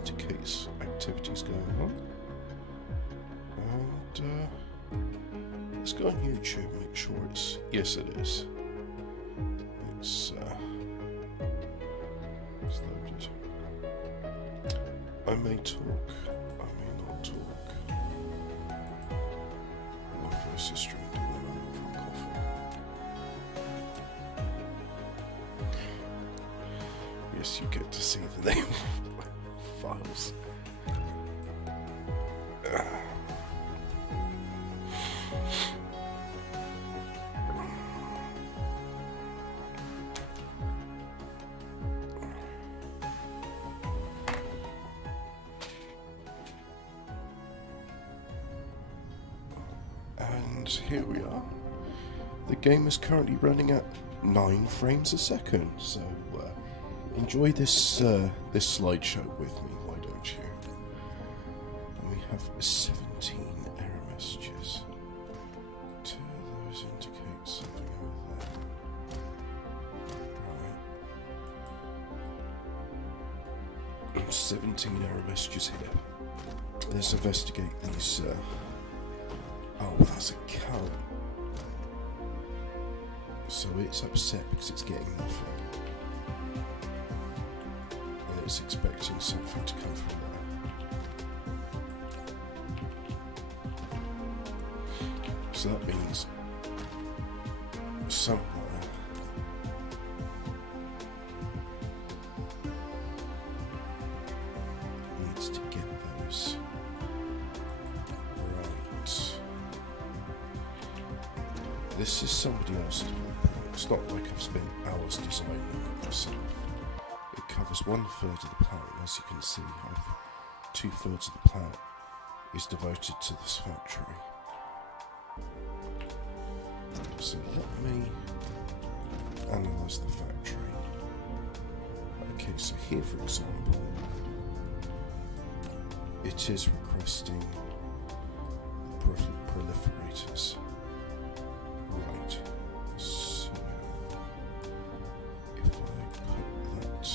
indicates activities going on. And let's go on YouTube, make sure it's... Yes, it is. It's loaded. I may talk, I may not talk. My voice is streamed in the moment from coughing. Yes, you get to see the name of files. And here we are. The game is currently running at 9 frames a second, so enjoy this this slideshow with me, why don't you? And we have 17 error messages. 2 of those indicate something over there. Right. 17 error messages here. Let's investigate these. Oh, that's a cow. So it's upset because it's getting nothing. And it's expecting something to come from there. So that means somewhere needs to get those. Right. This is somebody else's blueprint. It's not like I've spent hours designing it myself. It covers 1/3 of the planet. As you can see, 2/3 of the planet is devoted to this factory. So let me analyze the factory. Okay, so here, for example, it is requesting proliferators. Right, so if I put that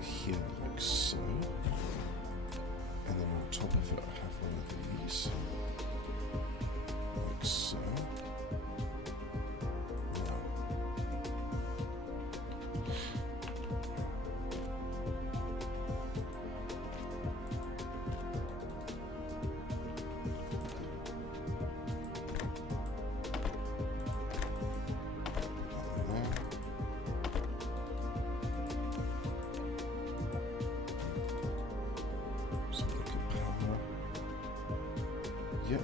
here like so, and then on top of it I have one of these, like so. Yep,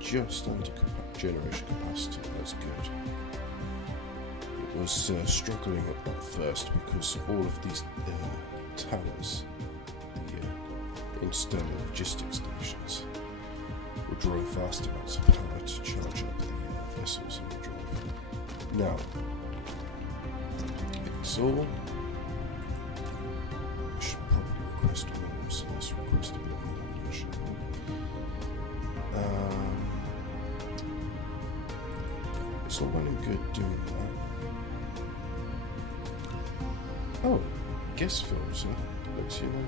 just under generation capacity. That's good. It was struggling at first because all of these towers, the internal logistics stations, were drawing vast amounts of power to charge up the vessels in the drive. Now, it's all. I should probably request more, so let's request a bit more. It's all well and good doing that. Oh, guest filter lets you know.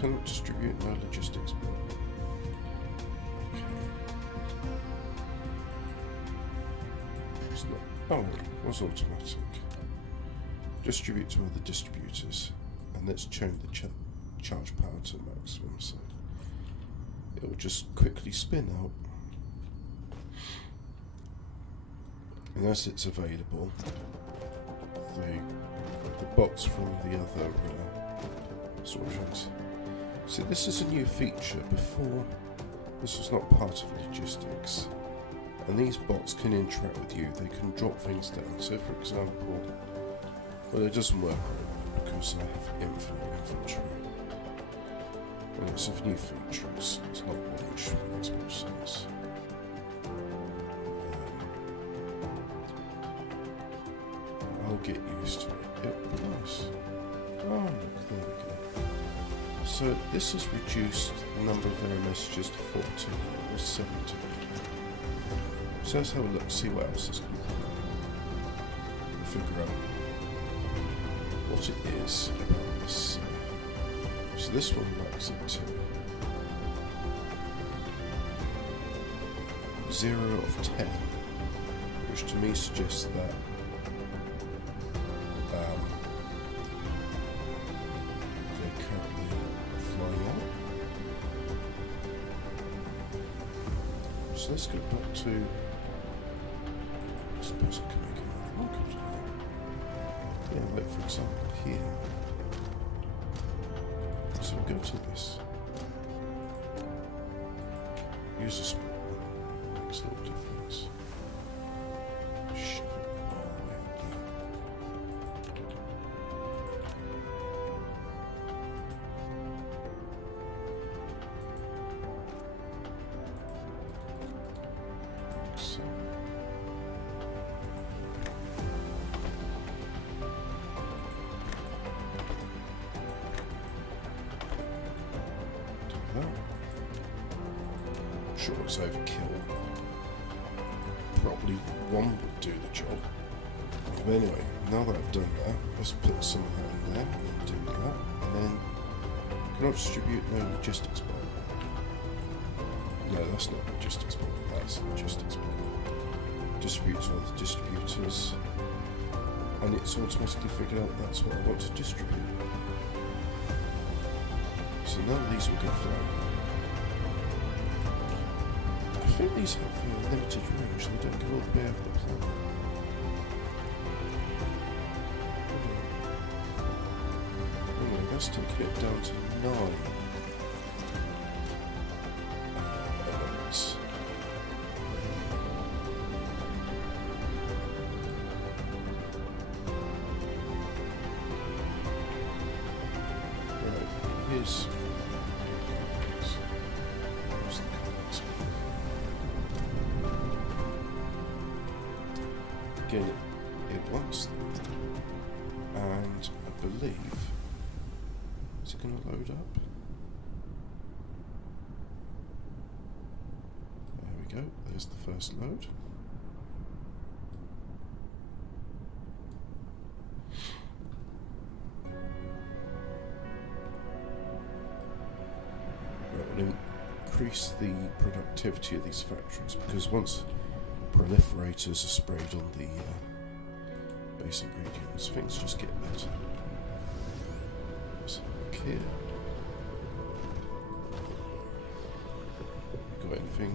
Cannot distribute no logistics bill. Okay. It's not. Oh, it was automatic. Distribute to other distributors, and let's turn the charge power to maximum, so it will just quickly spin out. And as it's available, the bots from the other storage. So this is a new feature. Before, this was not part of logistics. And these bots can interact with you. They can drop things down. So for example, well, it doesn't work because I have infinite inventory. And it's a new feature. It's not one which makes much sense. I'll get used to it. Yep, nice. Oh, look, there we go. So this has reduced the number of error messages to 14 or 17. So let's have a look, see what else is going to figure out. what it is about this. So this one works at 2. 0 of 10, which to me suggests that they're currently flying out. So let's go back to. I suppose I can make another one, couldn't I? Yeah, like for example here. So we'll go to this. Use a small one. Makes a little difference. Shove it all the way up there. Like so. Sure it's overkill. Probably one would do the job. But anyway, now that I've done that, let's put some of that in there and then do that. And then can I distribute no logistics bomb? No, that's not logistics bomb, that's logistics bomb. Distribute to other distributors. And it's automatically figured out that's what I want to distribute. So none of these will go flying. I think these have limited range, they don't go all the way over the planet. Anyway, that's taking it down to 9. Alerts. Right, here's. Again, it wants them, and I believe, is it going to load up? There we go, there's the first load. That will increase the productivity of these factories, because once proliferators are sprayed on the base ingredients, things just get better. So look here. Got anything?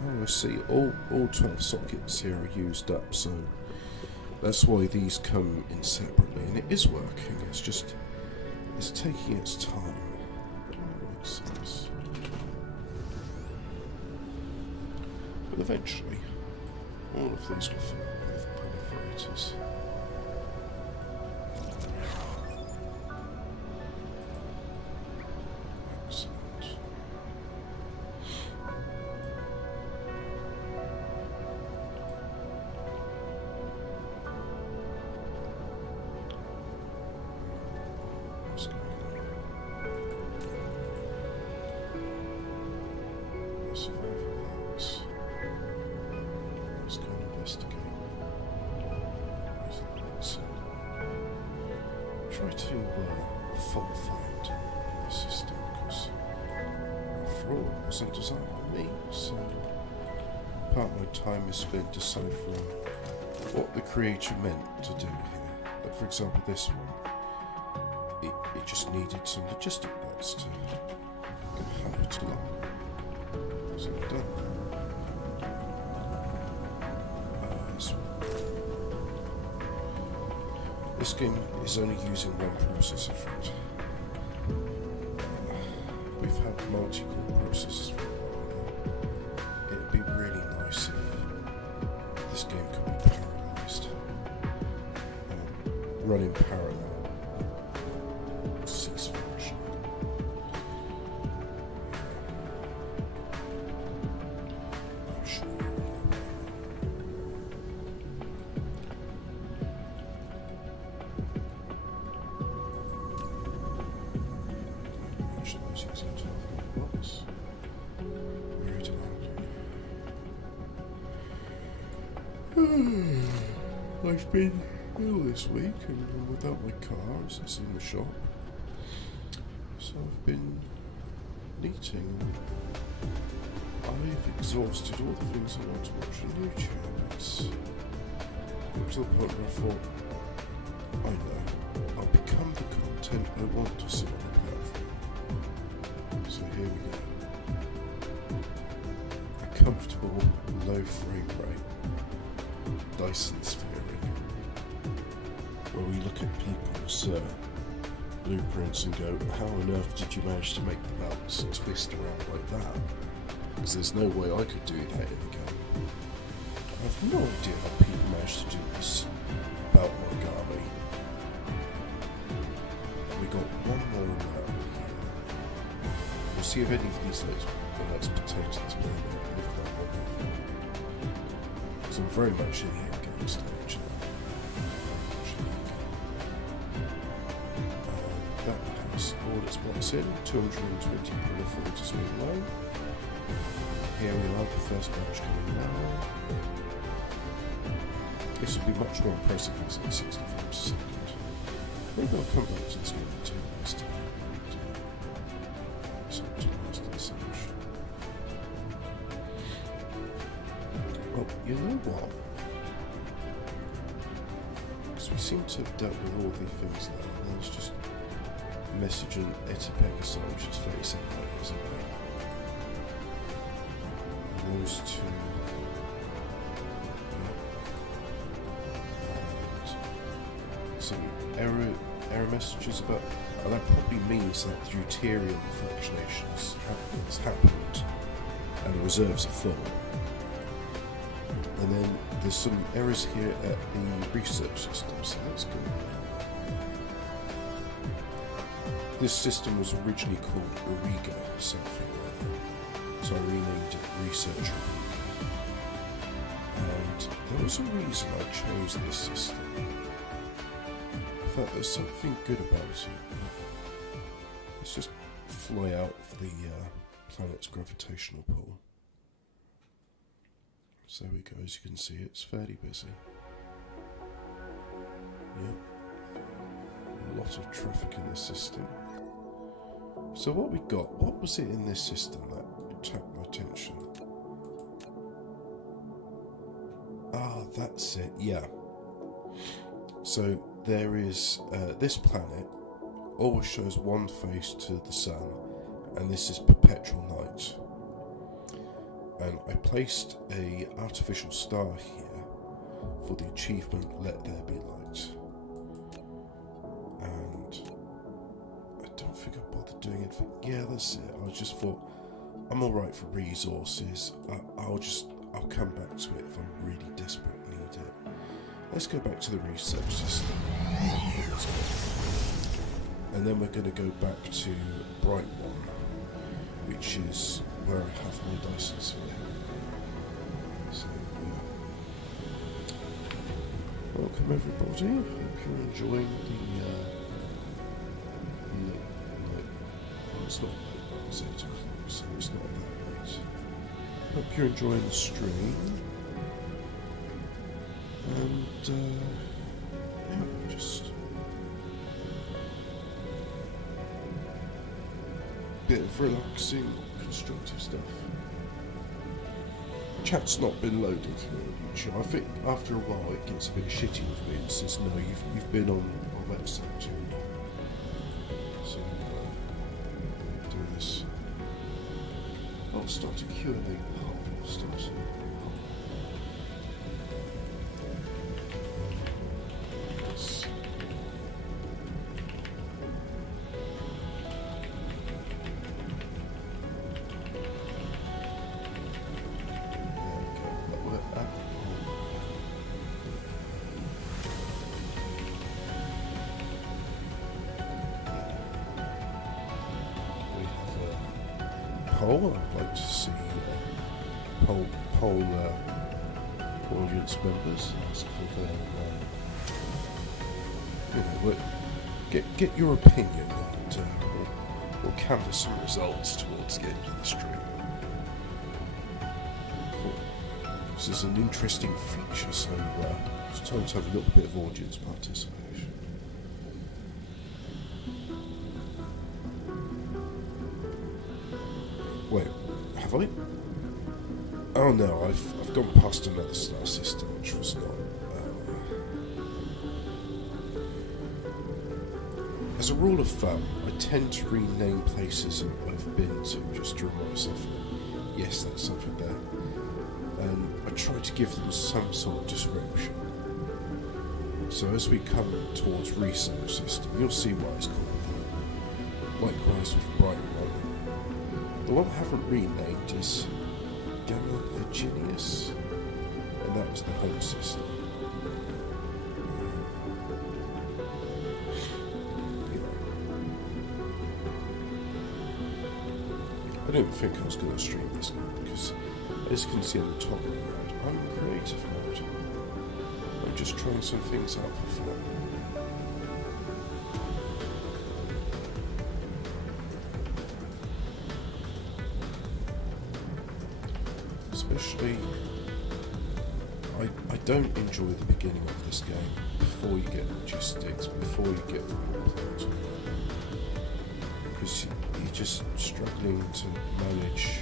Oh, I see. All 12 sockets here are used up, so that's why these come in separately, and it is working. It's just it's taking its time. Makes sense. But eventually, all of these will fill with proliferators. Excellent. What's going on? There's 5 alerts. Let's go investigate. Where's the Dyson? Try to fault find in the system, because after all, it wasn't designed by me, so part of my time is spent deciphering what the creator meant to do here. But for example, this one, it just needed some logistic bots to help it along. So I've done that. This game is only using one processor for it. We've had multiple processors for a while now. It would be really nice if this game could be parallelized. Run in parallel. 6 function. I'm sure you're aware. I've been ill this week and I'm without my car, as it's in the shop. So I've been knitting. I've exhausted all the things I want to watch on YouTube. It's got to the point where I thought, I know, I'll become the content I want to see on the platform. So here we go. A comfortable, low frame rate Dyson Sphering, where we look at people's blueprints and go, how on earth did you manage to make the belts twist around like that? Because there's no way I could do that in the game. I have no idea how people managed to do this belt origami. We got one more in that here. We'll see if any of these let's potato this planet, if not one more. Because I'm very much in the end game stage now. That has all its blocks in, 220 per 40 swing low. Here we are, the first batch coming now. This will be much more impressive as it's 60 frames a second. Maybe I'll come back to this game in 2 minutes time and it's optimised and such. Well, you know what? Because we seem to have dealt with all the things now, and there's just a message on Etipegasa, which is 37 years away. And those two. Some error messages about, and that probably means that the deuterium fractionation has happened and the reserves are full. And then there's some errors here at the research system, so that's good. This system was originally called Origa something or other, so I renamed it Research Origa. And there was a reason I chose this system. I thought there's something good about it. Let's just fly out of the planet's gravitational pull. So there we go, as you can see it's fairly busy. Yep. A lot of traffic in this system. So what we got, what was it in this system that attracted my attention? Ah, that's it, yeah. So there is, this planet always shows one face to the sun, and this is perpetual night. And I placed a artificial star here for the achievement Let There Be Light. And I don't think I bothered doing anything. Yeah, that's it. I just thought, I'm alright for resources. I'll come back to it if I really desperately need it. Let's go back to the research system. And then we're going to go back to Bright One, which is where I have my Dyson Sphering. So, welcome everybody. Hope you're enjoying the well, it's not 8 o'clock, so it's not that late. Hope you're enjoying the stream. And yeah, just a bit of relaxing, constructive stuff. Chat's not been loaded for YouTube. I think after a while it gets a bit shitty with me. It says, no, you've been on website too. So do this. I'll start a Q&A poll. Poll. I'd like to see poll audience members ask for their get your opinion, and we'll canvass some results towards the end of the stream. This is an interesting feature, so it's time to have a little bit of audience participation. Wait, have I? Oh no, I've gone past another star system, which was not. As a rule of thumb, I tend to rename places I've been to just to remind myself that, yes, that's something there. And I try to give them some sort of description. So as we come towards research system, you'll see why it's called that. Likewise with Bright One. The one I haven't renamed is Gamma Virginius, and that was the home system. I didn't think I was going to stream this now because, as you can see on the top right, I'm in creative mode. I'm just trying some things out for fun. Especially, I don't enjoy the beginning of this game before you get logistics, before you get plans, because you're just struggling to manage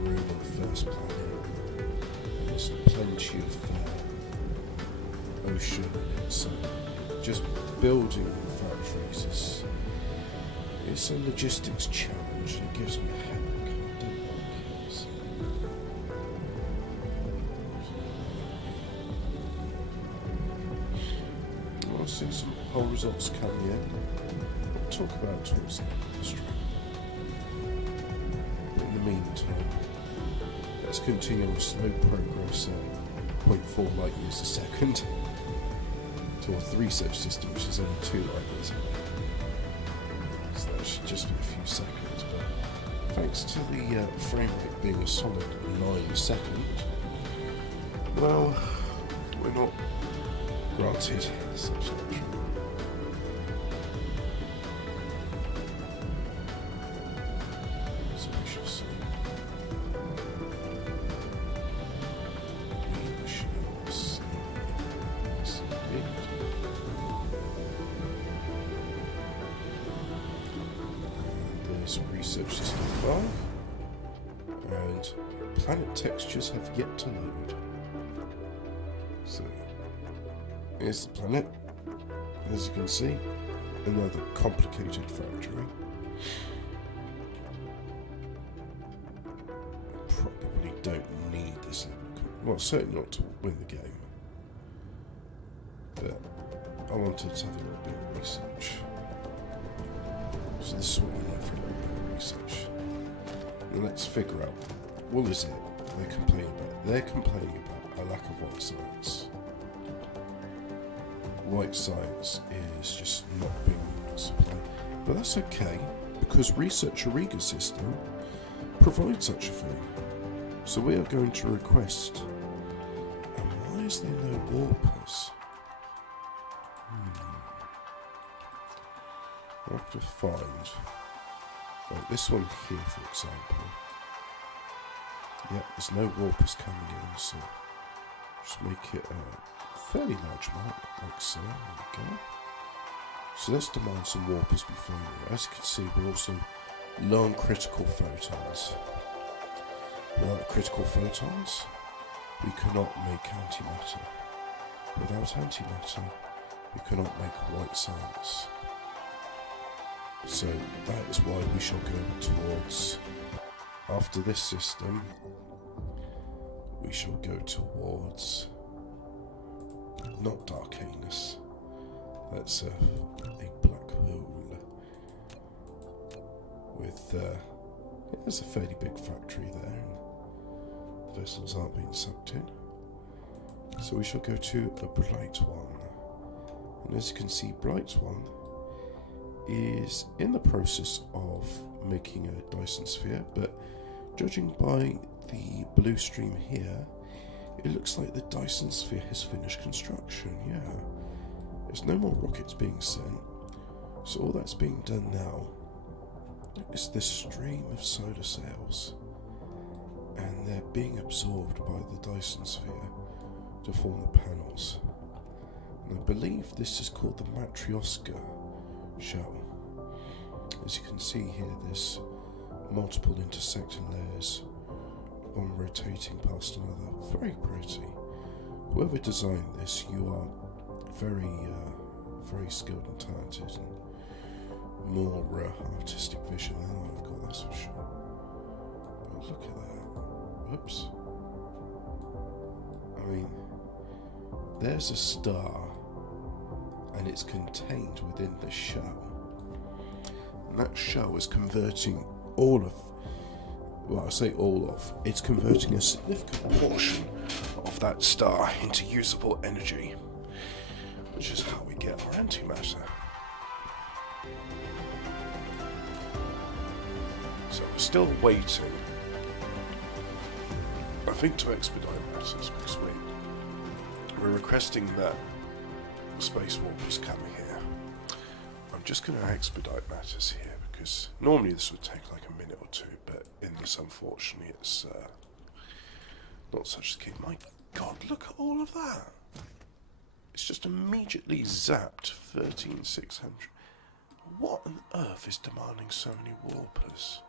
room on the first planet. And there's plenty of ocean in it, so just building factories is a logistics challenge. It gives me a headache. I don't like it. I want to see some poll results coming in. We'll talk about it towards the end of the stream. But in the meantime, let's continue with slow progress at 0.4 light years a second towards the research system, which is only 2 light years away. So that should just be a few seconds, but thanks to the frame rate being a solid 9 seconds, well, we're not granted such luxury. So we shall see. We shall see. Yes, indeed. There's research system 5, and planet textures have yet to load. So here's the planet. As you can see, another complicated factory. Probably don't need this level. Well, certainly not to win the game. But I wanted to have a little bit of research. So this is what you need for a little bit of research. And let's figure out, what is it they're complaining about? They're complaining about a lack of white science. White science is just not being supplied. But that's okay, because Research Auriga system provides such a thing. So we are going to request. And why is there no warpers? I have to find. Like this one here, for example. Yep, there's no warpers coming in, so just make it a fairly large amount, like so. There we go. So let's demand some warpers before we. As you can see, we're also low on critical photons. Without critical photons, we cannot make antimatter. Without antimatter, we cannot make white science. So that is why we shall go towards, after this system, we shall go towards, not Dark Anus, that's a black hole with, there's a fairly big factory there, and the vessels aren't being sucked in. So we shall go to a Bright One, and as you can see, Bright One is in the process of making a Dyson Sphere, but judging by the blue stream here, it looks like the Dyson Sphere has finished construction. Yeah, there's no more rockets being sent, so all that's being done now is this stream of solar sails, and they're being absorbed by the Dyson Sphere to form the panels. And I believe this is called the Matryoshka shell. As you can see here, there's multiple intersecting layers, one rotating past another. Very pretty. Whoever designed this, you are very skilled and talented, and more artistic vision than I've got, that's for sure. But look at that. Whoops. I mean, there's a star, and it's contained within the shell. And that shell is converting it's converting a significant portion of that star into usable energy, which is how we get our antimatter. So we're still waiting, I think, to expedite matters, because we're requesting that space warp is coming here. I'm just going to expedite matters here, because normally this would take like a minute or two, but in this, unfortunately, it's not such the case. My God, look at all of that! It's just immediately zapped 13,600. What on earth is demanding so many warpers?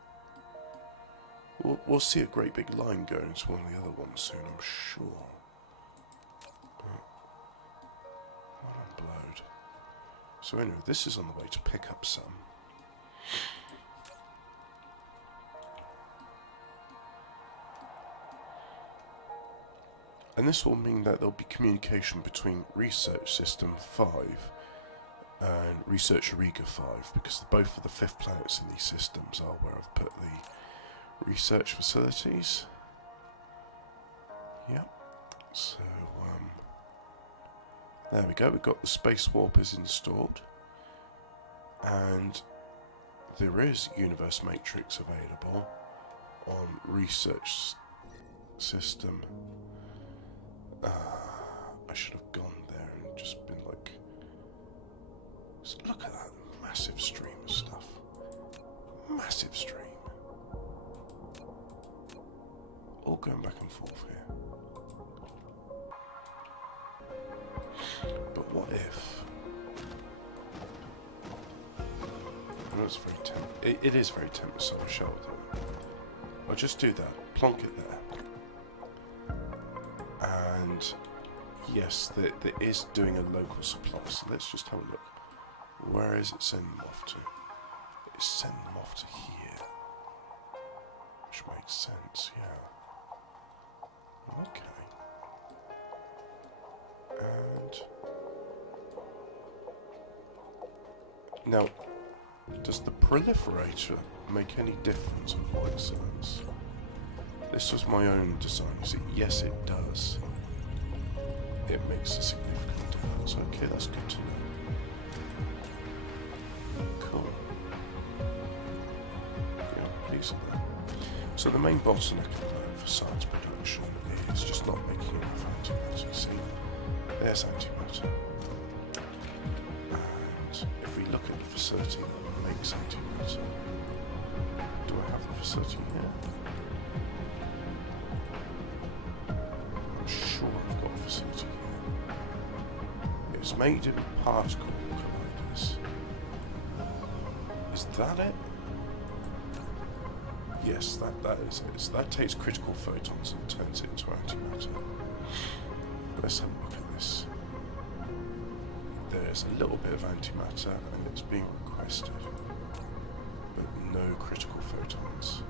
We'll see a great big line going to one of the other ones soon, I'm sure. Well, I'm blowed. So anyway, this is on the way to pick up some. And this will mean that there'll be communication between Research System 5 and Research Ariga 5, because both of the 5th planets in these systems are where I've put the research facilities. Yep. So, there we go, we've got the space warpers installed. And there is Universe Matrix available on Research System. I should have gone there and just been like, look at that massive stream of stuff. Massive stream. All going back and forth here. But what if? I know it's very tempting. It is very tempting on the shoulder. I'll just do that. Plonk it there. And yes, there is doing a local supply, so let's just have a look. Where is it sending them off to? It's sending them off to here. Which makes sense, yeah. Okay. And now, does the proliferator make any difference on what it sends? This was my own design. See, yes, it does. It makes a significant difference. Okay, that's good to know. Cool. Yeah, please of that. So the main bottleneck for science production is just not making enough antimatter. See, there's antimatter. And if we look at the facility that makes antimatter, do I have the facility here? I'm sure I've got a facility here. It's made in particle colliders. Is that it? Yes, that is it. So that takes critical photons and turns it into antimatter. Let's have a look at this. There's a little bit of antimatter and it's being requested, but no critical photons.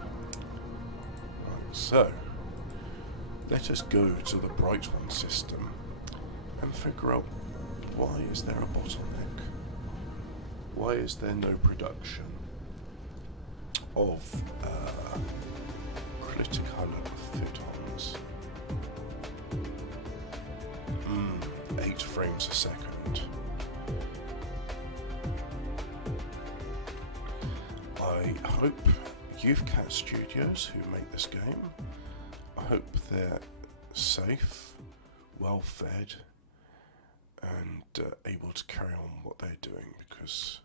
Right, so let us go to the Bright One system and figure out, why is there a bottleneck? Why is there no production of critical photons? 8 frames a second. I hope YouthCat Studios, who make this game, I hope they're safe, well fed, and able to carry on what they're doing, because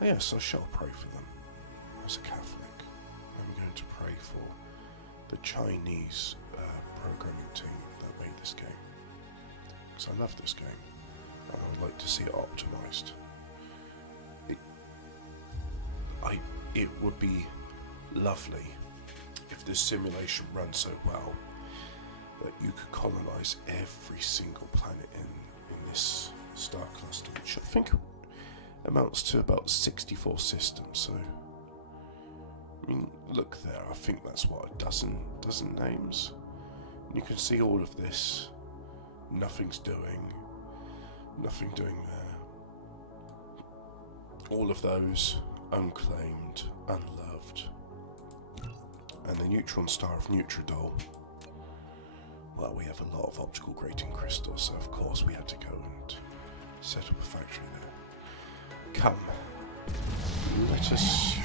yes, I shall pray for them as a Catholic. to pray for the Chinese programming team that made this game, because I love this game and I would like to see it optimized. It would be lovely if this simulation ran so well that you could colonize every single planet in this star cluster, which I think amounts to about 64 systems. So, I mean, look there, I think that's what, a dozen names. And you can see all of this, nothing doing there. All of those unclaimed, unloved. And the neutron star of Neutrodol. Well, we have a lot of optical grating crystals, so of course we had to go and set up a factory there. Come, let us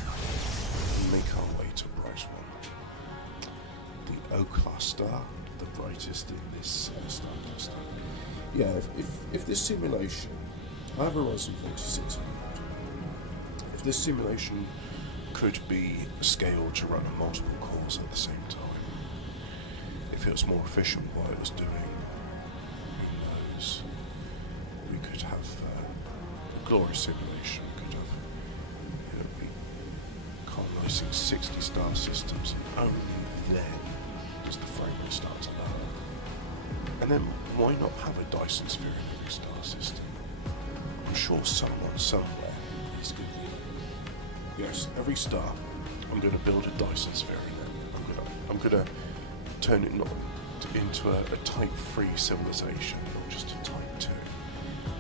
make our way to Bright One. The O-class star, the brightest in this star cluster. Yeah, if this simulation, I have a Ryzen 4600. If this simulation could be scaled to run on multiple cores at the same time, if it was more efficient what it was doing, who knows? We could have a glorious simulation. We could have, be colonizing 60 star systems, and only then does the frame rate start to lower. And then why not have a Dyson Sphering in every star system? I'm sure someone somewhere is going to. Yes, every star, I'm going to build a Dyson Sphering. I'm going to turn it into a Type 3 civilization, not just a Type 2.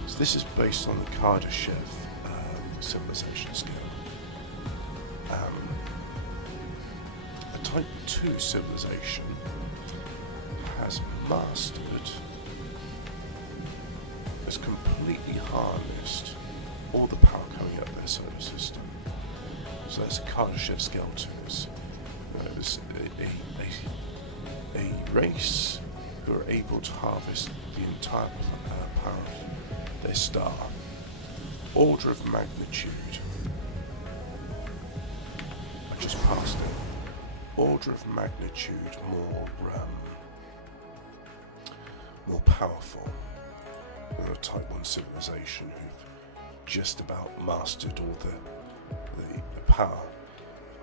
So this is based on the Kardashev civilization scale. A Type 2 civilization has completely harnessed all the power coming out of their solar system. So that's a Kardashev scale to us. There's a race who are able to harvest the entire power of their star. Order of magnitude. I just passed it. Order of magnitude more powerful than a Type 1 civilization who've just about mastered all the power.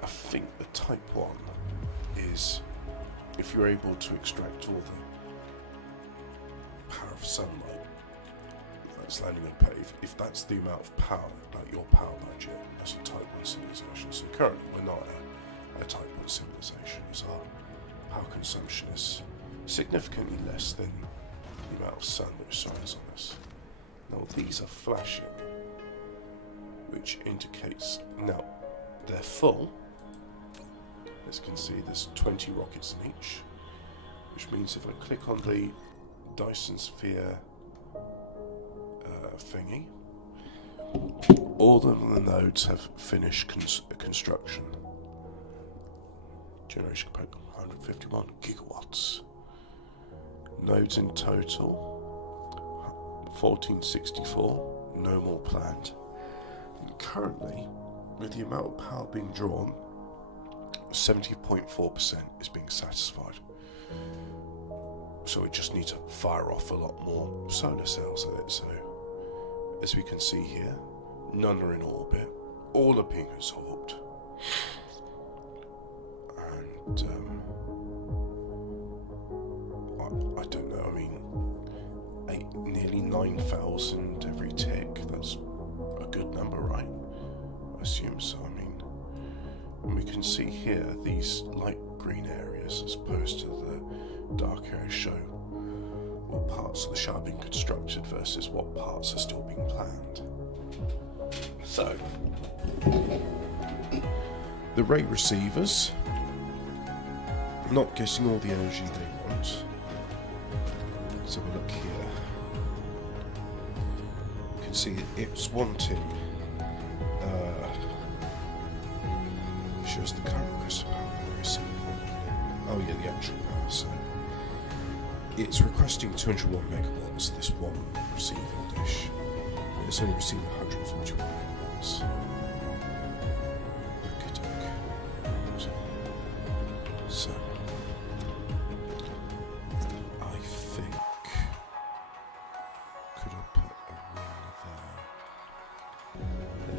I think the Type 1 is, if you're able to extract all the power of sunlight that's landing on pave, if that's the amount of power, like your power budget, that's a Type 1 civilization. So currently we're not a Type 1 civilization, so our power consumption is significantly less than the amount of sun which shines on us. Now these are flashing, which indicates, now they're full. As you can see, there's 20 rockets in each, which means if I click on the Dyson Sphere thingy, all of the nodes have finished construction. Generation capacity 151 gigawatts. Nodes in total 1464, no more planned. And currently, with the amount of power being drawn, 70.4% is being satisfied. So we just need to fire off a lot more solar cells at it. So, as we can see here, none are in orbit, all are being absorbed. And I don't know, I mean, nearly 9,000 every tick, that's a good number, right? I assume so. I mean, and we can see here these light green areas as opposed to the dark areas show what parts of the shell are being constructed versus what parts are still being planned. So, the ray receivers not getting all the energy they want. So we look here. You can see it's wanting. Shows the current crystal power they're receiving. Oh yeah, the actual power. So it's requesting 201 megawatts. This one receiving dish. It's only receiving 141 megawatts.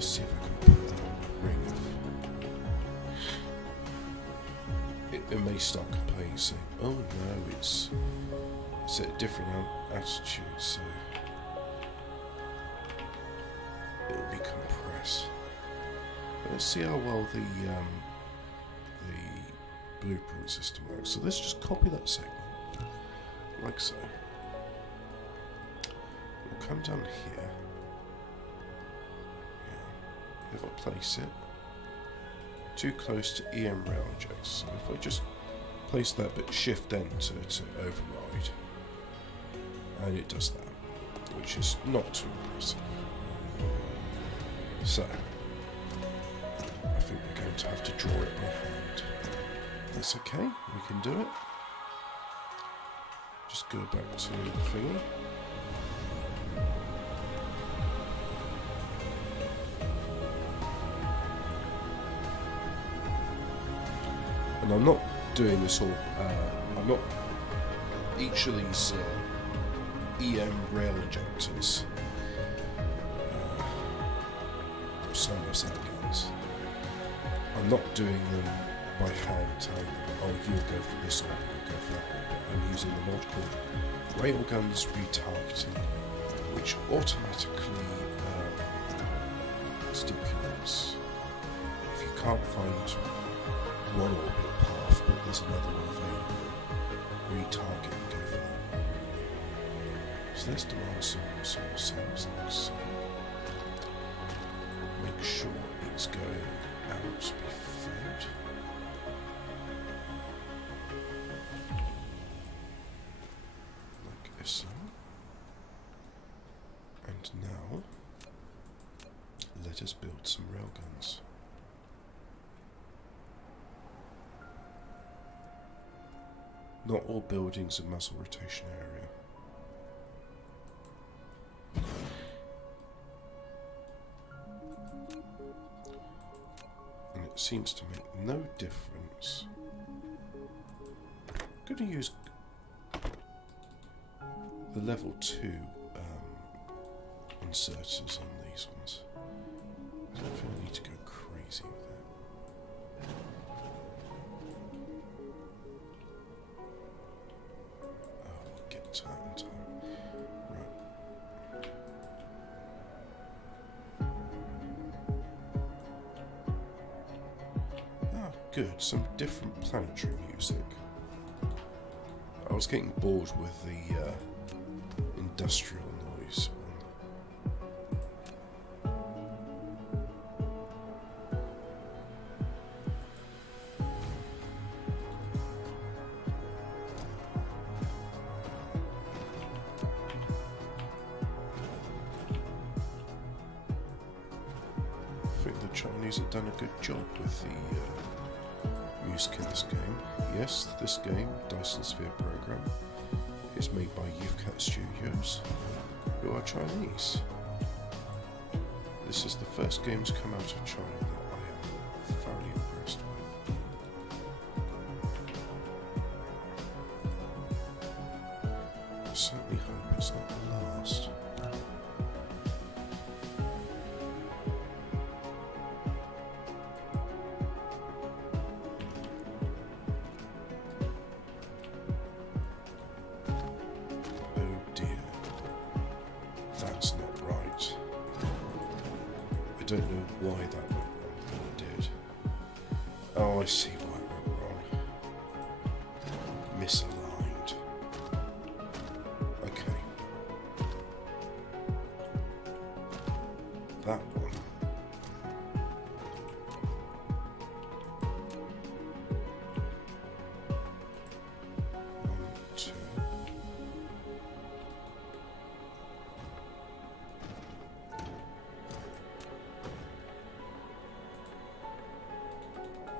Let's see if I can put that ring of... It may start complaining, saying, oh no, it's at a different attitude, so it'll be compressed. But let's see how well the blueprint system works. So let's just copy that segment, like so. We'll come down here. Yeah. If I place it too close to EM rail injector, so if I just place that but shift enter to override, and it does that, which is not too impressive. So I think we're going to have to draw it by hand. That's okay, we can do it. Just go back to the thingy. And I'm not doing this all, I'm not, each of these EM rail injectors, Sonos air guns, I'm not doing them by hand, telling them, oh, you'll go for this or you'll go for that. I'm using the mod called Railguns Retargeting, which automatically stipulates if you can't find one orbit path but there's another one available, retarget and go for that. So let's demand some sounds like so. Make sure it's going out to be fed. Like so. And now, let us build some railguns. Not all buildings are muzzle rotation area. And it seems to make no difference. I'm going to use the level 2 inserters on these ones. I don't feel I need to go crazy with it. To that in time. Right. Ah, good. Some different planetary music. I was getting bored with the industrial noise. Chinese have done a good job with the music in this game. Yes, this game, Dyson Sphering program, is made by Youthcat Studios, who are Chinese. This is the first game to come out of China that I am thoroughly impressed with. I certainly hope it's not the last. I don't know why that went wrong, but it did. Oh, I see why it went wrong. Misaligned. Okay. That one.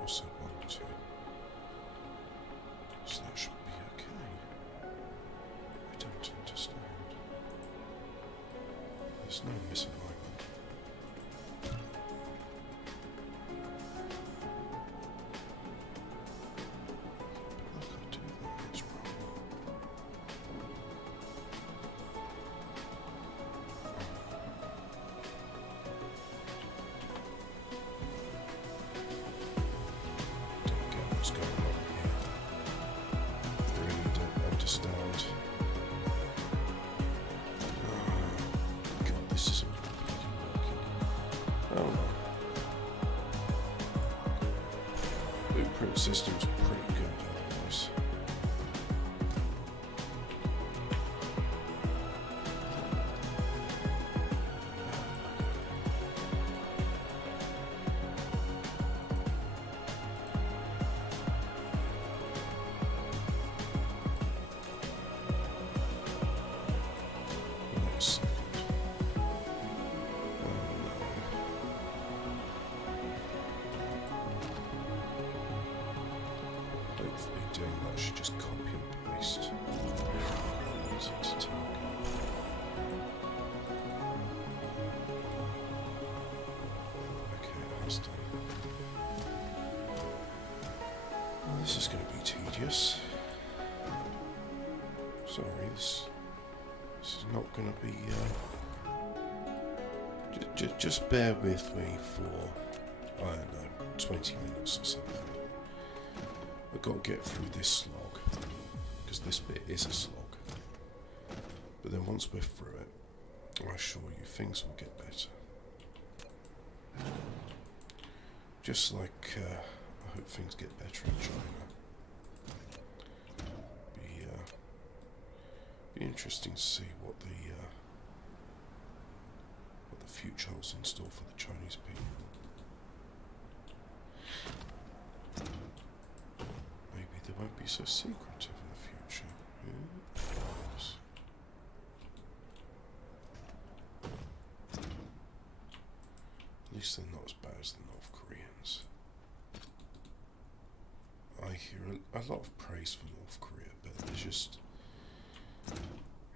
Also 1, 2. So that should be okay. I don't understand. There's no misalignment. But like I do that, it's wrong. understand. Oh, God, this isn't working. Oh no. Blueprint system's pretty good otherwise. Doing that, I should just copy and paste. Okay, that's done. Well, this is going to be tedious. Sorry, this is not going to be. Just bear with me for, I don't know, 20 minutes or something. I've got to get through this slog, because this bit is a slog. But then once we're through it, I assure you things will get better. Just like I hope things get better in China. Be interesting to see what the future holds in store for the Chinese people. They won't be so secretive in the future. Yes. At least they're not as bad as the North Koreans. I hear a lot of praise for North Korea, but they're just, I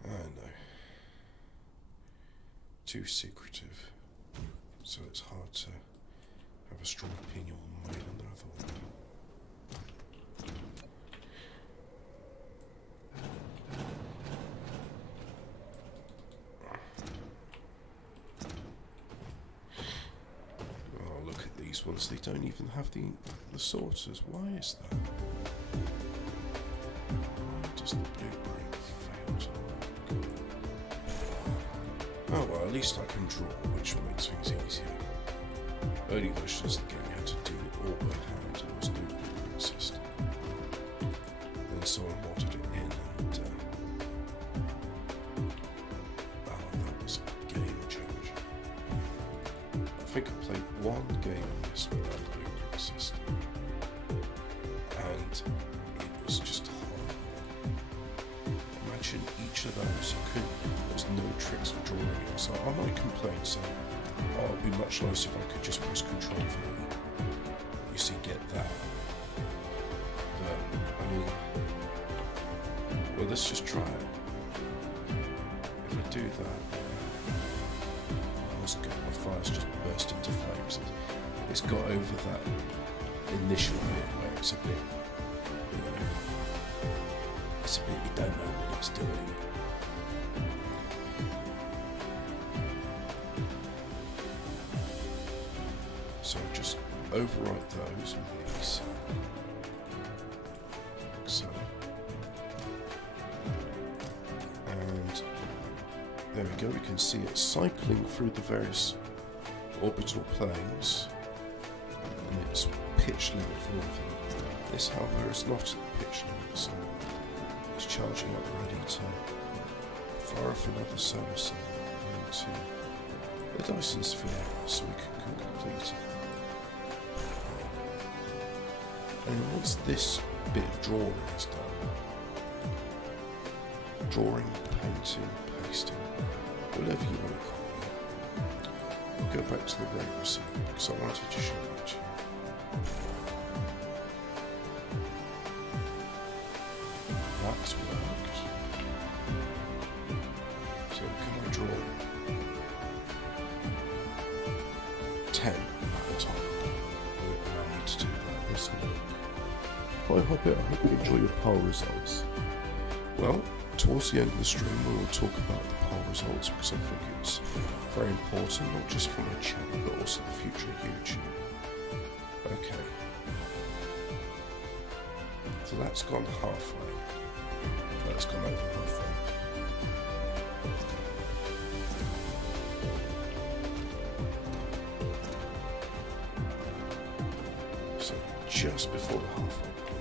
don't know, too secretive. So it's hard to have a strong opinion one way or another. Ones they don't even have the sorters. Why is that? Does the blueprint fail to work? Oh well, at least I can draw, which makes things easier. Early versions of the game you had to do it all by hand, and there was no blueprint system. Then someone modded it in, and that was a game changer. I think I played one game without the blueprint system, and it was just horrible. Imagine each of those, there's no tricks for drawing it, so I might complain saying, oh, it'd be much nicer if I could just press Control V. You see, get that. But, I mean, well, let's just try it. If I do that, my fire's just burst into flames. It's got over that initial bit where it's a bit, it's a bit you don't know what it's doing. So just overwrite those with these. Like so. And there we go, we can see it cycling through the various orbital planes. And it's pitch limit for all of them. This, however, is not at the pitch limit, so it's charging up ready to fire off another solar cell into the Dyson Sphere so we can complete it. And once this bit of drawing is done, drawing, painting, pasting, whatever you want to call it, we'll go back to the rate receiver because I wanted to show it to you. That's worked. So can I draw 10 at a time? Will it allow me to do that? This will work. Hi Hobbit, I hope you enjoy your poll results. Well, towards the end of the stream we will talk about the poll results because I think it's very important, not just for my channel but also the future of YouTube. Okay. So that's gone halfway. That's just before the halfway point.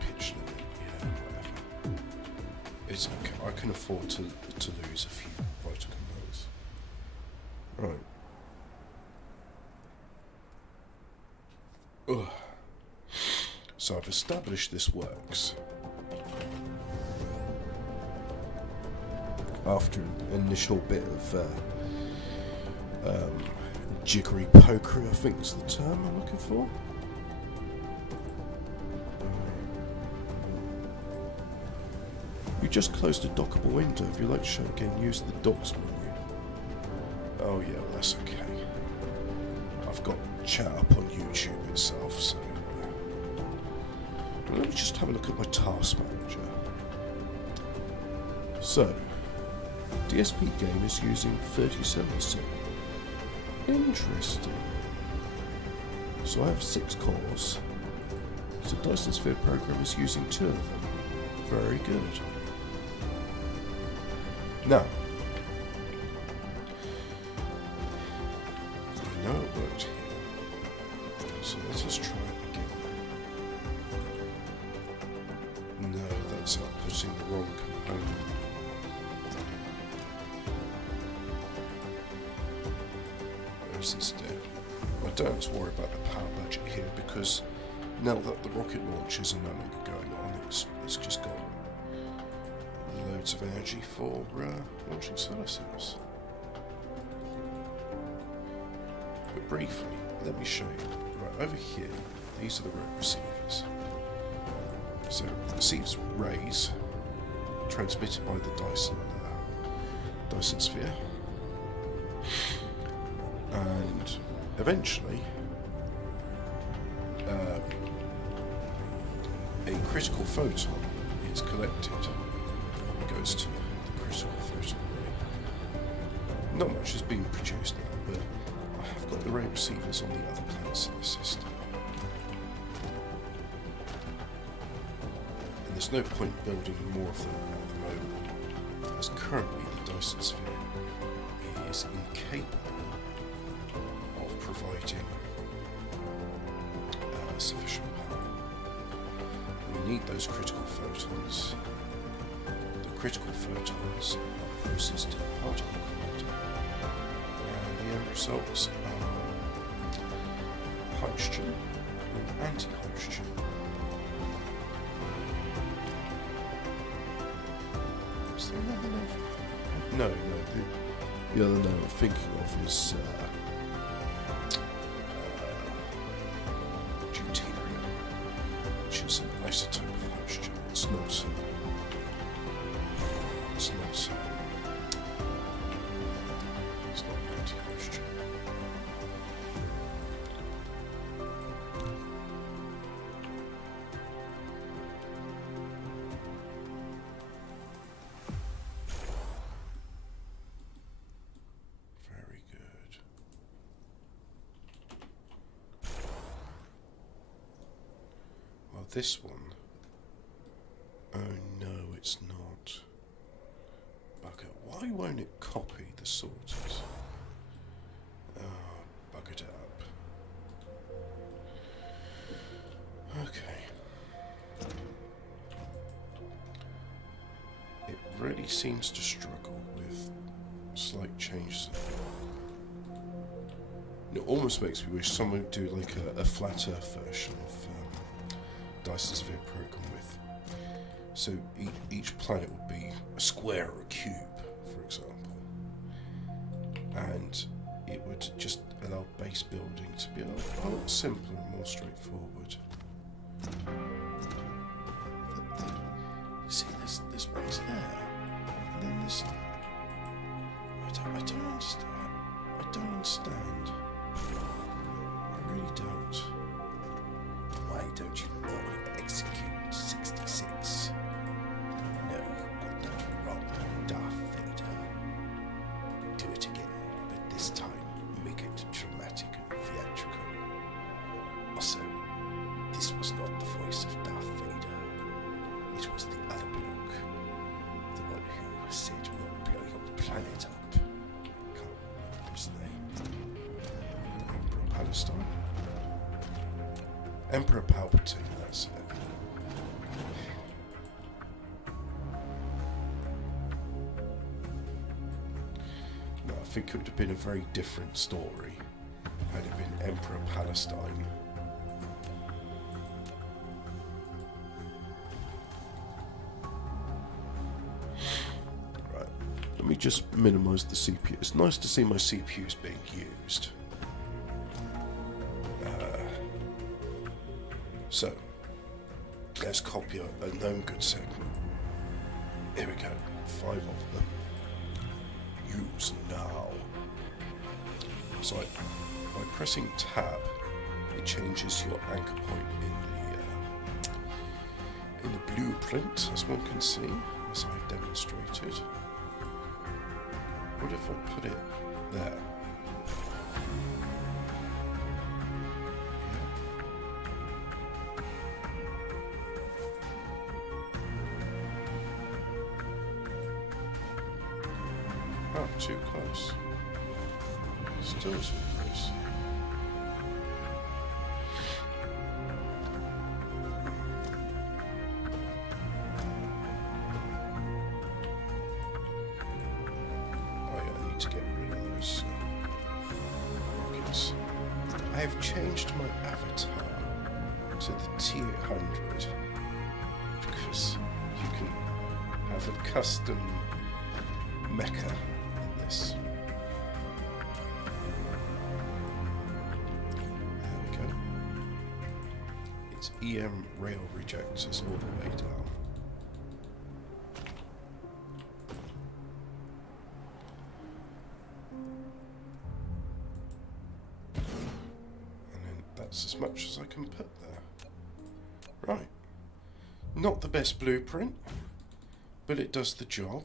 Pitch limit, yeah, whatever. It's okay. I can afford to lose a few vital components. Right. Ugh. So I've established this works. After an initial bit of jiggery pokery, I think is the term I'm looking for. You just closed a dockable window. If you'd like to show again, use the docks menu. Oh yeah, well, that's okay. I've got chat up on YouTube itself, so... Let me just have a look at my task manager. So, DSP game is using 37%. Interesting. So I have 6 cores. So Dyson Sphering program is using 2 of them. Very good. Now, I know it worked here. So let us try it again. No, that's outputting the wrong component. Where's instead? I don't have to worry about the power budget here because now that the rocket launches are no longer going on, it's just got loads of energy for launching solar cells. But briefly, let me show you. Right over here, these are the receivers. So it receives rays transmitted by the Dyson Sphere, and eventually a critical photon is collected. It goes to the critical photon ray. Not much has been produced now, but I have got the ray receivers on the other planets in the system. There's no point building more of them at the moment, as currently the Dyson Sphere is incapable of providing sufficient power. We need those critical photons. The critical photons are processed in a particle collider, and the end results are hydrogen and anti-hydrogen. Is there another name? No, the other name I'm thinking of is deuterium, which is an isotope of hydrogen. It's not anti-hydrogen. Very good. Well, this one. Oh no, it's not. Bugger. Why won't it copy the sorters? Oh, buggered it up. Okay. It really seems to struggle with slight changes. It almost makes me wish someone would do like a flat earth version of Dyson Sphere program with. So each planet would be a square or a cube, for example. And it would just allow base building to be a lot simpler and more straightforward. See, there's ones there. And then there's... I don't understand. I don't understand. I really don't. Why don't you not execute 66? No, you got that wrong, Darth Vader. Do it again, but this time make it dramatic and theatrical. Also, this was not the voice of Darth Vader. was the other bloke. The one who said we'll blow your planet up. Can't remember his name. Emperor Palestine? Emperor Palpatine, that's it. No, I think it would have been a very different story had it been Emperor Palestine. Right, let me just minimise the CPU. It's nice to see my CPUs being used. So, let's copy a known good segment. Here we go, 5 of them. Use now. So by pressing tab, it changes your anchor point in the blueprint, as one can see, as I've demonstrated. What if I put it there? Oh, too close. Still too close. Oh yeah, I need to get rid of those rockets. I have changed my avatar to the T800 because you can have a custom mecha in this. There we go. It's EM rail rejectors all the way down. And then that's as much as I can put there. Right. Not the best blueprint, but it does the job.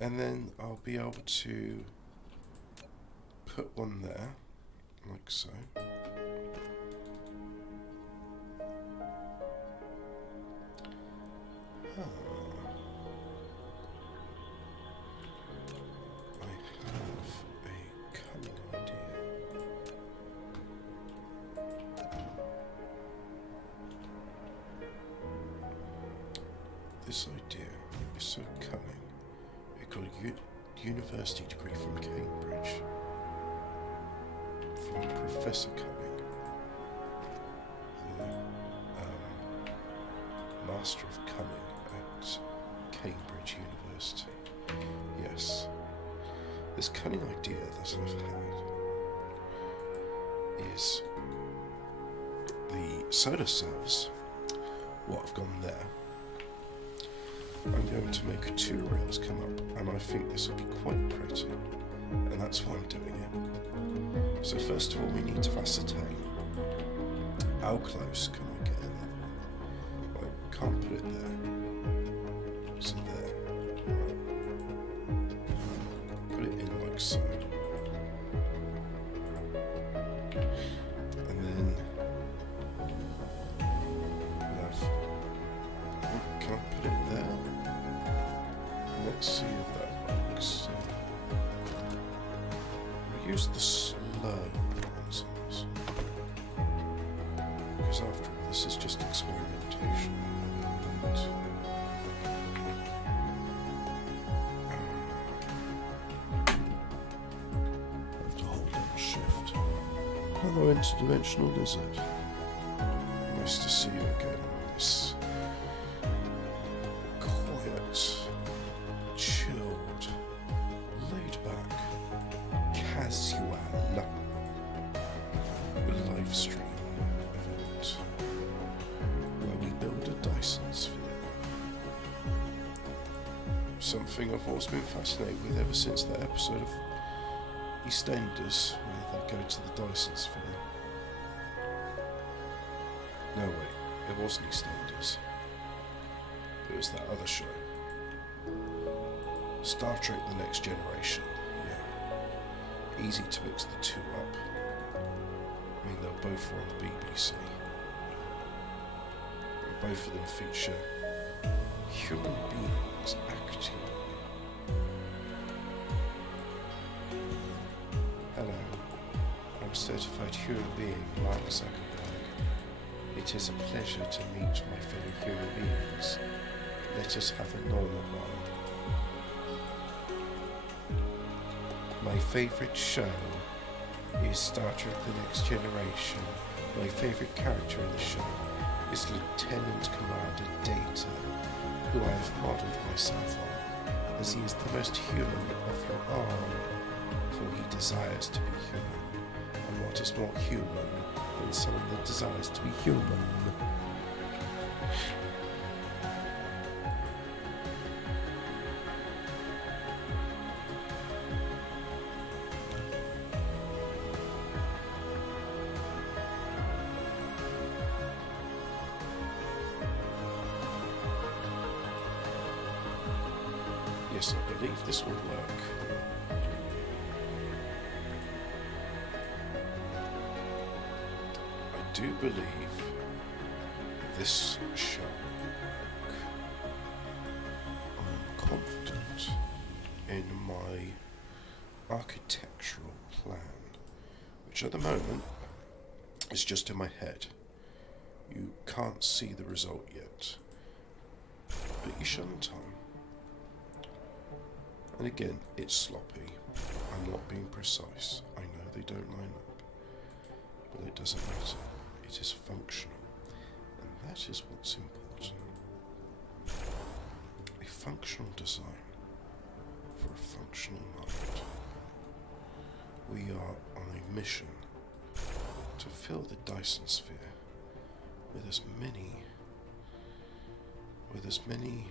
And then I'll be able to put one there, like so. I have a cunning idea. This idea is so cunning. It got a university degree from Cambridge, from Professor Cunning, the Master of Cunning at Cambridge University. Yes, this cunning idea that I've had is the solar cells, what have gone there. I'm going to make 2 rails come up, and I think this will be quite pretty, and that's why I'm doing it. So first of all, we need to ascertain how close can I get another one. I can't put it there, so there. Put it in like so. And then can I put it there? Let's see if that works. We use the slow ones on this, because after all, this is just experimentation. I have to hold down shift. Hello, interdimensional lizard. Nice to see you again on this chilled, laid back, casual live stream event where we build a Dyson Sphere. Something I've always been fascinated with ever since that episode of EastEnders where they go to the Dyson Sphere. No wait, it wasn't EastEnders. It was that other show. Star Trek The Next Generation, yeah. Easy to mix the two up. I mean, they're both on the BBC. And both of them feature human beings acting. Hello, I'm certified human being Mark Zuckerberg. It is a pleasure to meet my fellow human beings. Let us have a normal one. My favourite show is Star Trek The Next Generation. My favourite character in the show is Lieutenant Commander Data, who I have modelled myself on, as he is the most human of your all, for he desires to be human. And what is more human than someone that desires to be human? Yes, I believe this will work. I do believe this shall work. I'm confident in my architectural plan, which at the moment is just in my head. You can't see the result yet, but you shall in time. And again, it's sloppy. I'm not being precise. I know they don't line up. But it doesn't matter. It is functional. And that is what's important. A functional design for a functional mind. We are on a mission to fill the Dyson Sphere with as many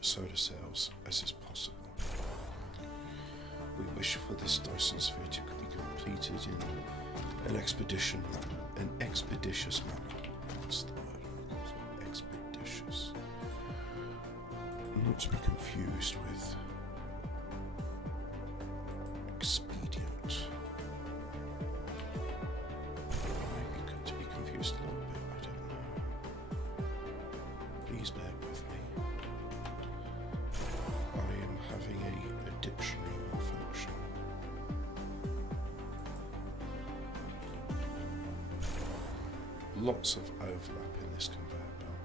solar cells as is possible. We wish for this Dyson Sphere to be completed in an expeditious manner. That's the word. Expeditious. Not to be confused with expedient. Maybe to be confused a little bit, I don't know. Please bear with me. I am having a dictionary malfunction. Lots of overlap in this conveyor belt.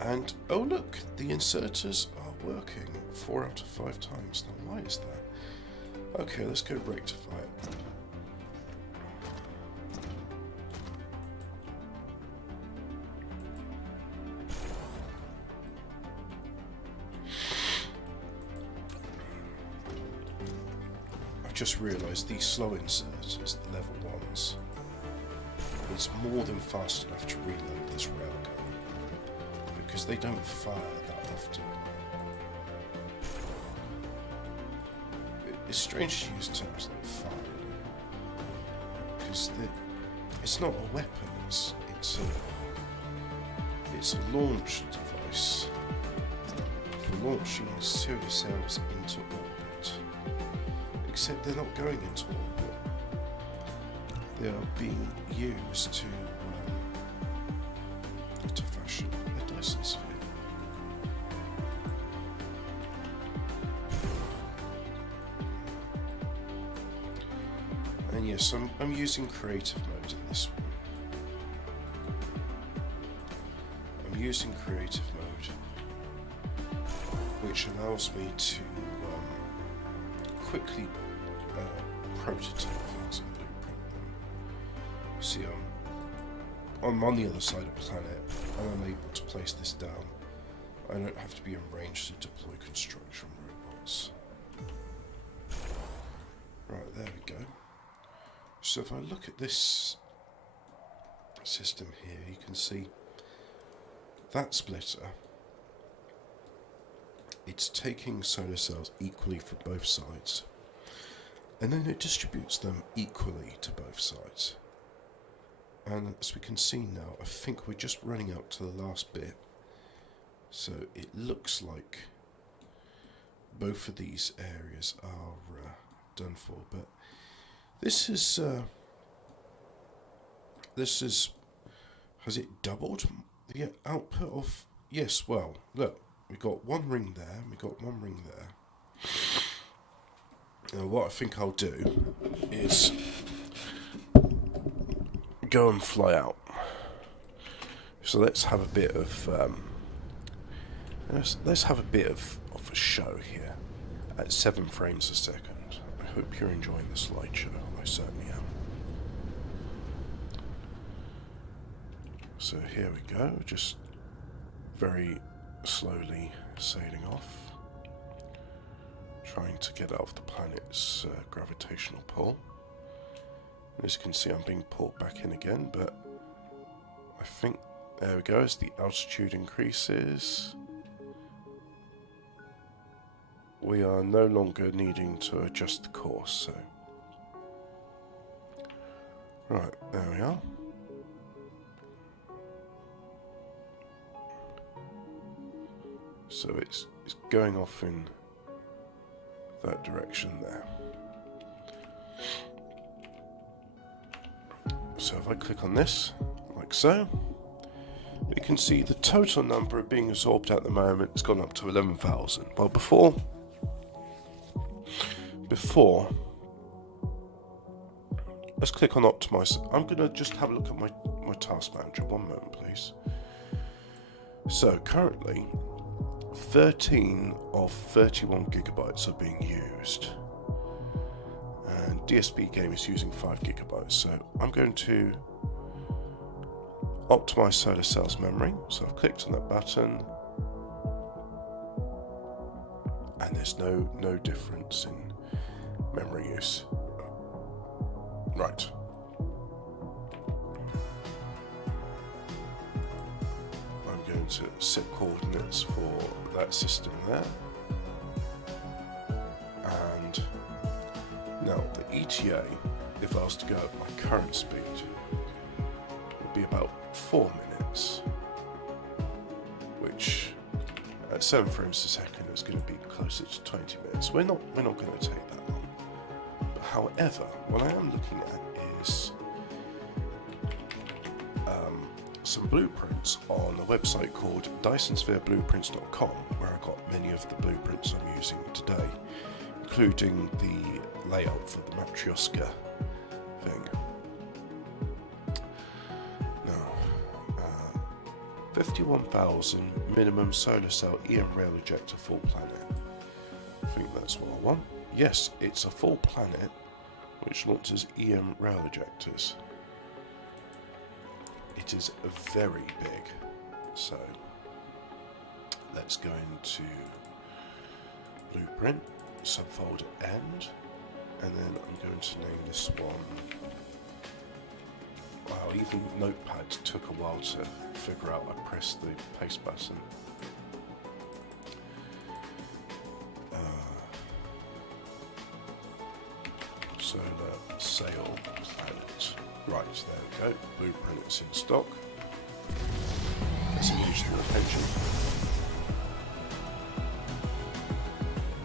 And oh look, the inserters are working 4 out of 5 times. Now why is that? Okay, let's go rectify it. Just realised these slow inserters, the level ones, it's more than fast enough to reload this railgun because they don't fire that often. It's strange to use terms like fire because it's not a weapon, it's a launch device for launching solar cells into orbit. Except they're not going into orbit. They are being used to fashion a Dyson Sphere. And yes, I'm using creative mode in this one. I'm using creative mode, which allows me to quickly prototype things and blueprint them. See, I'm on the other side of the planet and I'm able to place this down. I don't have to be in range to deploy construction robots. Right, there we go. So if I look at this system here, you can see that splitter, it's taking solar cells equally for both sides, and then it distributes them equally to both sides. And as we can see now, I think we're just running out to the last bit, so it looks like both of these areas are done for. But this is this is... Has it doubled the output of... Yes, well, look. We got one ring there. We got one ring there. Now what I think I'll do is go and fly out. So let's have a bit of let's have a bit of a show here at 7 frames a second. I hope you're enjoying the slideshow. I certainly am. So here we go, just very slowly sailing off, trying to get out of the planet's gravitational pull. As you can see, I'm being pulled back in again, but I think there we go. As the altitude increases, we are no longer needing to adjust the course. So, right, there we are. So it's going off in that direction there. So if I click on this, like so, we can see the total number being absorbed at the moment has gone up to 11,000. Well, before, let's click on optimize. I'm going to just have a look at my task manager. One moment, please. So currently, 13 of 31 gigabytes are being used. And DSP game is using 5 gigabytes, so I'm going to optimize solar cells memory. So I've clicked on that button, and there's no difference in memory use. Right. I'm going to set coordinates for that system there. And now the ETA, if I was to go at my current speed, would be about 4 minutes, which at 7 frames a second is going to be closer to 20 minutes. We're not going to take that long. But however, what I am looking at is some blueprints on a website called DysonSphereBlueprints.com, where I got many of the blueprints I'm using today, including the layout for the Matryoshka thing. Now, 51,000 minimum solar cell EM rail ejector full planet. I think that's what I want. Yes, it's a full planet which launches EM rail ejectors. It is very big, so let's go into blueprint, subfolder end, and then I'm going to name this one. Wow, even Notepad took a while to figure out I pressed the paste button. Solar sail planet. Right, there we go. Blueprint is in stock. Let's engage the attention.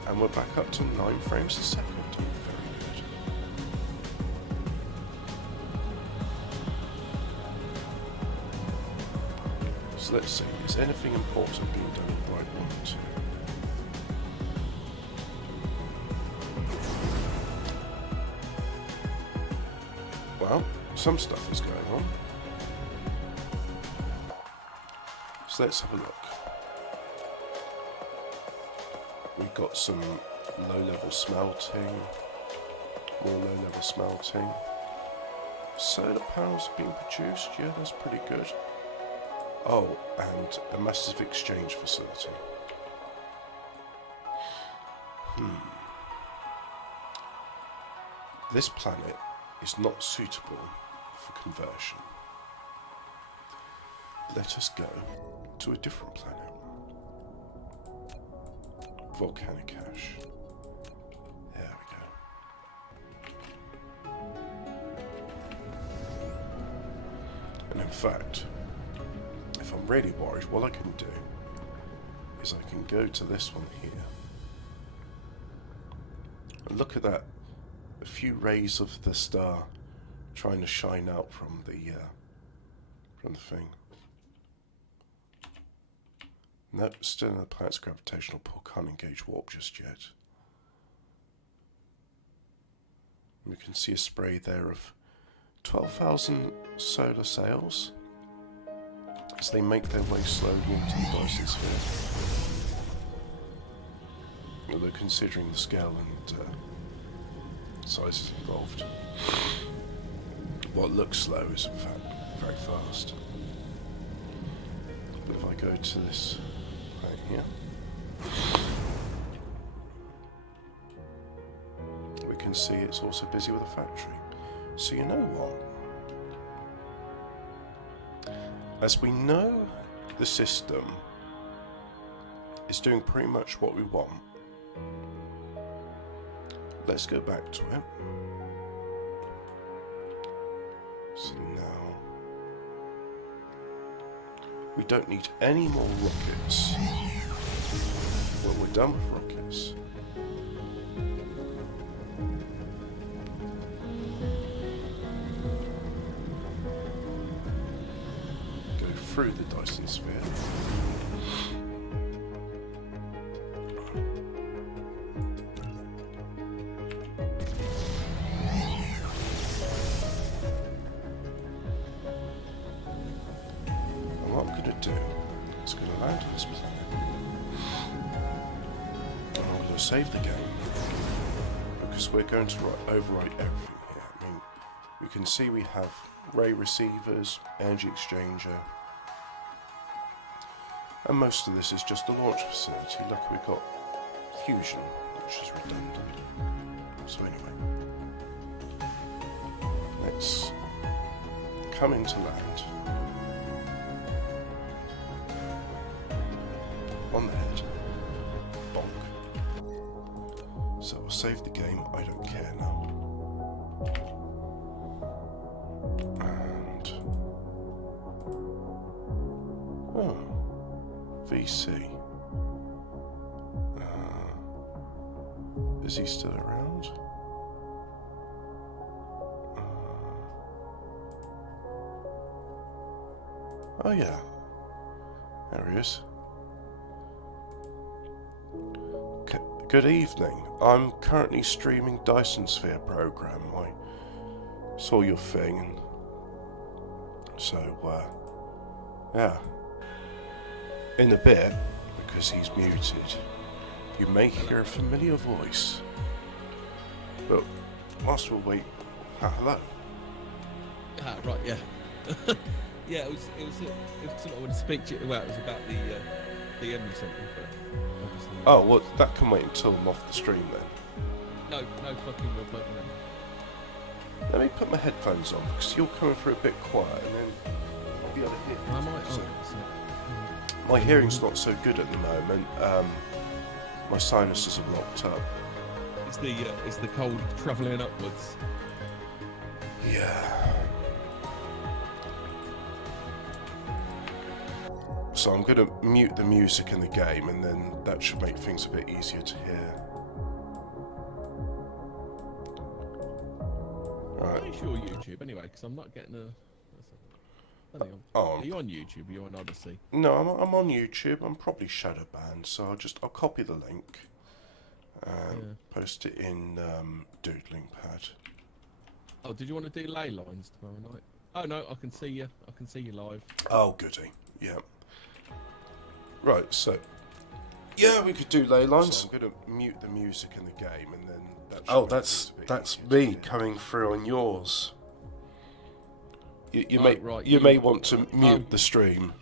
And we're back up to 9 frames a second. Very good. So let's see, is anything important being done with right 1 and 2? Well, some stuff is going on. So let's have a look. We've got some low-level smelting, more low-level smelting. Solar panels are being produced, yeah, that's pretty good. Oh, and a massive exchange facility. This planet is not suitable for conversion. Let us go to a different planet. Volcanic ash. There we go. And in fact, if I'm really worried, what I can do is I can go to this one here. And look at that. A few rays of the star trying to shine out from the from the thing. Nope, still in the planet's gravitational pull. Can't engage warp just yet. We can see a spray there of 12,000 solar sails as they make their way slowly into the Dyson Sphere. Although considering the scale and sizes involved, what looks slow is in fact very fast. But if I go to this right here, we can see it's also busy with a factory. So you know what? As we know the system is doing pretty much what we want, let's go back to it. So now we don't need any more rockets. Well, we're done with rockets. Go through the Dyson Sphere. Save the game because we're going to overwrite everything here. I mean, we can see we have ray receivers, energy exchanger, and most of this is just a launch facility. Look, we've got fusion, which is redundant. So anyway, let's come into land on the head. So I'll save the game, I don't care now. And... oh, VC. Is he still around? Oh yeah, there he is. Good evening. I'm currently streaming Dyson Sphere program. I saw your thing, and so yeah. In a bit, because he's muted, you may hear a familiar voice. But whilst we'll wait, hello. Right, yeah. Yeah, it was something I wanted to speak to you about. It was about the end or something, but obviously... Oh, well, that can wait until I'm off the stream then. No fucking real button. Let me put my headphones on, because you're coming through a bit quiet, and then I'll be able to hear you. I might... My hearing's not so good at the moment. My sinuses are locked up. It's the cold travelling upwards. Yeah. So I'm going to mute the music in the game, and then that should make things a bit easier to hear. Right. I'm sure YouTube anyway, because I'm not getting a... Oh, are you on YouTube or are you on Odyssey? No, I'm on YouTube. I'm probably shadow banned, so I'll copy the link and post it in Doodling Pad. Oh, did you want to do ley lines tomorrow night? Oh no, I can see you. I can see you live. Oh, goody. Yeah. Right, so yeah, we could do ley lines. So I'm going to mute the music in the game, and then that's me coming through on yours. You may want to mute the stream.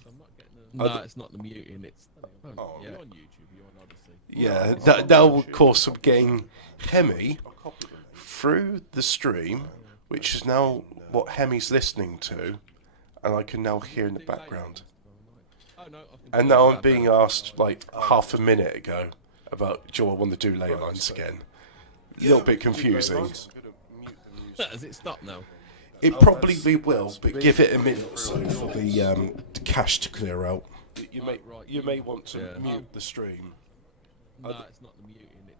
No, it's not the muting. It's you're on YouTube. You're on Odyssey. Yeah, that will cause some getting Hemi through the stream, which is now what Hemi's listening to, and I can now hear in the background. And now I'm being asked like half a minute ago about do I want to do ley lines again. A little bit confusing. Has it stopped now? It probably will, but give it a minute or so for the cache to clear out. You may want to mute the stream. No, it's not the muting.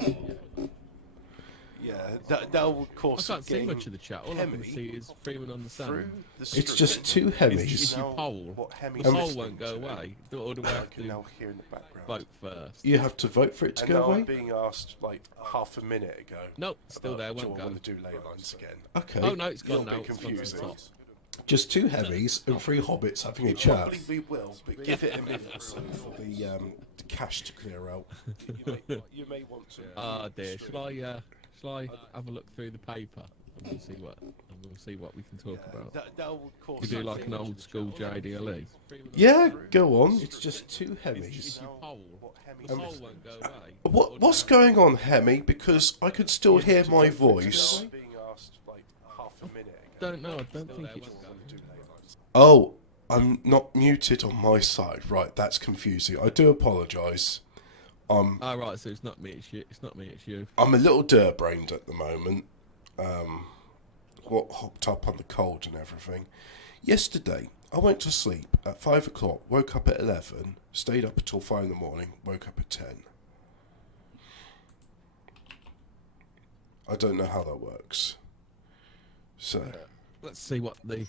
It's Yeah, now of I course can't see getting much of the chat. All I can Hemi see is Freeman on the through Sand. the It's just two It's Hemis. your poll. What The Hemi's poll listening won't go to, away. Or do we I have can to now hear in the background. vote first? You have to vote for it to And go now I'm away? being asked like half a minute ago. Nope, still about, there, do won't I go. want to do ley lines again? Okay. Oh no, it's Little gone now. bit It's gone to the confusing. top. Just two Hemis and three Hobbits having a chat. Probably we will, but give it a minute or so for the cache to clear out. You may want to. Ah dear. Shall I have a look through the paper and we'll see what we can talk about. Now, of course, We do like an old school JDLE. Yeah, go on. It's just two Hemis. It's your poll. What The Hemi's poll won't go away. What's going on, Hemi? Because I could still hear my voice. I'm being asked like half a minute ago. Don't know. I don't think it's. Do ley lines. Oh, I'm not muted on my side. Right, that's confusing. I do apologise. Oh right, so it's not me. It's you. It's not me. It's you. I'm a little brained at the moment. What hooked up on the cold and everything. Yesterday, I went to sleep at 5 o'clock, woke up at 11, stayed up until 5 in the morning, woke up at 10. I don't know how that works. So, Let's see what the.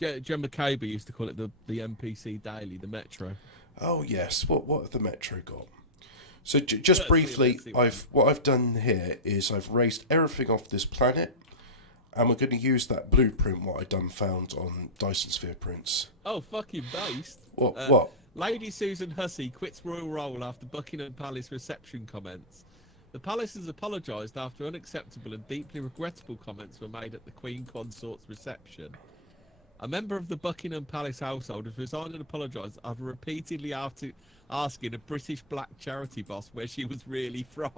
Jen McCabe used to call it the NPC Daily, the Metro. oh yes, what have the Metro got? So just Let's briefly, see. what I've done here is I've raised everything off this planet, and we're going to use that blueprint what I done found on Dyson Sphering. Oh, fucking based. What? Lady Susan Hussey quits royal role after Buckingham Palace reception comments. The palace has apologised after unacceptable and deeply regrettable comments were made at the Queen Consort's reception. A member of the Buckingham Palace household has resigned and apologised after repeatedly asking a British black charity boss where she was really from.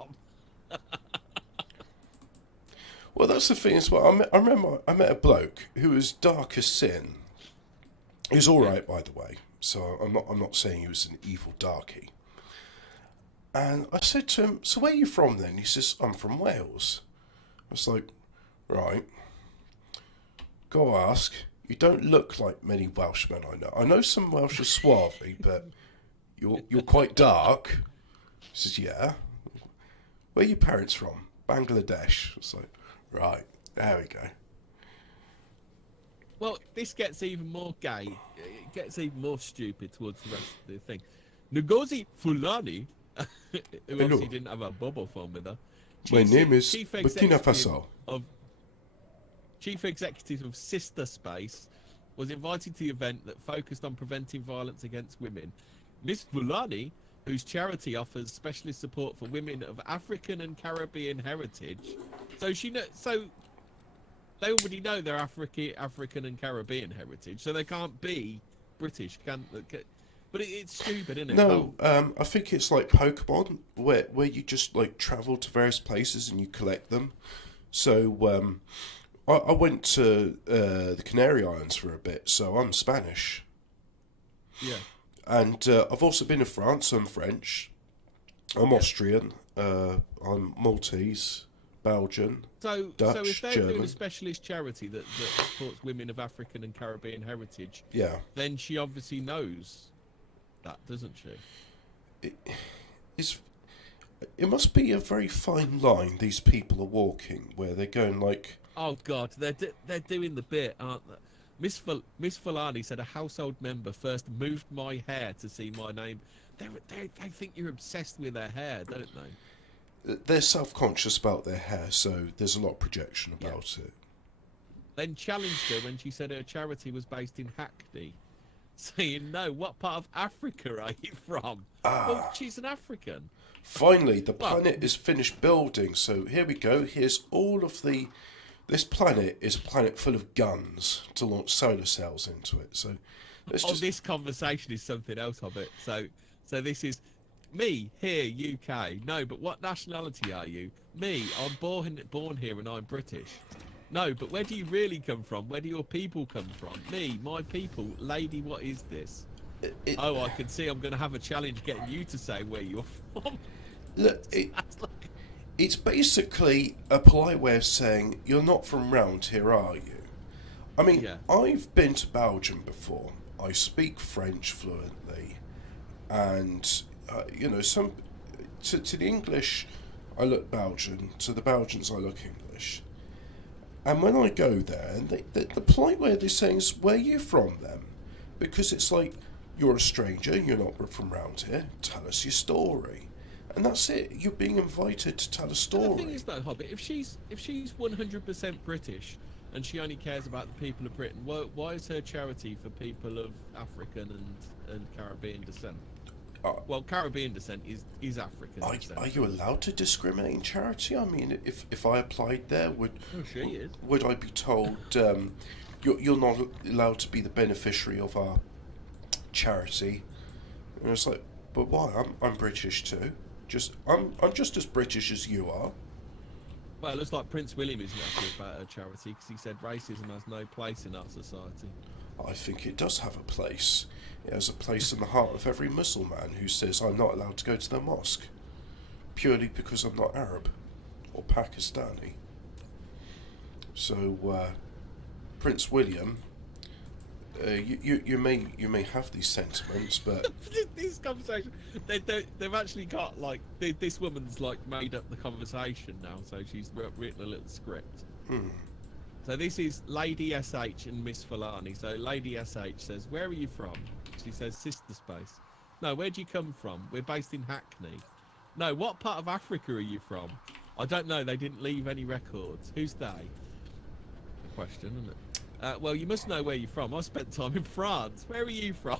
Well, that's the thing as well. I remember I met a bloke who was dark as sin. He was all right, by the way. So I'm not saying he was an evil darkie. And I said to him, "So where are you from then?" He says, "I'm from Wales." I was like, "Right. Go ask. You don't look like many Welshmen I know. I know some Welsh are swarthy, but you're quite dark." He says, "Yeah. Where are your parents from?" "Bangladesh." I was like, "Right, there we go." Well, this gets even more gay. It gets even more stupid towards the rest of the thing. Ngozi Fulani, who Hello. obviously didn't have a bubble phone with her. My Chief- name is Chief Burkina Executive Faso. Chief Executive of Sister Space was invited to the event that focused on preventing violence against women. Miss Fulani, whose charity offers specialist support for women of African and Caribbean heritage, so they already know they're African and Caribbean heritage, so they can't be British, but it's stupid, isn't it? No, I think it's like Pokemon, where you just like travel to various places and you collect them. So I went to the Canary Islands for a bit, so I'm Spanish. Yeah. And I've also been to France. I'm French. I'm Austrian. I'm Maltese, Belgian. So Dutch, if they're doing German. a specialist charity that supports women of African and Caribbean heritage, Yeah. then she obviously knows that, doesn't she? It must be a very fine line these people are walking, where they're going like, Oh God, they're doing the bit, aren't they? Miss Fulani said a household member first moved my hair to see my name. They think you're obsessed with their hair, don't they? they're self-conscious about their hair, so there's a lot of projection about it. Then challenged her when she said her charity was based in Hackney, saying, "No, what part of Africa are you from?" Well, she's an African. Finally, the Well- planet is finished building, so here we go. Here's all of the... This planet is a planet full of guns to launch solar cells into it, so... Let's Oh, just... this conversation is something else, Hobbit. So this is me here, UK. No, but what nationality are you? Me, I'm born here and I'm British. No, but where do you really come from? Where do your people come from? Me, my people. Lady, what is this? Oh, I can see I'm going to have a challenge getting you to say where you're from. Look, That's like... it's basically a polite way of saying, you're not from round here, are you? I mean, Yeah. I've been to Belgium before. I speak French fluently. And, you know, to the English, I look Belgian. To the Belgians, I look English. And when I go there, and the polite way they're saying is, "Where are you from, then?" Because it's like, you're a stranger, you're not from round here. Tell us your story, and that's it. You're being invited to tell a story. The thing is, though, Hobbit, if she's 100% British and she only cares about the people of Britain, why is her charity for people of African and Caribbean descent? Well, Caribbean descent is African descent. Are you allowed to discriminate in charity? I mean, if I applied there, would I be told you're not allowed to be the beneficiary of our charity? And it's like, but why? I'm British too. I'm just as British as you are. Well, it looks like Prince William isn't happy about her charity because he said racism has no place in our society. I think it does have a place. It has a place in the heart of every Muslim man who says, "I'm not allowed to go to the mosque purely because I'm not Arab or Pakistani." So, Prince William, you may have these sentiments, but These conversations, they've actually got like this woman's like made up the conversation now, so she's written a little script. So this is Lady SH and Miss Fulani. So Lady SH says, "Where are you from?" She says, "Sister Space." "No, where do you come from?" "We're based in Hackney." "No, what part of Africa are you from?" "I don't know, they didn't leave any records." "Who's they?" A question, isn't it? "Well, you must know where you're from. I spent time in France." "Where are you from?"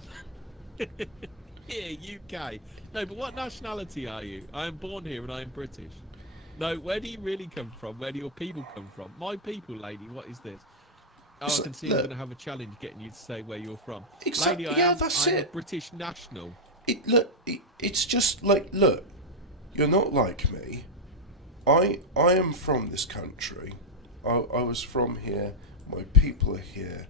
"Here, UK." "No, but what nationality are you?" "I am born here and I am British." "No, where do you really come from? Where do your people come from?" "My people, lady, what is this?" "Oh, I can see I'm going to have a challenge getting you to say where you're from." Exactly. "Lady, That's I'm it. a British national." It's just like, look, you're not like me. I am from this country. I was from here. My people are here.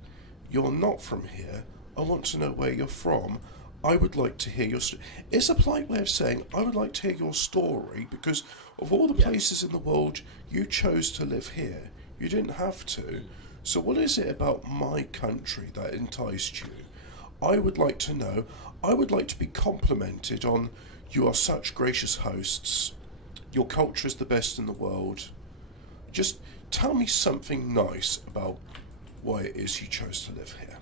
You're not from here. I want to know where you're from. I would like to hear your story. It's a polite way of saying, I would like to hear your story, because of all the places in the world, you chose to live here. You didn't have to. So what is it about my country that enticed you? I would like to know. I would like to be complimented on, you are such gracious hosts. Your culture is the best in the world. Just tell me something nice about why it is you chose to live here.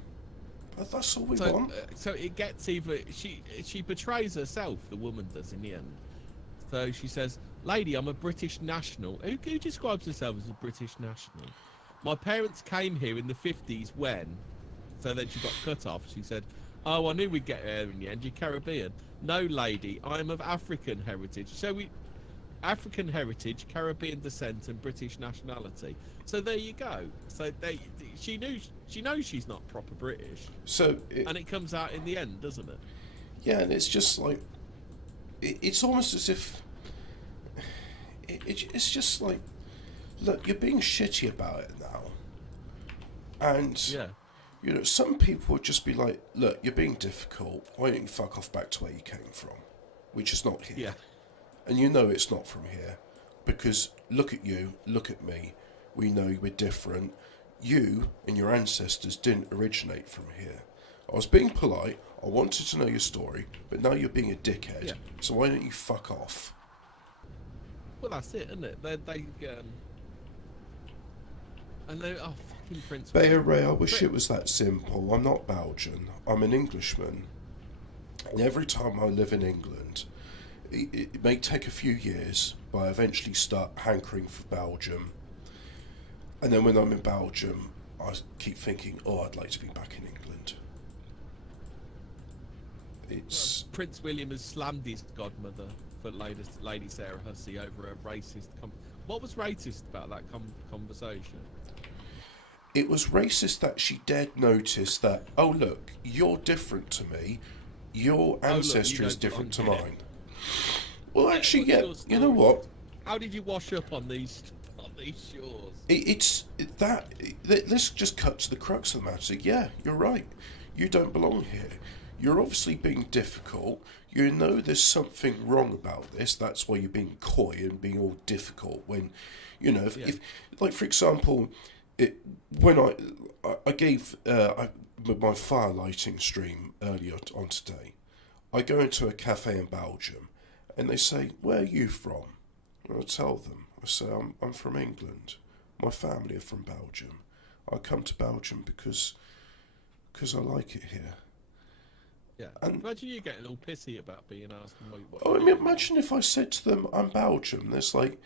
But that's all we want. So it gets either she betrays herself, the woman does, in the end. So she says, "Lady, I'm a British national." Who describes herself as a British national? "My parents came here in the 50s when..." So then she got cut off. She said, "Oh, I knew we'd get her in the end. You're Caribbean." "No, lady, I'm of African heritage." So African heritage, Caribbean descent, and British nationality. So there you go. So she knows she's not proper British. So and it comes out in the end, doesn't it? Yeah, and it's just like, it's almost as if it's just like, look, you're being shitty about it now, and some people would just be like, "Look, you're being difficult. Why don't you fuck off back to where you came from, which is not here." Yeah. And you know it's not from here, because look at you, look at me. We know we're different. You and your ancestors didn't originate from here. I was being polite. I wanted to know your story, but now you're being a dickhead. Yeah. So why don't you fuck off? Well, that's it, isn't it? And they fucking Prince. Bay Ray, I wish it was that simple. I'm not Belgian. I'm an Englishman. And every time I live in England, it may take a few years, but I eventually start hankering for Belgium. And then when I'm in Belgium, I keep thinking, oh, I'd like to be back in England. It's... Prince William has slammed his godmother for Lady Sarah Hussey over a racist... What was racist about that conversation? It was racist that she dared notice that, oh, look, you're different to me. Your ancestry is different to mine. Well, actually, yeah, you know what? How did you wash up on these shores? Let's just cut to the crux of the matter. Yeah, you're right. You don't belong here. You're obviously being difficult. You know there's something wrong about this. That's why you're being coy and being all difficult. When, if like, for example, when I gave my fire lighting stream earlier on today, I go into a cafe in Belgium, and they say, "Where are you from?" And I tell them, I say, I'm from England. My family are from Belgium. I come to Belgium because I like it here. Yeah. And Imagine you getting all pissy about being asked what oh, I you mean, do. imagine if I said to them, I'm Belgium. There's like,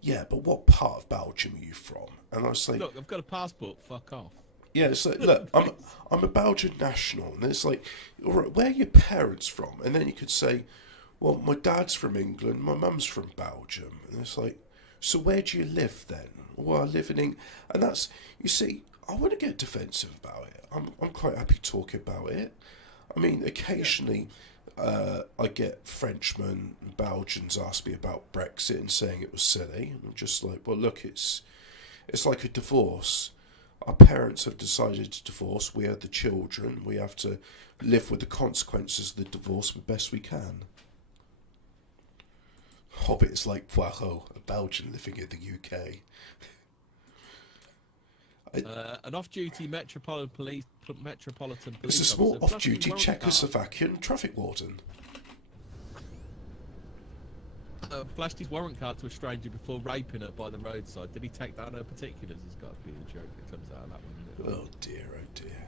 yeah, but what part of Belgium are you from? And I say, Look, I've got a passport. Fuck off. yeah, it's like, look, I'm a Belgian national. And it's like, all right, where are your parents from? And then you could say, well, my dad's from England, my mum's from Belgium. And it's like, so where do you live then? Well, I live in England. And that's, you see, I wouldn't get defensive about it. I'm quite happy talking about it. I mean, occasionally I get Frenchmen and Belgians ask me about Brexit and saying it was silly. And I'm just like, well, look, it's like a divorce. Our parents have decided to divorce. We are the children. We have to live with the consequences of the divorce the best we can. Hobbit's like, wow, a Belgian living in the UK. An off-duty metropolitan police It's a small officer off-duty flashed his warrant Czechoslovakian traffic warden. flashed his warrant card to a stranger before raping her by the roadside. Did he take down her particulars? It's got to be the joke that comes out of that one, isn't it? Oh dear, oh dear.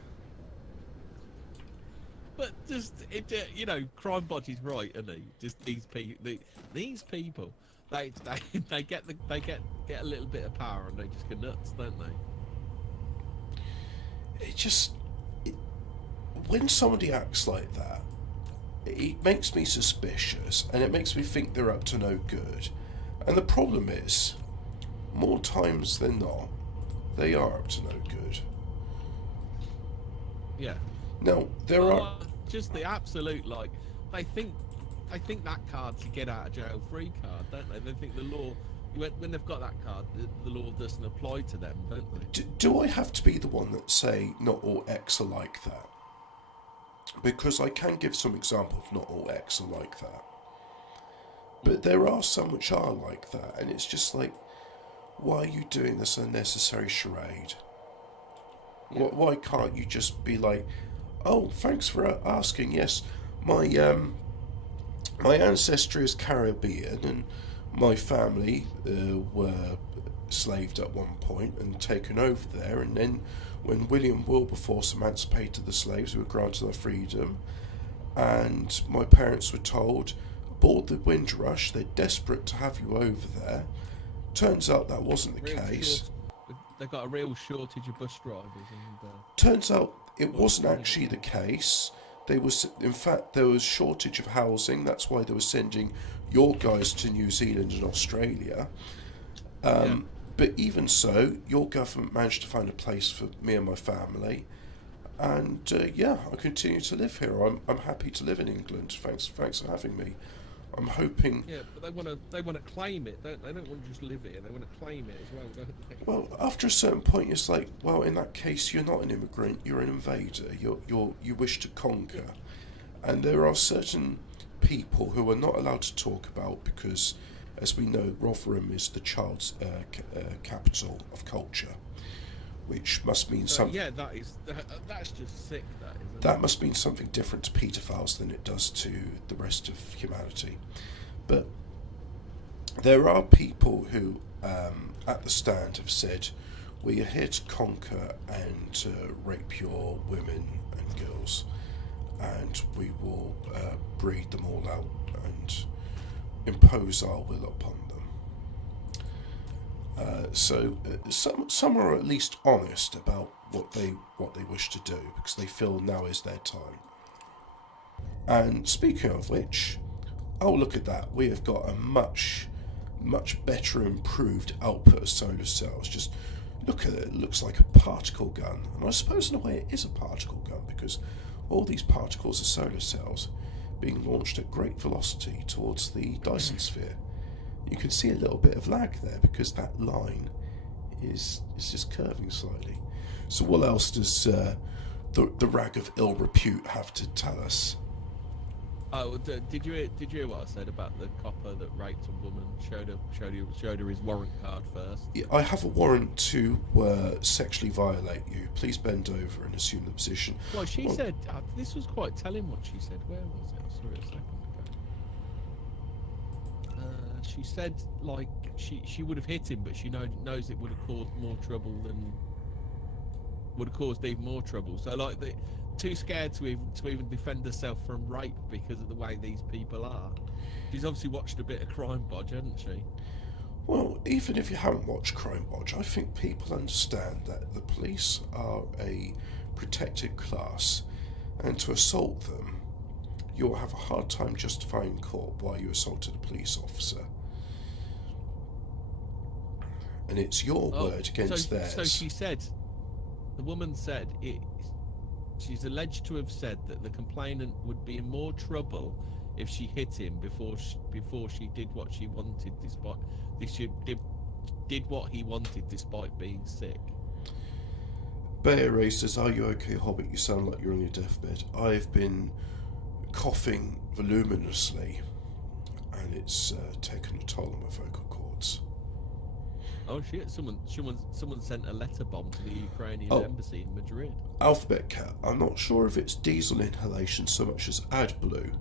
But just crime bodies right, isn't he? Just these people, they get a little bit of power and they just go nuts, don't they? When somebody acts like that, it makes me suspicious and it makes me think they're up to no good. And the problem is, more times than not, they are up to no good. Yeah. Now, there are... Just the absolute, they think that card's a get out of jail free card, don't they? They think the law, when they've got that card, the law doesn't apply to them, don't they? Do I have to be the one that say not all X are like that? Because I can give some examples of not all X are like that. But there are some which are like that, and it's just like, why are you doing this unnecessary charade? Yeah. Why can't you just be like, oh, thanks for asking. Yes, my ancestry is Caribbean, and my family were slaved at one point and taken over there. And then, when William Wilberforce emancipated the slaves, we were granted our freedom. And my parents were told, aboard the Windrush, they're desperate to have you over there. Turns out that wasn't the case. They've got a real shortage of bus drivers. And, turns out it wasn't actually the case. In fact, there was shortage of housing. That's why they were sending your guys to New Zealand and Australia. But even so, your government managed to find a place for me and my family. And I continue to live here. I'm happy to live in England. Thanks for having me. I'm hoping. Yeah, but they want to claim it, don't they? They don't want to just live here. They want to claim it as well, don't they? Well, after a certain point, it's like, well, in that case, you're not an immigrant. You're an invader. You wish to conquer, and there are certain people who are not allowed to talk about because, as we know, Rotherham is the child's capital of culture, which must mean something. Yeah, that's just sick. That must mean something different to paedophiles than it does to the rest of humanity. But there are people who, at the stand, have said, we are here to conquer and rape your women and girls, and we will breed them all out and impose our will upon them. So some are at least honest about what they wish to do, because they feel now is their time. And speaking of which, oh, look at that, we have got a much better improved output of solar cells. Just look at it, it looks like a particle gun, and I suppose in a way it is a particle gun, because all these particles are solar cells being launched at great velocity towards the Dyson sphere. You can see a little bit of lag there because that line is just curving slightly. So what else does the rag of ill repute have to tell us? Oh, did you hear what I said about the copper that raped a woman? Showed her his warrant card first. Yeah, I have a warrant to sexually violate you. Please bend over and assume the position. Well, she said this was quite telling. What she said. Where was it? I saw it a second ago. she said like she would have hit him, but she knows it would have caused more trouble than would have caused even more trouble. So like too scared to even defend herself from rape because of the way these people are. She's obviously watched a bit of Crime Bodge, hasn't she? Well, even if you haven't watched Crime Bodge, I think people understand that the police are a protected class, and to assault them, you'll have a hard time justifying in court why you assaulted a police officer. And it's your word against theirs. So she said, the woman said, she's alleged to have said that the complainant would be in more trouble if she hit him before she did what she wanted, did what he wanted despite being sick. Bear Ray says, "Are you okay, Hobbit? You sound like you're on your deathbed." I've been coughing voluminously, and it's taken a toll on my vocal cords. Oh shit! Someone sent a letter bomb to the Ukrainian embassy in Madrid. Alphabet Cat. I'm not sure if it's diesel inhalation so much as AdBlue.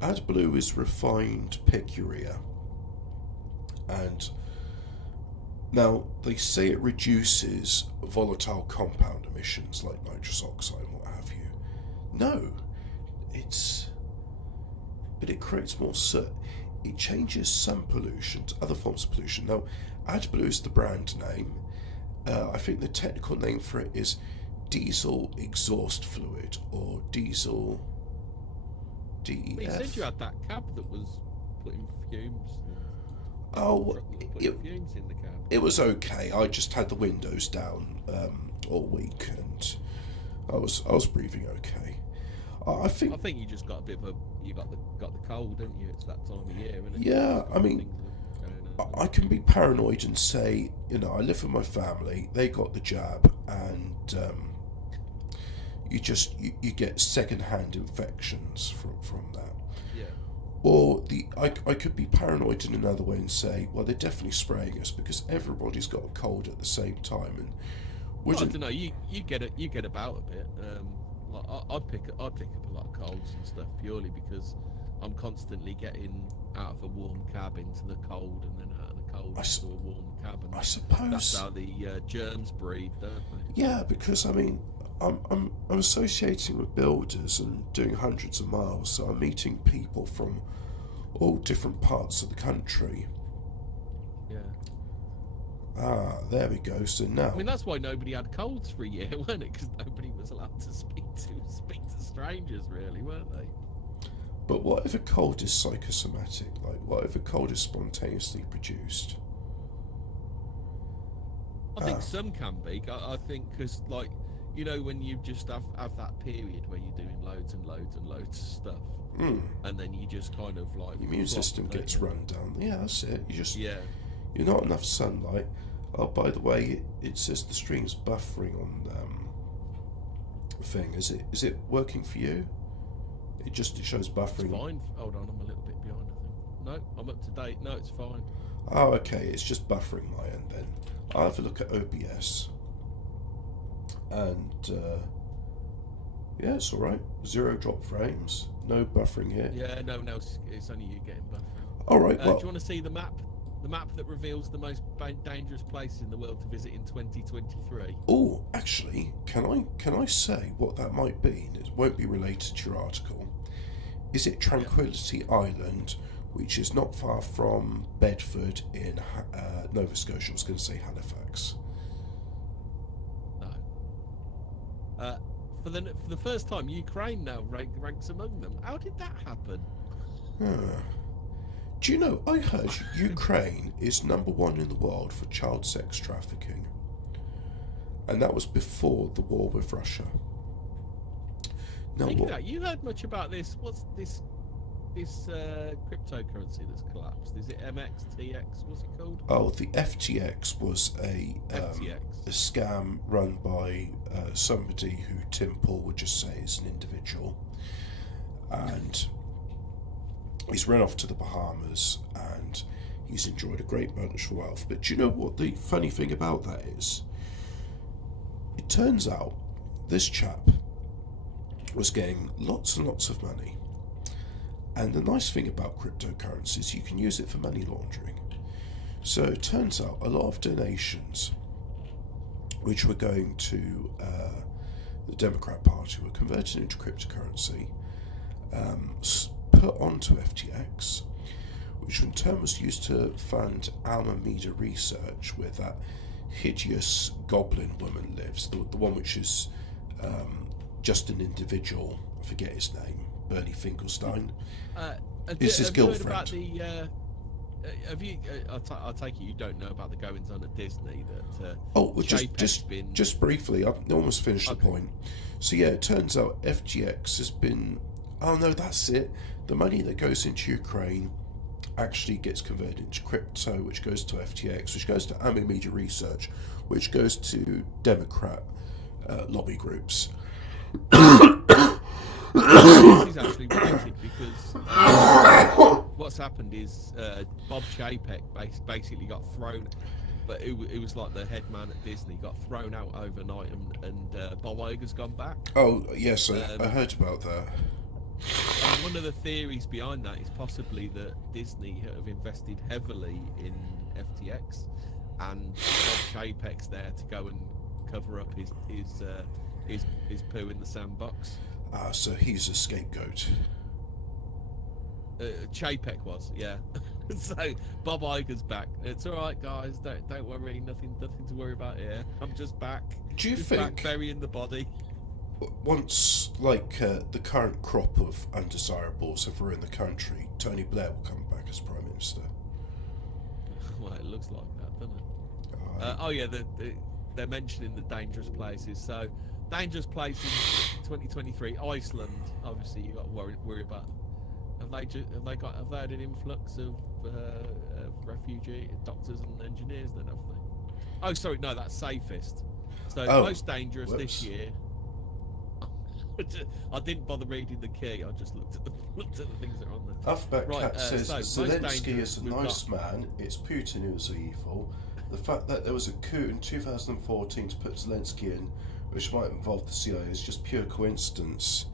AdBlue is refined picuria, and now they say it reduces volatile compound emissions like nitrous oxide and what have you. No, but it creates more soot. It changes some pollution to other forms of pollution. Now, AdBlue is the brand name. I think the technical name for it is diesel exhaust fluid, or diesel DEF. You said you had that cab that was putting fumes. Fumes in the cab. It was okay. I just had the windows down all week, and I was breathing okay. I think you just got a bit of you got the cold, didn't you? It's that time of year, isn't it? Yeah, I mean, I can be paranoid and say, I live with my family. They got the jab, and you get second-hand infections from that. Yeah. Or I could be paranoid in another way and say, well, they're definitely spraying us because everybody's got a cold at the same time, and I don't know. You get about a bit. I pick up a lot of colds and stuff purely because I'm constantly getting out of a warm cab into the cold, and then out of the cold into a warm cab. And I suppose that's how the germs breed, don't they? Yeah, because I mean, I'm associating with builders and doing hundreds of miles, so I'm meeting people from all different parts of the country. Yeah. There we go. So now, I mean, that's why nobody had colds for a year, weren't it? Because nobody was allowed to speak to strangers, really, weren't they? But what if a cold is psychosomatic? Like, what if a cold is spontaneously produced? I think some can be. I think because, like, when you just have that period where you're doing loads and loads and loads of stuff, and then you just kind of like... Your immune system gets run down. Yeah, that's it. Yeah. You're not enough sunlight. Oh, by the way, it says the stream's buffering on thing. Is it working for you? It shows buffering. It's fine. Hold on, I'm a little bit behind, I think. No, I'm up to date. No, it's fine. Oh, okay. It's just buffering my end then. I'll have a look at OBS. And yeah, it's all right. 0 drop frames. No buffering here. Yeah, no, it's only you getting buffering. All right. Well, do you want to see the map? The map that reveals the most dangerous places in the world to visit in 2023. Oh, actually, can I say what that might be? It won't be related to your article. Is it Tranquility Island, which is not far from Bedford in Nova Scotia? I was going to say Halifax. No. For the first time, Ukraine now ranks among them. How did that happen? Do you know, I heard Ukraine is #1 in the world for child sex trafficking. And that was before the war with Russia. Now, Speaking of that, you heard much about this? What's this cryptocurrency that's collapsed? Is it MXTX? What's it called? Oh, the FTX was a scam run by somebody who Tim Paul would just say is an individual. And he's run off to the Bahamas and he's enjoyed a great bunch of wealth. But do you know what the funny thing about that is? It turns out this chap was getting lots and lots of money, And the nice thing about cryptocurrency is you can use it for money laundering. So it turns out a lot of donations which were going to the Democrat Party were converted into cryptocurrency, put onto FTX, which in turn was used to fund Alameda Research, where that hideous goblin woman lives, the one which is just an individual, I forget his name, Bernie Finkelstein. Is his girlfriend. I take it you don't know about the goings on at Disney that. Just briefly, I've almost finished the point. So yeah, it turns out FTX has been. Oh no, that's it. The money that goes into Ukraine actually gets converted into crypto, which goes to FTX, which goes to Alameda Research, which goes to Democrat lobby groups. This is actually related because what's happened is Bob Chapek basically got thrown, but it was like the head man at Disney got thrown out overnight, and Bob Iger's gone back. Oh yes, I heard about that. And one of the theories behind that is possibly that Disney have invested heavily in FTX, and Bob Chapek's there to go and cover up his poo in the sandbox. So he's a scapegoat. Chapek was, yeah. So Bob Iger's back. It's all right, guys. Don't worry. Nothing to worry about here. I'm just back. Do you just think back burying the body? Once, the current crop of undesirables have ruined the country, Tony Blair will come back as Prime Minister? Well, it looks like that, doesn't it? They're mentioning the dangerous places. So, dangerous places 2023. Iceland, obviously, you got to worry about. Have they had an influx of refugee doctors and engineers? Then have they? Oh, sorry, no, that's safest. So most dangerous this year. I didn't bother reading the key. I just looked at the things that are on there. Alphabet Cat says Zelensky is a nice man. It's Putin who is evil. The fact that there was a coup in 2014 to put Zelensky in, which might involve the CIA, is just pure coincidence.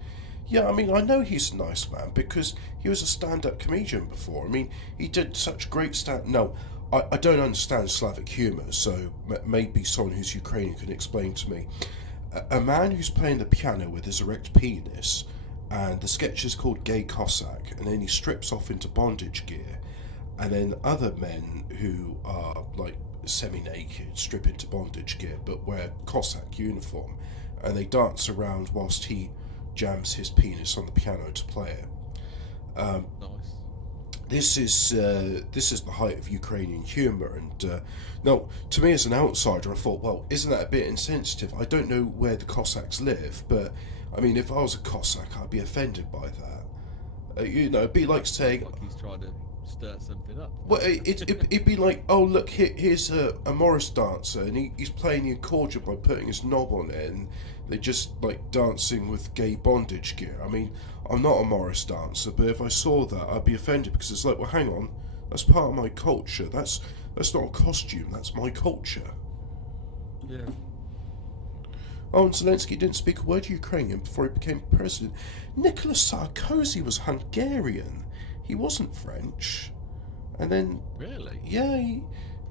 Yeah, I mean, I know he's a nice man because he was a stand-up comedian before. I mean, he did such great No, I don't understand Slavic humour, so maybe someone who's Ukrainian can explain to me. A man who's playing the piano with his erect penis, and the sketch is called Gay Cossack, and then he strips off into bondage gear, and then other men who are like semi-naked strip into bondage gear but wear Cossack uniform, and they dance around whilst he jams his penis on the piano to play it. Nice. This is the height of Ukrainian humour, and now, to me as an outsider, I thought, well, isn't that a bit insensitive? I don't know where the Cossacks live, but I mean, if I was a Cossack, I'd be offended by that. It'd be like saying, like he's trying to stir something up. Well, it'd be like, oh look, here's a Morris dancer, and he's playing the accordion by putting his knob on it, and they're just like dancing with gay bondage gear. I mean, I'm not a Morris dancer, but if I saw that, I'd be offended because it's like, well, hang on, that's part of my culture. That's not a costume. That's my culture. Yeah. Oh, and Zelensky didn't speak a word Ukrainian before he became president. Nicolas Sarkozy was Hungarian. He wasn't French. And then... Really? Yeah,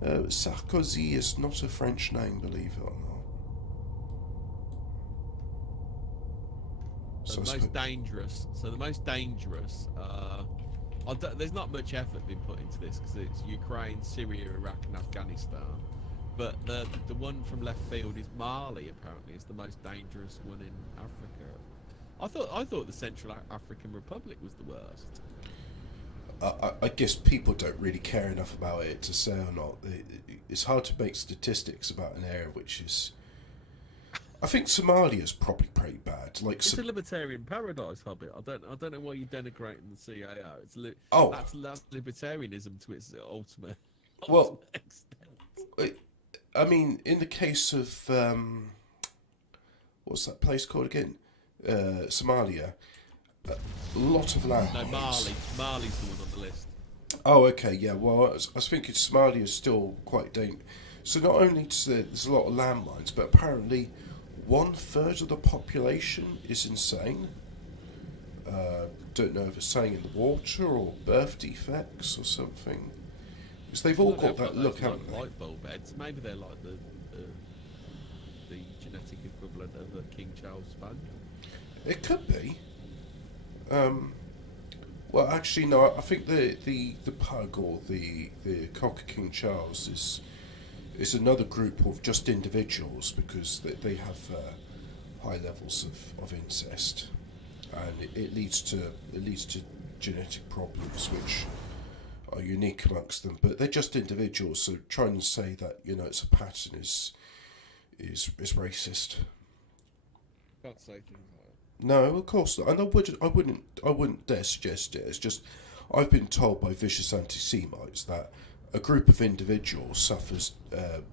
Sarkozy is not a French name, believe it or not. So the most dangerous, there's not much effort been put into this because it's Ukraine, Syria, Iraq and Afghanistan. But the one from left field is Mali, apparently, is the most dangerous one in Africa. I thought the Central African Republic was the worst. I guess people don't really care enough about it to say or not. It's hard to make statistics about an area which is... I think Somalia's probably pretty bad. Like, it's a libertarian paradise, Hobbit. I don't know why you're denigrating the CAO. That's libertarianism to its ultimate extent. I mean, in the case of what's that place called again? Somalia. A lot of land. No, Mali's the one on the list. Oh, okay, yeah. Well, I was thinking Somalia is still quite dangerous. So not only there's a lot of landmines, but apparently 1/3 of the population is insane. don't know if it's saying in the water or birth defects or something. Because they've all got that look, haven't they? Light bulb heads. Maybe they're like the genetic equivalent of a King Charles Spaniel. It could be. Well, actually, no. I think the pug or the Cocker King Charles is another group of just individuals, because they have high levels of incest, and it leads to genetic problems which are unique amongst them. But they're just individuals, so trying to say that it's a pattern is racist. Can't say things like that. No, of course not. And I wouldn't dare suggest it. It's just I've been told by vicious anti-Semites that a group of individuals suffers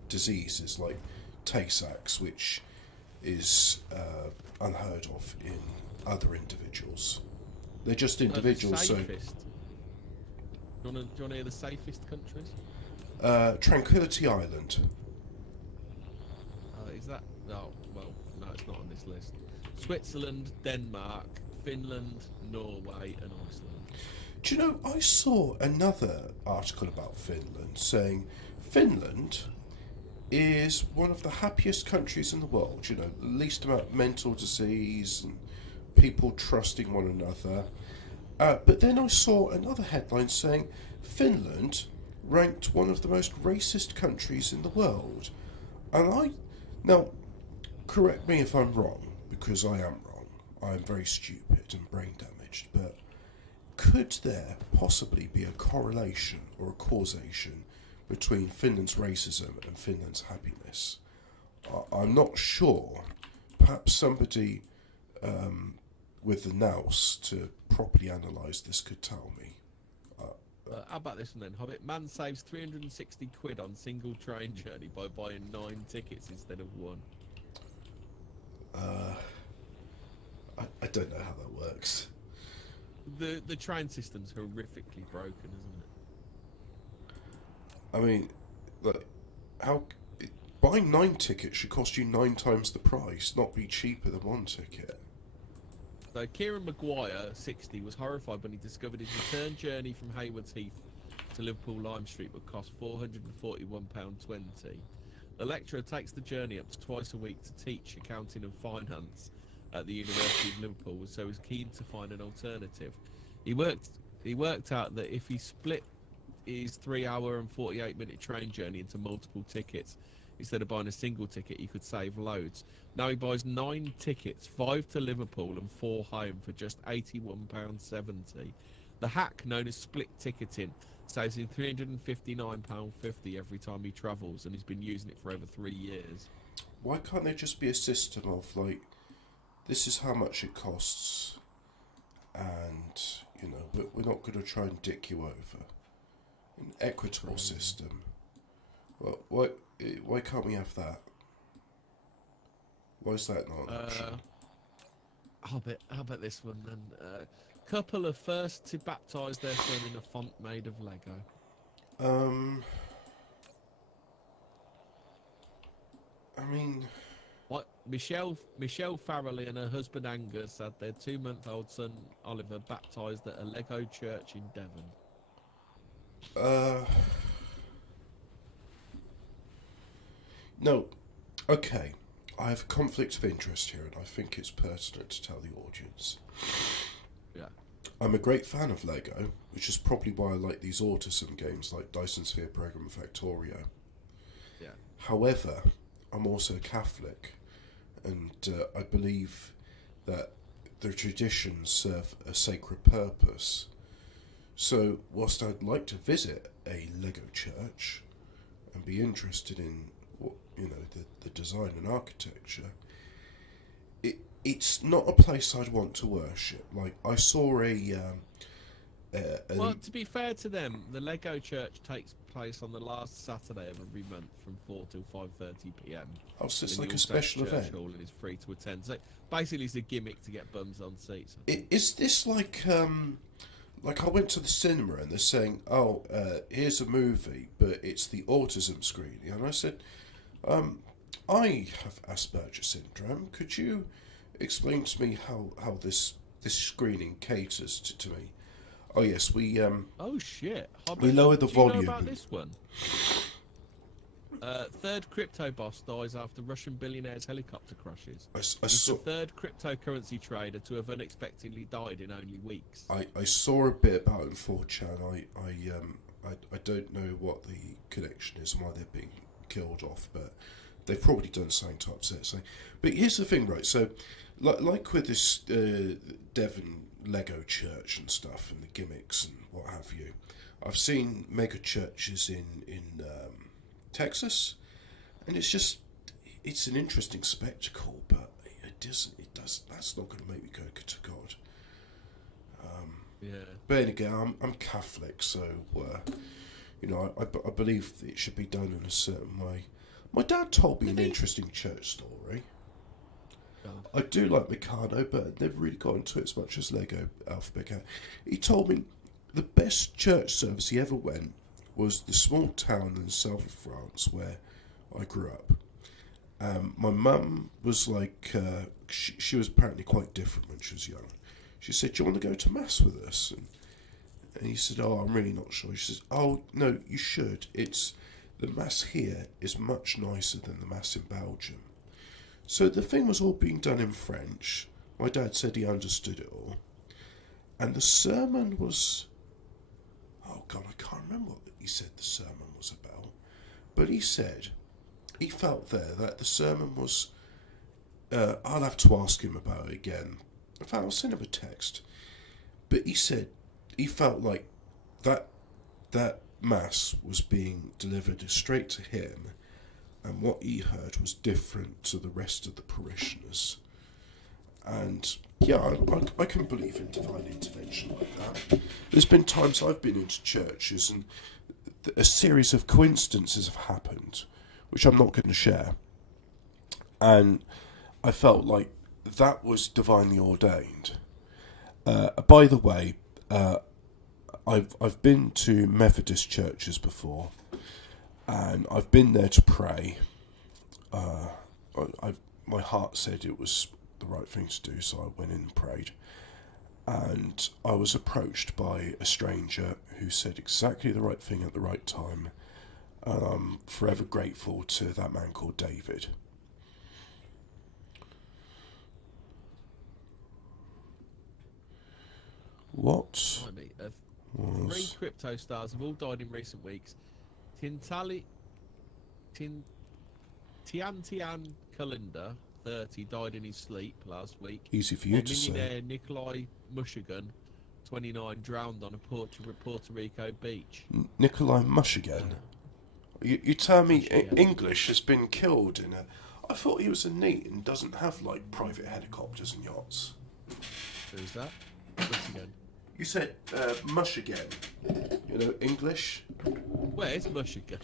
diseases like Tay-Sachs, which is unheard of in other individuals. They're just individuals. The safest. Do you want to hear the safest countries? Tranquility Island. Is that? Oh, well, no, it's not on this list. Switzerland, Denmark, Finland, Norway, and Iceland. Do you know, I saw another article about Finland saying Finland is one of the happiest countries in the world. The least amount of mental disease and people trusting one another. But then I saw another headline saying Finland ranked one of the most racist countries in the world. And now, correct me if I'm wrong, because I am wrong. I am very stupid and brain damaged, but could there possibly be a correlation or a causation between Finland's racism and Finland's happiness? I'm not sure. Perhaps somebody with the nous to properly analyse this could tell me. How about this one then, Hobbit? Man saves 360 quid on single train journey by buying 9 tickets instead of 1. I don't know how that works. The train system's horrifically broken, isn't it? I mean, like, buying 9 tickets should cost you 9 times the price, not be cheaper than 1 ticket. So Kieran Maguire, 60, was horrified when he discovered his return journey from Haywards Heath to Liverpool Lime Street would cost £441.20. The lecturer takes the journey up to twice a week to teach accounting and finance at the University of Liverpool, so he's keen to find an alternative. He worked out that if he split his 3-hour and 48-minute train journey into multiple tickets, instead of buying a single ticket, he could save loads. Now he buys 9 tickets, 5 to Liverpool and 4 home for just £81.70. The hack, known as split ticketing, saves him £359.50 every time he travels, and he's been using it for over 3 years. Why can't there just be a system of, like, this is how much it costs, and, we're not going to try and dick you over. An equitable system. Well, why can't we have that? Why is that not an option? How about this one then? Couple are first to baptise their son in a font made of Lego. I mean, What Michelle Farrelly and her husband Angus had their 2-month-old son Oliver baptised at a Lego church in Devon. No. Okay. I have a conflict of interest here, and I think it's pertinent to tell the audience. Yeah. I'm a great fan of Lego, which is probably why I like these autism games like Dyson Sphering and Factorio. Yeah. However, I'm also Catholic, and I believe that the traditions serve a sacred purpose. So, whilst I'd like to visit a Lego church and be interested in the design and architecture, it's not a place I'd want to worship. Like, I saw well, to be fair to them, the Lego church takes place on the last Saturday of every month from 4 till 5:30 p.m. Oh, so it's like a special event. Hall, and it's free to attend. So basically, it's a gimmick to get bums on seats. Is this like I went to the cinema and they're saying, "Oh, here's a movie, but it's the autism screening," and I said, I have Asperger's syndrome. Could you explain to me how this this screening caters to me. Oh yes, we Oh shit! we lower the Do you know volume. about this one? Third crypto boss dies after Russian billionaire's helicopter crashes. I He's saw the third cryptocurrency trader to have unexpectedly died in only weeks. I saw a bit about it in 4chan. I don't know what the connection is and why they're being killed off, but they've probably done something to upset something. But here's the thing, right? So, like with this Devon Lego church and stuff, and the gimmicks and what have you, I've seen mega churches in Texas, and it's an interesting spectacle, but that's not going to make me go to God. Yeah. But then again, I'm Catholic, so I believe it should be done in a certain way. My dad told me an interesting church story. I do like Mikado, but I've never really got into it as much as Lego Alphabet Cat. He told me the best church service he ever went was the small town in the south of France where I grew up. My mum was like, she was apparently quite different when she was young. She said, "Do you want to go to Mass with us?" And he said, "Oh, I'm really not sure." She says, "Oh, no, you should. The Mass here is much nicer than the Mass in Belgium." So the thing was all being done in French. My dad said he understood it all. And the sermon was... Oh, God, I can't remember what he said the sermon was about. But he said he felt there that the sermon was... I'll have to ask him about it again. In fact, I'll send him a text. But he said he felt like that Mass was being delivered straight to him, and what he heard was different to the rest of the parishioners. And yeah, I can believe in divine intervention like that. There's been times I've been into churches and a series of coincidences have happened, which I'm not going to share. And I felt like that was divinely ordained. By the way, I've been to Methodist churches before, and I've been there to pray. My heart said it was the right thing to do, so I went in and prayed. And I was approached by a stranger who said exactly the right thing at the right time, and I'm forever grateful to that man called David. What? Three crypto stars have all died in recent weeks. Tiantian Kalender, 30, died in his sleep last week. Easy for you to millionaire say. Nikolai Mushigan, 29, drowned on a Puerto Rico beach. Nikolai Mushigan? You tell me English has been killed in a... I thought he was a NEET and doesn't have, like, private helicopters and yachts. Who's that? Mushigan. You said Mushigan. You know, English? Where's Mushigan?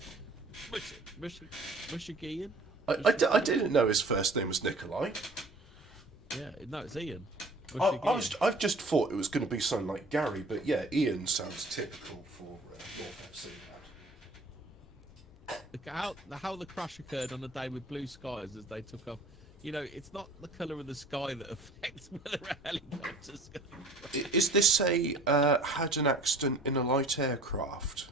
Mushigan? I didn't know his first name was Nikolai. Yeah, no, it's Ian. I've just thought it was going to be something like Gary, but yeah, Ian sounds typical for North FC. How the crash occurred on a day with blue skies as they took off. You know, it's not the colour of the sky that affects whether a helicopter's going. Is this had an accident in a light aircraft?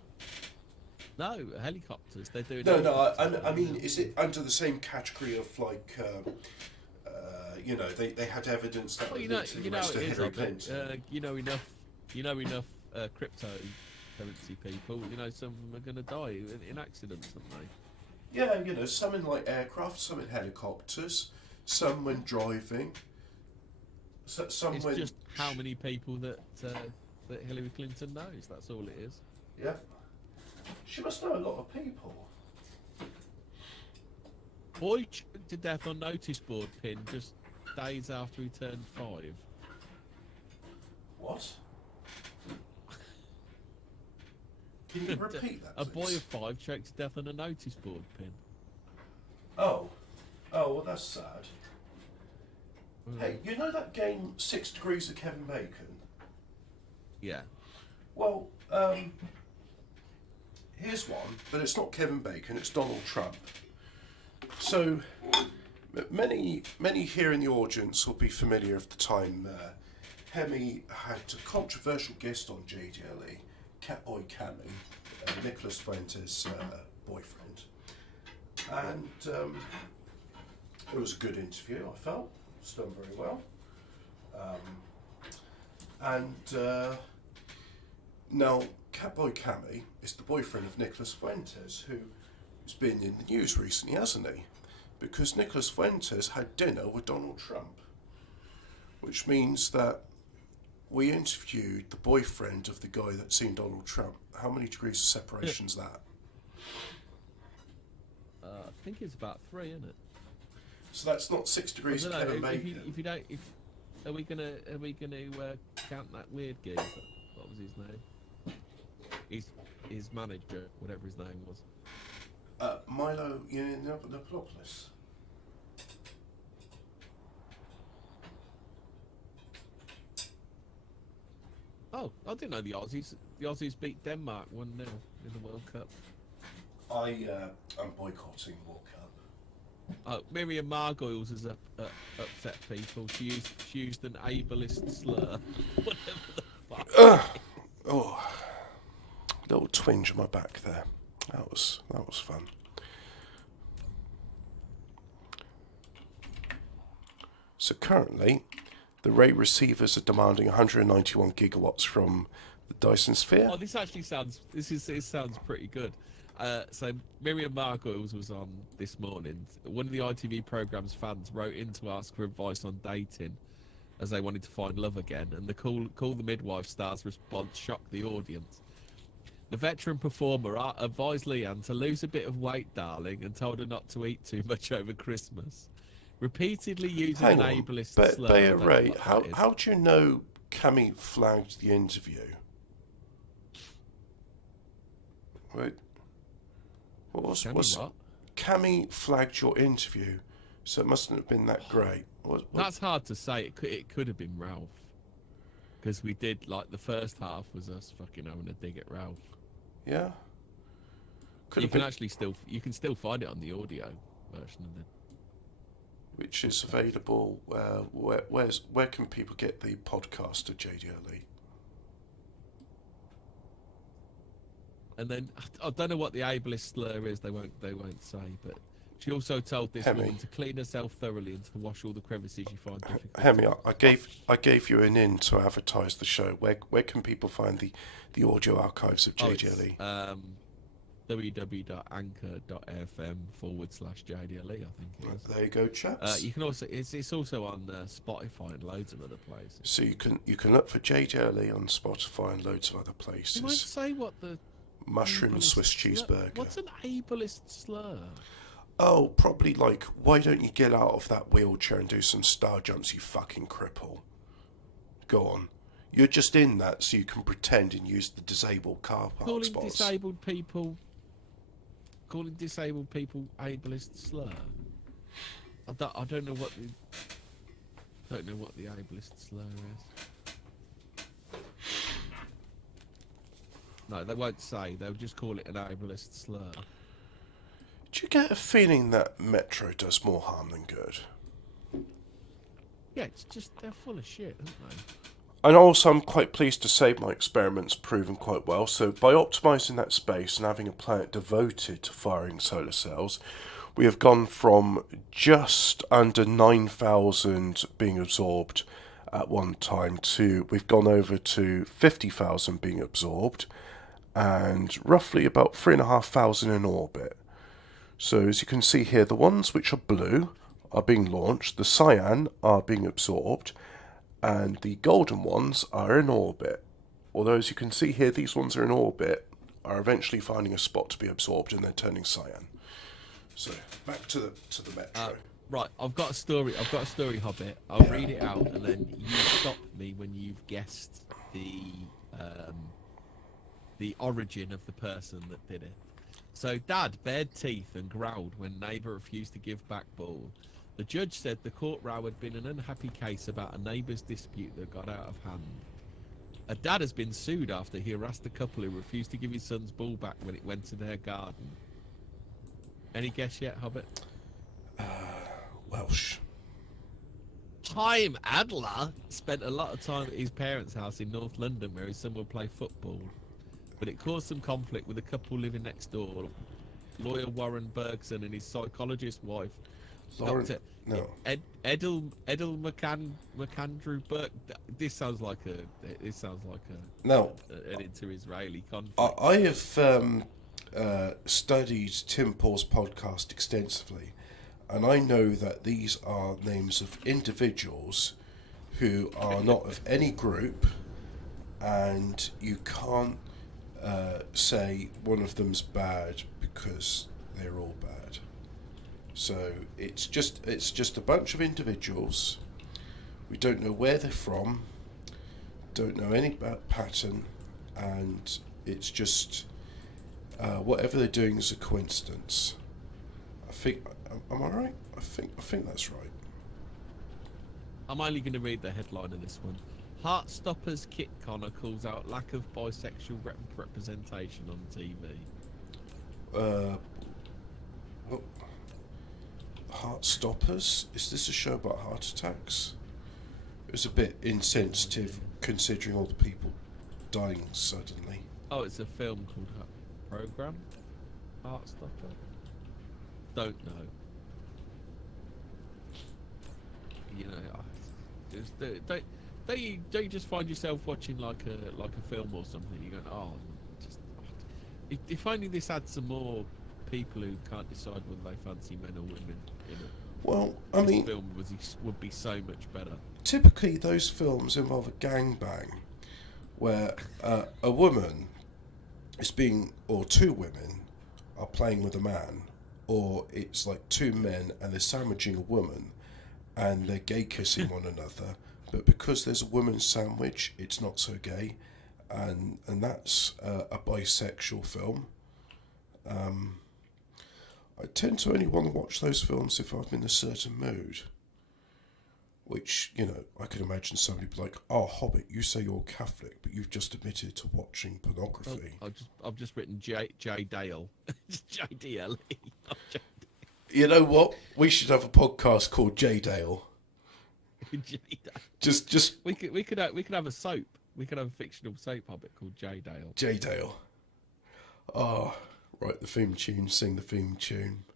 No, helicopters. They're doing. No. I mean, is it under the same category of like, they had evidence that Hillary Clinton. You know enough cryptocurrency people. You know, some of them are going to die in accidents, aren't they? Yeah, some in like aircraft, some in helicopters, some when driving. Some it's when... just how many people that Hillary Clinton knows. That's all it is. Yeah. She must know a lot of people. Boy choked to death on notice board pin just days after he turned 5. What? Can you repeat that, A please? boy of 5 choked to death on a notice board pin. Oh, well, that's sad. Hey, you know that game 6 Degrees of Kevin Bacon? Yeah. Well, here's one, but it's not Kevin Bacon, it's Donald Trump. So, many here in the audience will be familiar of the time Kemi had a controversial guest on JDLE, Catboy Cami, Nicholas Fuentes' boyfriend. And it was a good interview, I felt. It's done very well. Now, Catboy Cami is the boyfriend of Nicholas Fuentes, who has been in the news recently, hasn't he? Because Nicholas Fuentes had dinner with Donald Trump, which means that we interviewed the boyfriend of the guy that's seen Donald Trump. How many degrees of separation is that? I think it's about 3, isn't it? So that's not 6 degrees of I don't know, Kevin if you don't, are we gonna count that weird geezer? What was his name? His manager, whatever his name was. Milo Yiannopoulos. Oh, I didn't know the Aussies. The Aussies beat Denmark 1-0 in the World Cup. I'm boycotting World Cup. Oh, Miriam Margoyles has upset people. She used an ableist slur. Whatever the fuck. Oh, little twinge on my back there. That was fun. So currently, the Ray receivers are demanding 191 gigawatts from the Dyson Sphere. Oh, this actually sounds. It sounds pretty good. So Miriam Margoyles was on this morning. One of the ITV programme's fans wrote in to ask for advice on dating, as they wanted to find love again. And the Call the Midwife star's response shocked the audience. The veteran performer advised Leanne to lose a bit of weight, darling, and told her not to eat too much over Christmas. Repeatedly using an ableist slur. Bayer Ray, how do you know Cami flagged the interview? Wait. What? Cami flagged your interview, so it mustn't have been that great. That's hard to say. It could have been Ralph, because we did, like, the first half was us fucking having a dig at Ralph. Yeah. You can still find it on the audio version of it. Which is available. Where can people get the podcast of JDLE? And then I don't know what the ableist slur is. They won't say. But she also told this woman to clean herself thoroughly and to wash all the crevices you find difficult. Hemi, I gave you an in to advertise the show. Where can people find the audio archives of JDLE? www.anchor.fm/JDLE, I think it is. There you go, chaps. You can also it's also on Spotify and loads of other places. So you can look for JDLE on Spotify and loads of other places. You might say what the mushroom and Swiss cheeseburger. What's an ableist slur? Oh, probably like, why don't you get out of that wheelchair and do some star jumps, you fucking cripple? Go on. You're just in that so you can pretend and use the disabled car park spots. Calling disabled people ableist slur. I don't know what the ableist slur is. No, they won't say. They'll just call it an ableist slur. Do you get a feeling that Metro does more harm than good? Yeah, it's just they're full of shit, aren't they? And also, I'm quite pleased to say my experiment's proven quite well. So by optimising that space and having a planet devoted to firing solar cells, we have gone from just under 9,000 being absorbed at one time to, we've gone over to 50,000 being absorbed and roughly about 3,500 in orbit. So as you can see here, the ones which are blue are being launched, the cyan are being absorbed, and the golden ones are in orbit. Although, as you can see here, these ones are in orbit, are eventually finding a spot to be absorbed and then turning cyan. So, back to the Metro. Right, I've got a story, Hobbit. I'll read it out, and then you stop me when you've guessed the origin of the person that did it. So, Dad bared teeth and growled when neighbour refused to give back ball. The judge said the court row had been an unhappy case about a neighbour's dispute that got out of hand. A dad has been sued after he harassed a couple who refused to give his son's ball back when it went to their garden. Any guess yet, Hobbit? Welsh. Chaim Adler spent a lot of time at his parents' house in North London where his son would play football. But it caused some conflict with a couple living next door, lawyer Warren Bergson and his psychologist wife, Lauren, Dr. no. Edel McAndrew Burke. This sounds like an inter-Israeli conflict. I have studied Tim Paul's podcast extensively, and I know that these are names of individuals who are not of any group, and you can't say one of them's bad because they're all bad. So it's just a bunch of individuals. We don't know where they're from, don't know any pattern, and it's just whatever they're doing is a coincidence. I think. Am I right? I think that's right. I'm only going to read the headline of this one. Heartstoppers Kit Connor calls out lack of bisexual representation on TV. What? Heartstoppers? Is this a show about heart attacks? It was a bit insensitive considering all the people dying suddenly. Oh, it's a film called Program? Heartstopper? Don't know. You know, don't you just find yourself watching like a film or something? You go, if only this had some more people who can't decide whether they fancy men or women. You know, Well, I mean, film would be so much better. typically those films involve a gangbang where a woman is being, or two women are playing with a man, or it's like two men and they're sandwiching a woman and they're gay kissing one another, but because there's a woman's sandwich, it's not so gay, and that's a bisexual film. I tend to only want to watch those films if I'm in a certain mood. Which, you know, I could imagine somebody be like, "Oh, Hobbit, you say you're Catholic, but you've just admitted to watching pornography." Oh, I've just written J Dale, JDLE. You know what? We should have a podcast called J Dale. Just we could have a soap. We could have a fictional soap Hobbit called J Dale. J Dale. Oh, write the theme tune, sing the theme tune.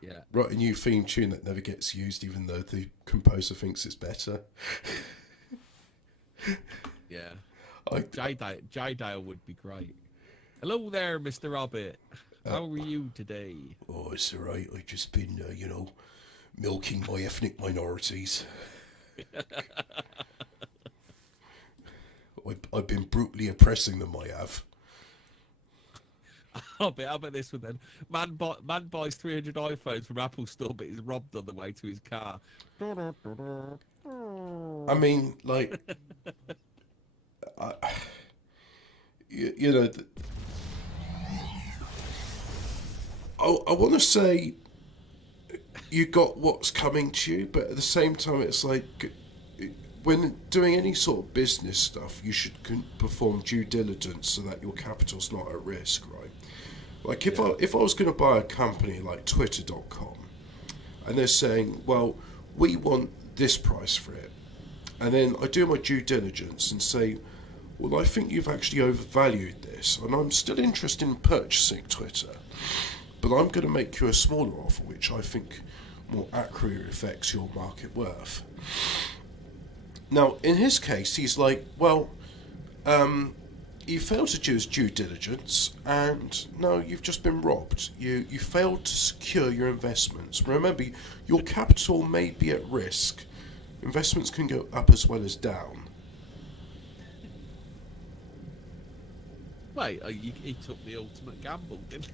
Yeah. Write a new theme tune that never gets used, even though the composer thinks it's better. Yeah. J Dale would be great. Hello there, Mr. Hobbit. How are you today? Oh, it's all right. I've just been, milking my ethnic minorities. I've been brutally oppressing them, I have. How about this one then? Man buys 300 iPhones from Apple Store, but is robbed on the way to his car. I mean, like, you know, I want to say you got what's coming to you, but at the same time, it's like when doing any sort of business stuff, you should perform due diligence so that your capital's not at risk, right? Like if I was going to buy a company like Twitter.com, and they're saying, well, we want this price for it, and then I do my due diligence and say, well, I think you've actually overvalued this, and I'm still interested in purchasing Twitter, but I'm going to make you a smaller offer, which I think more accurately reflects your market worth. Now, in his case, he's like, well, you failed to do his due diligence, and no, you've just been robbed. You failed to secure your investments. Remember, your capital may be at risk. Investments can go up as well as down. Wait, he took the ultimate gamble, didn't he?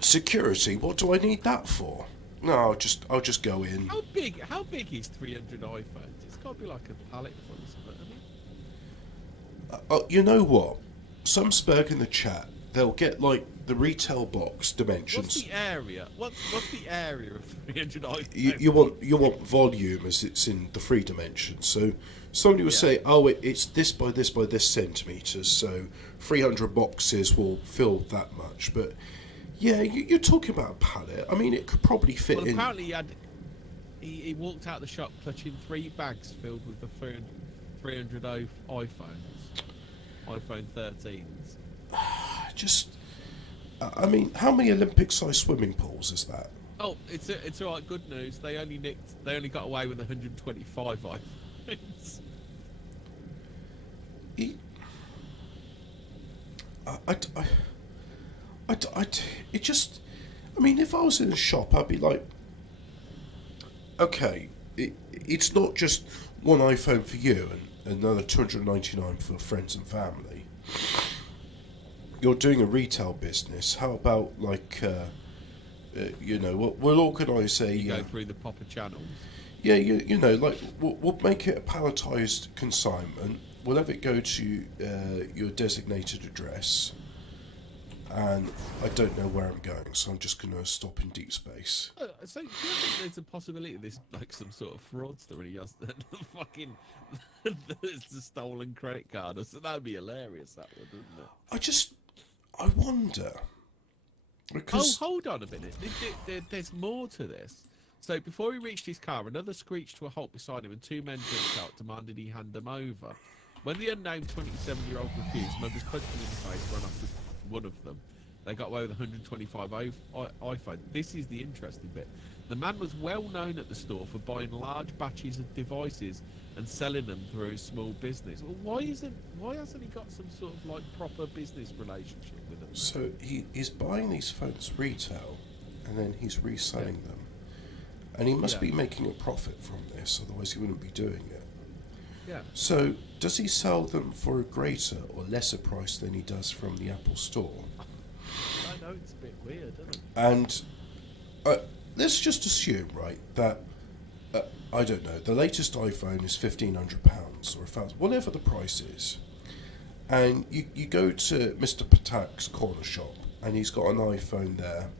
Security? What do I need that for? No, I'll just go in. How big is 300 iPhones? It's got to be like a pallet full or something, isn't it? You know what? Some spurg in the chat, they'll get like the retail box dimensions. What's the area? What's the area of 300 iPhones? You want volume as it's in the 3 dimensions. So somebody will say, oh, it's this by this centimetres, so 300 boxes will fill that much. But yeah, you're talking about a pallet. I mean, it could probably fit in. Apparently he walked out the shop clutching 3 bags filled with the 300 iPhones, iPhone 13s. I mean, how many Olympic-sized swimming pools is that? Oh, it's all right. Good news. They only got away with 125 iPhones. It just, I mean, if I was in a shop, I'd be like, okay, it's not just one iPhone for you and another 299 for friends and family. You're doing a retail business. How about like, we'll organise a. You go through the proper channels. Yeah, like we'll make it a palletised consignment. We'll have it go to your designated address, and I don't know where I'm going, so I'm just going to stop in deep space. So do you think there's a possibility this like some sort of fraudster and he has the fucking it's a stolen credit card? So that'd be hilarious, that would, wouldn't it? I wonder. Because hold on a minute. There's more to this. So before he reached his car, another screeched to a halt beside him and 2 men jumped out, demanded he hand them over. When the unnamed 27-year-old refused, members punched him in the face, ran off with one of them. They got away with 125 iPhone. This is the interesting bit. The man was well known at the store for buying large batches of devices and selling them through his small business. Well, why hasn't he got some sort of like proper business relationship with them? So he's buying these phones retail, and then he's reselling them, and he must be making a profit from this, otherwise he wouldn't be doing it. Yeah. So does he sell them for a greater or lesser price than he does from the Apple Store? I know, it's a bit weird, isn't it? And let's just assume, right, that I don't know, the latest iPhone is £1,500 or £1,000, whatever the price is, and you go to Mr. Patak's corner shop and he's got an iPhone there,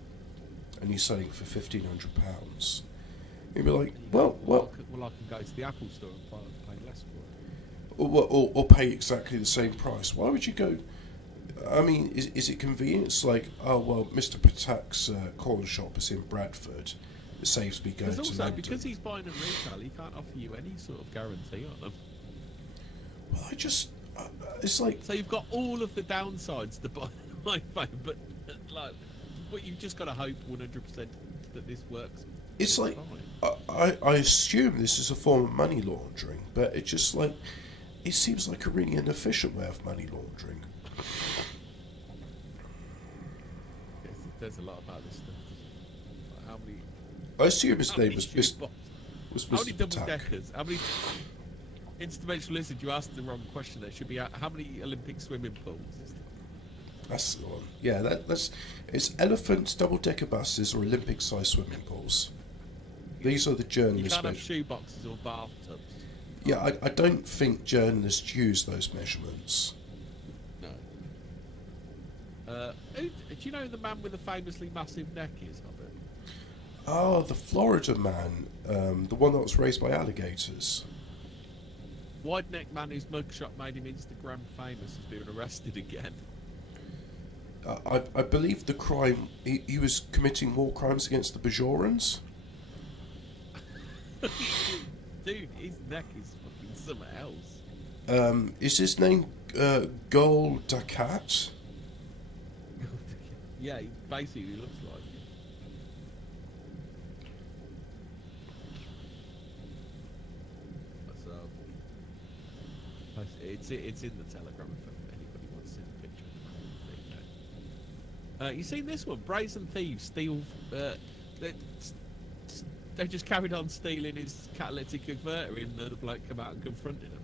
and he's selling for £1,500. You'd be like, well, I can go to the Apple Store and pay less for it. or pay exactly the same price. Why would you go? I mean, is it convenient? It's like, oh well, Mr. Patak's corner shop is in Bradford. It saves me going to also, London. because he's buying them retail, he can't offer you any sort of guarantee on them. Well, it's like... So you've got all of the downsides to buy an iPhone, but you've just got to hope 100% that this works. It's like, I assume this is a form of money laundering, but it just like, it seems like a really inefficient way of money laundering. There's a lot about this stuff. Like how many? I assume his name was Mr. How many double Patak. deckers? How many? Interdimensional lizard, you asked the wrong question. There should be how many Olympic swimming pools? That's the one. Yeah, that's it's elephants, double decker buses, or Olympic-sized swimming pools. These are the You journalists. can't have shoe boxes or bathtubs. Yeah, I don't think journalists use those measurements. No. Do you know the man with the famously massive neck is, Hobbit? Oh, the Florida man, the one that was raised by alligators. Wide neck man whose mugshot made him Instagram famous has been arrested again. I believe the crime, he was committing war crimes against the Bajorans. Dude, his neck is fucking something else. Is his name Gol Dakat? Yeah, he basically looks like it. So, it's in the Telegram if anybody wants to see the picture. You seen this one? Brazen thieves steal. They just carried on stealing his catalytic converter, and the bloke come out and confronted him.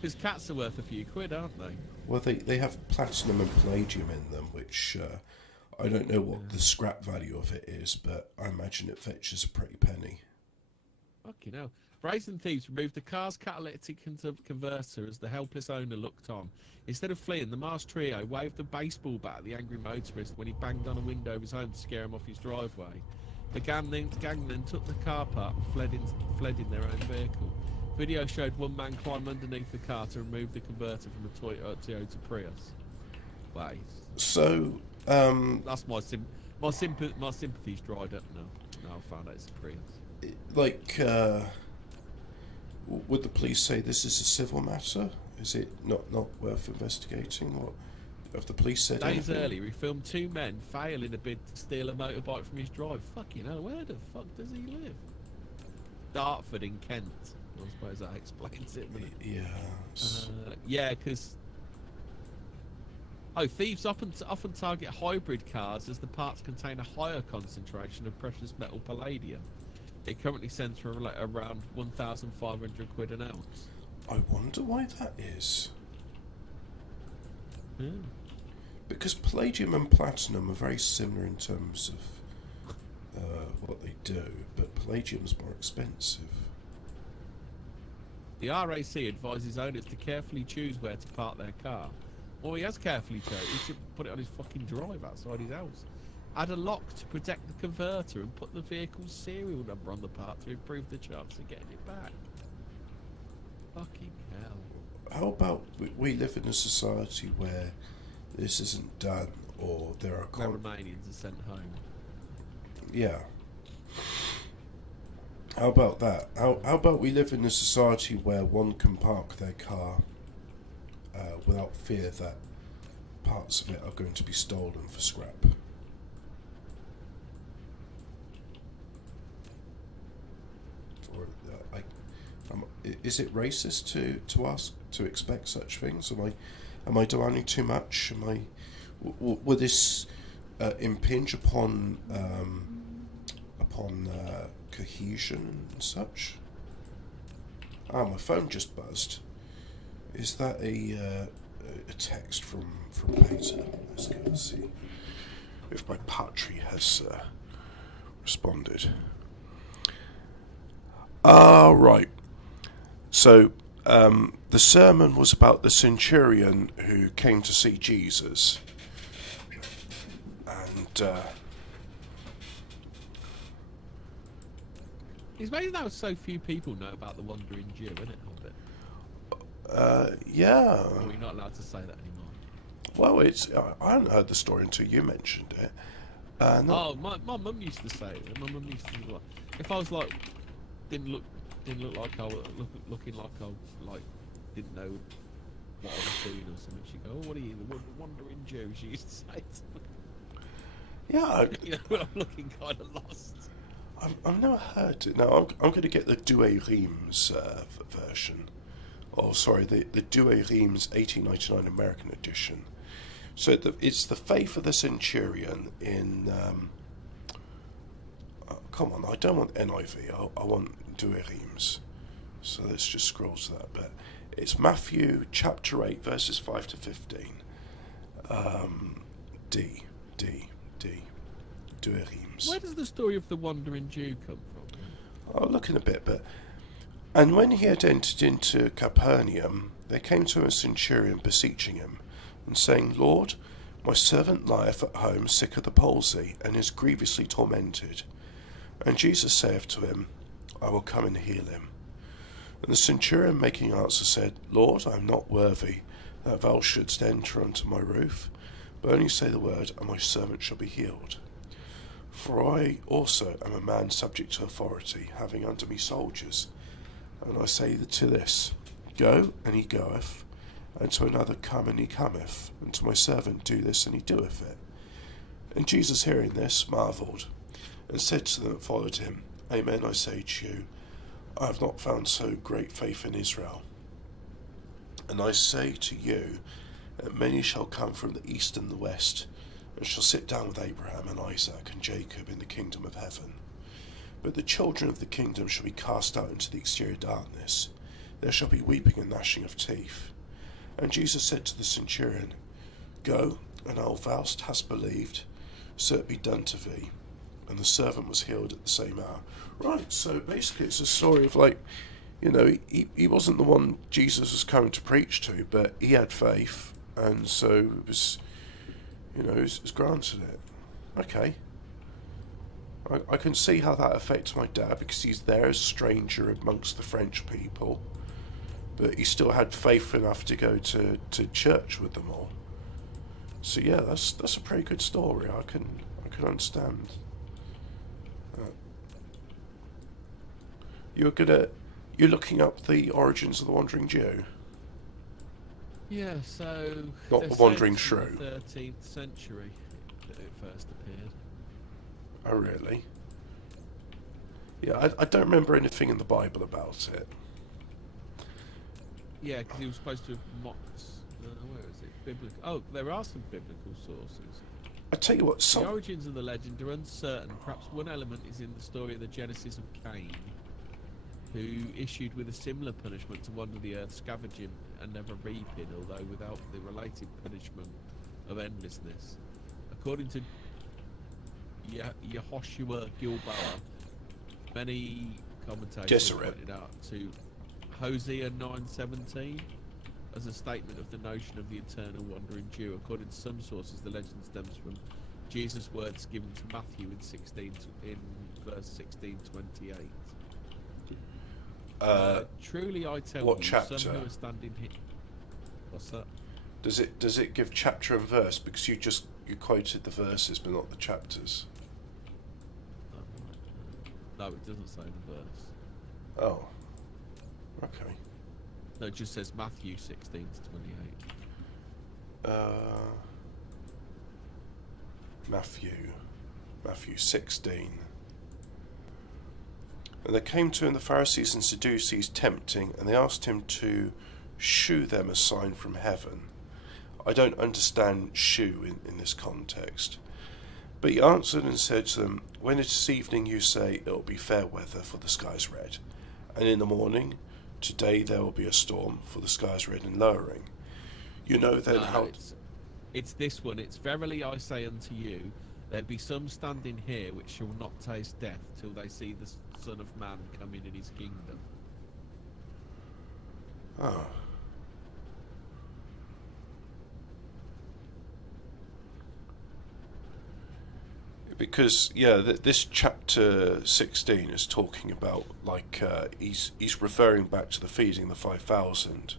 Because cats are worth a few quid, aren't they? Well, they have platinum and palladium in them, which I don't know what the scrap value of it is, but I imagine it fetches a pretty penny. Fucking hell. Brazen thieves removed the car's catalytic converter as the helpless owner looked on. Instead of fleeing, the masked trio waved a baseball bat at the angry motorist when he banged on a window of his home to scare him off his driveway. The gang then took the car apart and fled in their own vehicle. Video showed one man climb underneath the car to remove the converter from a Toyota Prius. Wait. So, that's my sympathy's dried up now. Now I found out it's a Prius. like, would the police say this is a civil matter? Is it not worth investigating? What have the police said? Days anything? earlier, he filmed two men fail in a bid to steal a motorbike from his drive. Fucking hell, where the fuck does he live? Dartford in Kent. I suppose that explains it. Yeah. Yeah, because thieves often target hybrid cars as the parts contain a higher concentration of precious metal palladium. It currently sells for around 1,500 quid an ounce. I wonder why that is. Yeah. Because palladium and platinum are very similar in terms of what they do, but palladium's more expensive. The RAC advises owners to carefully choose where to park their car. Well, he has carefully chosen. He should put it on his fucking drive outside his house. Add a lock to protect the converter and put the vehicle's serial number on the part to improve the chance of getting it back. Fucking hell. How about we live in a society where this isn't done, or there are Where Romanians are sent home. Yeah. How about that? How about we live in a society where one can park their car without fear that parts of it are going to be stolen for scrap? Or is it racist to ask, to expect such things? Am I demanding too much? Will this impinge upon cohesion and such? My phone just buzzed. Is that a text from Peter? Let's go and see if my patry has responded. Right. So the sermon was about the centurion who came to see Jesus, and It's amazing how so few people know about the Wandering Jew, isn't it, Hobbit? yeah. Or are we not allowed to say that anymore? Well, I hadn't heard the story until you mentioned it. Oh, my mum used to say it. My mum used to like, if I was like didn't look like I was looking like I didn't know what I was doing or something, she'd go, "Oh, what are you, the Wandering Jew?" She used to say to me. Yeah, You know, when I'm looking kind of lost. I've never heard it. No, I'm going to get the Douay Reims version. Oh, sorry, the Douay Reims 1899 American edition. So it's the faith of the centurion in. Come on, I don't want NIV. I want Douay Reims. So let's just scroll to that bit. It's Matthew chapter 8 verses 5 to 15. D. Douay Reims. Where does the story of the Wandering Jew come from? I'll look in a bit, but... And when he had entered into Capernaum, there came to him a centurion beseeching him, and saying, Lord, my servant lieth at home sick of the palsy, and is grievously tormented. And Jesus saith to him, I will come and heal him. And the centurion making answer said, Lord, I am not worthy that thou shouldst enter unto my roof, but only say the word, and my servant shall be healed. For I also am a man subject to authority, having under me soldiers. And I say to this, Go, and he goeth, and to another, Come, and he cometh, and to my servant, Do this, and he doeth it. And Jesus, hearing this, marvelled, and said to them that followed him, Amen, I say to you, I have not found so great faith in Israel. And I say to you, that many shall come from the east and the west, and shall sit down with Abraham and Isaac and Jacob in the kingdom of heaven. But the children of the kingdom shall be cast out into the exterior darkness. There shall be weeping and gnashing of teeth. And Jesus said to the centurion, Go, and all thou hast believed, so it be done to thee. And the servant was healed at the same hour. Right, so basically it's a story of he wasn't the one Jesus was coming to preach to, but he had faith, and so it was, it was granted it. Okay. I can see how that affects my dad, because he's there as a stranger amongst the French people, but he still had faith enough to go to church with them all. So yeah, that's a pretty good story. I can understand. You're looking up the origins of the Wandering Jew. Yeah, so Not they're the Wandering saying it's Shrew. in the 13th century that it first appeared. Oh, really? Yeah, I don't remember anything in the Bible about it. Yeah, because he was supposed to have mocked. Where is it? Biblical. Oh, there are some biblical sources. I tell you what, The origins of the legend are uncertain. Perhaps one element is in the story of the Genesis of Cain, who issued with a similar punishment to wander the earth, scavenging and never reaping, although without the related punishment of endlessness. According to Yehoshua Gilboa, many commentators have Gesserit. pointed out to Hosea 9:17 as a statement of the notion of the eternal wandering Jew. According to some sources, the legend stems from Jesus' words given to Matthew in verse 16:28. Truly I tell what you, chapter? some who are standing here. What's that? Does it give chapter and verse? Because you quoted the verses but not the chapters. No, it doesn't say the verse. Oh, okay. No, it just says Matthew 16-28. Matthew 16. And there came to him the Pharisees and Sadducees tempting, and they asked him to shew them a sign from heaven. I don't understand shew in this context. But he answered and said to them, when it is evening you say, it will be fair weather, for the sky is red. And in the morning, today there will be a storm, for the sky is red and lowering. You know then how... It's this one. It's verily I say unto you, there be some standing here which shall not taste death till they see the Son of Man come in his kingdom. Oh. Because this chapter 16 is talking about he's referring back to the feeding the 5,000.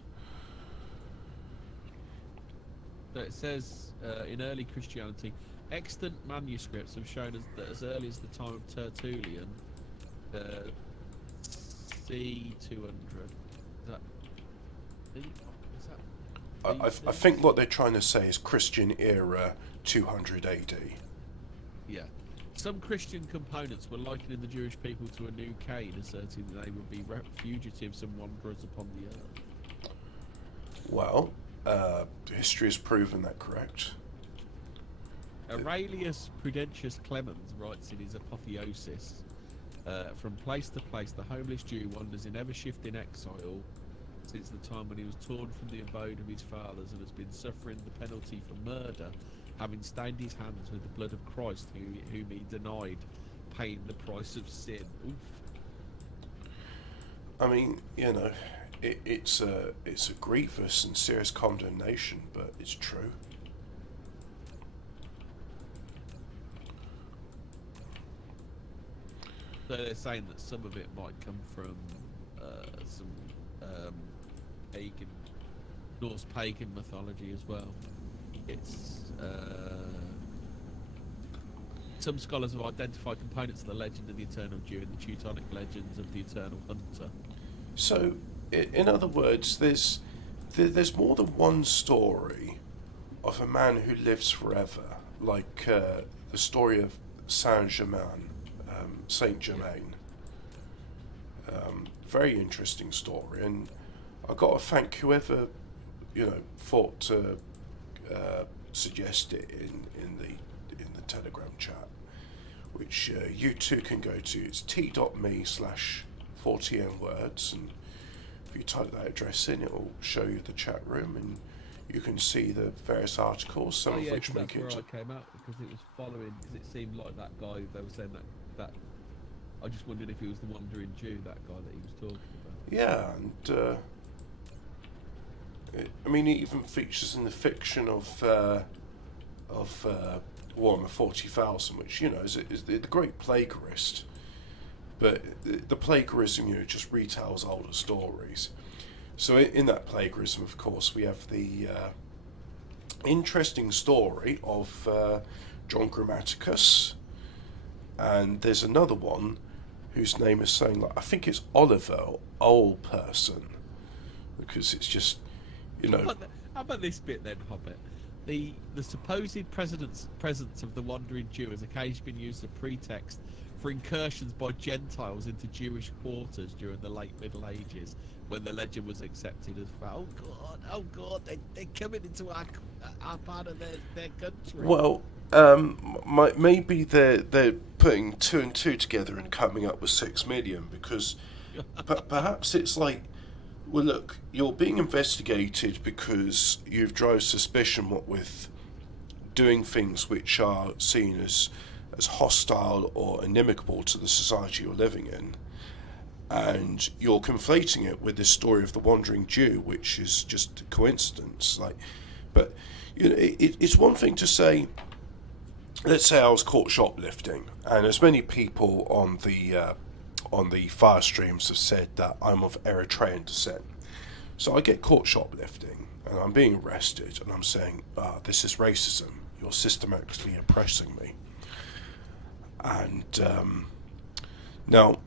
So it says in early Christianity, extant manuscripts have shown us that as early as the time of Tertullian, C200. I think what they're trying to say is Christian era 200 AD. Yeah. Some Christian components were likening the Jewish people to a new Cain, asserting that they would be fugitives and wanderers upon the earth. Well, history has proven that correct. Aurelius Prudentius Clemens writes in his Apotheosis, from place to place the homeless Jew wanders in ever-shifting exile since the time when he was torn from the abode of his fathers and has been suffering the penalty for murder, having stained his hands with the blood of Christ, whom he denied, paying the price of sin. Oof. I mean, it's a grievous and serious condemnation, but it's true. So they're saying that some of it might come from some Norse pagan mythology as well. It's some scholars have identified components of the legend of the Eternal Jew in the Teutonic legends of the Eternal Hunter. So, in other words, there's more than one story of a man who lives forever, like the story of Saint Germain. Very interesting story, and I've got to thank whoever thought to suggest it in the Telegram chat, which you too can go to. It's t.me/40nwords, and if you type that address in, it will show you the chat room, and you can see the various articles, some of which make it. That's where I came out, because it was following. Because it seemed like that guy. They were saying that. I just wondered if he was the Wandering Jew, that guy that he was talking about. Yeah, and it even features in the fiction of Warhammer 40,000, which is the great plagiarist. But the plagiarism, just retells older stories. So in that plagiarism, of course, we have the interesting story of John Grammaticus, and there's another one whose name is saying, like, I think it's Oliver, old person, because it's just, you know. How about this bit then, Hobbit? The supposed presence of the wandering Jew has occasionally been used as a pretext for incursions by Gentiles into Jewish quarters during the late Middle Ages, when the legend was accepted as fact. Oh God, they're coming into our part of their country. Well, maybe they're putting 2 and 2 together and coming up with 6 million, because perhaps it's like, well, look, you're being investigated because you've drove suspicion, what with doing things which are seen as hostile or inimical to the society you're living in, and you're conflating it with this story of the wandering Jew, which is just a coincidence. Like, but you know, it's one thing to say, let's say I was caught shoplifting, and as many people on the fire streams have said that I'm of Eritrean descent. So I get caught shoplifting and I'm being arrested, and I'm saying, this is racism, you're systematically oppressing me. And now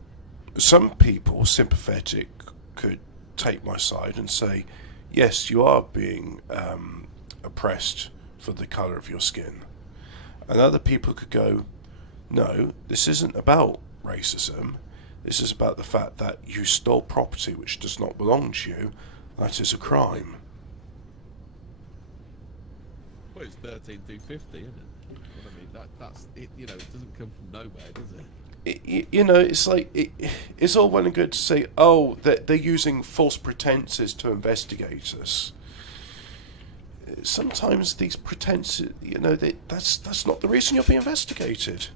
some people sympathetic could take my side and say, yes, you are being oppressed for the colour of your skin. And other people could go, no, this isn't about racism. This is about the fact that you stole property which does not belong to you. That is a crime. Well, it's 13,250, isn't it? Well, I mean, that's it. You know, it doesn't come from nowhere, does it? You know, it's like it's all well and good to say, oh, they're using false pretenses to investigate us. Sometimes these pretenses, you know, that's not the reason you're being investigated.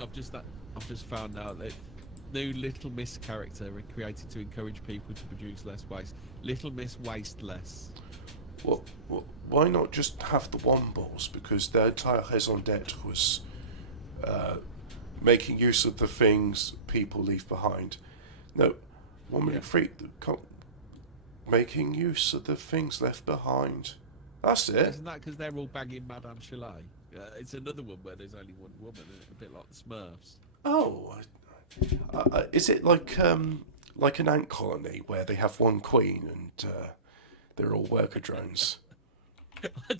I've just found out that new Little Miss character created to encourage people to produce less waste. Little Miss Waste Less. Well, why not just have the Wombles? Because their entire raison d'etre was making use of the things people leave behind. No, 1 minute free. Making use of the things left behind. That's it. Isn't that because they're all banging Madame Chalet? It's another one where there's only one woman, a bit like the Smurfs. Oh, is it like an ant colony where they have one queen and they're all worker drones? I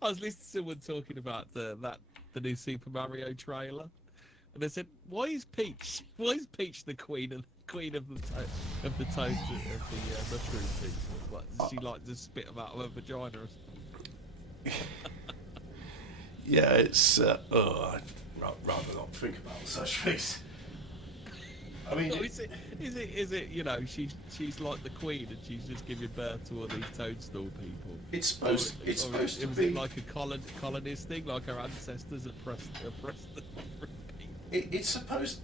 was listening to someone talking about the new Super Mario trailer, and they said, "Why is Peach the queen of the mushroom people? What, does she like to spit them out of her vagina?" Yeah, it's I'd rather not think about such things. I mean, No, is it? You know, she's like the queen, and she's just giving birth to all these toadstool people. It's supposed to was be it like a colonist thing, like our ancestors oppressed the people. It's supposed.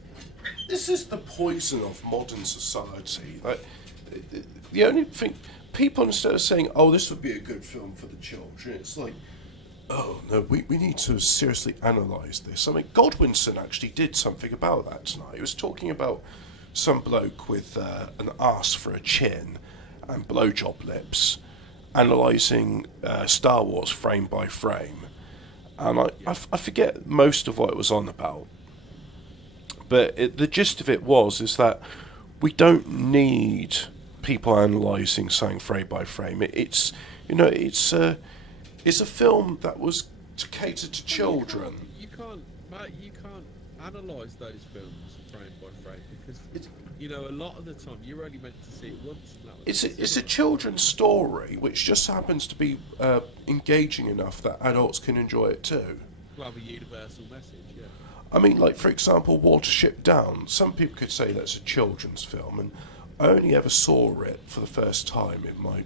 This is the poison of modern society. Like, the only thing people, instead of saying, "Oh, this would be a good film for the children," it's like, "Oh no, we need to seriously analyse this." I mean, Godwinson actually did something about that tonight. He was talking about some bloke with an arse for a chin and blowjob lips, analysing Star Wars frame by frame, and I forget most of what it was on about. But the gist of it is that we don't need people analysing something frame by frame. It's a film that was to cater to children. You can't analyse those films frame by frame because a lot of the time you're only meant to see it once. It's a children's story which just happens to be engaging enough that adults can enjoy it too. To have a universal message, yeah. I mean, like, for example, Watership Down. Some people could say that's a children's film, and I only ever saw it for the first time in my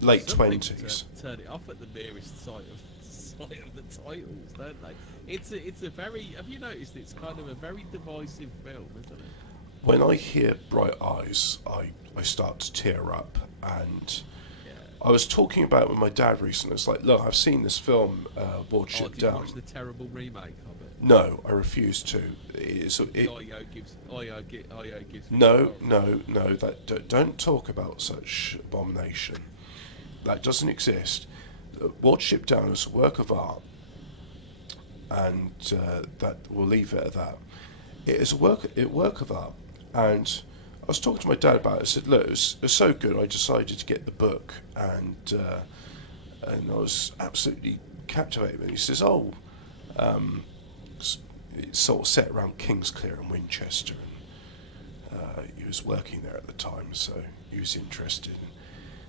late 20s. Turn it off at the merest sight of the titles, don't they? It's a very. Have you noticed? It's kind of a very divisive film, isn't it? When I hear Bright Eyes, I start to tear up, and I was talking about it with my dad recently. It's like, look, I've seen this film, Watership Did Down. you watch the terrible remake of it? No, I refuse to. Io gives. No. Don't talk about such abomination. That doesn't exist. Watership Down is a work of art, and that we'll leave it at that. it is a work of art. And I was talking to my dad about it. I said, look, it was so good. I decided to get the book, and I was absolutely captivated. And he says, oh, it's sort of set around Kingsclear and Winchester, and he was working there at the time, so he was interested.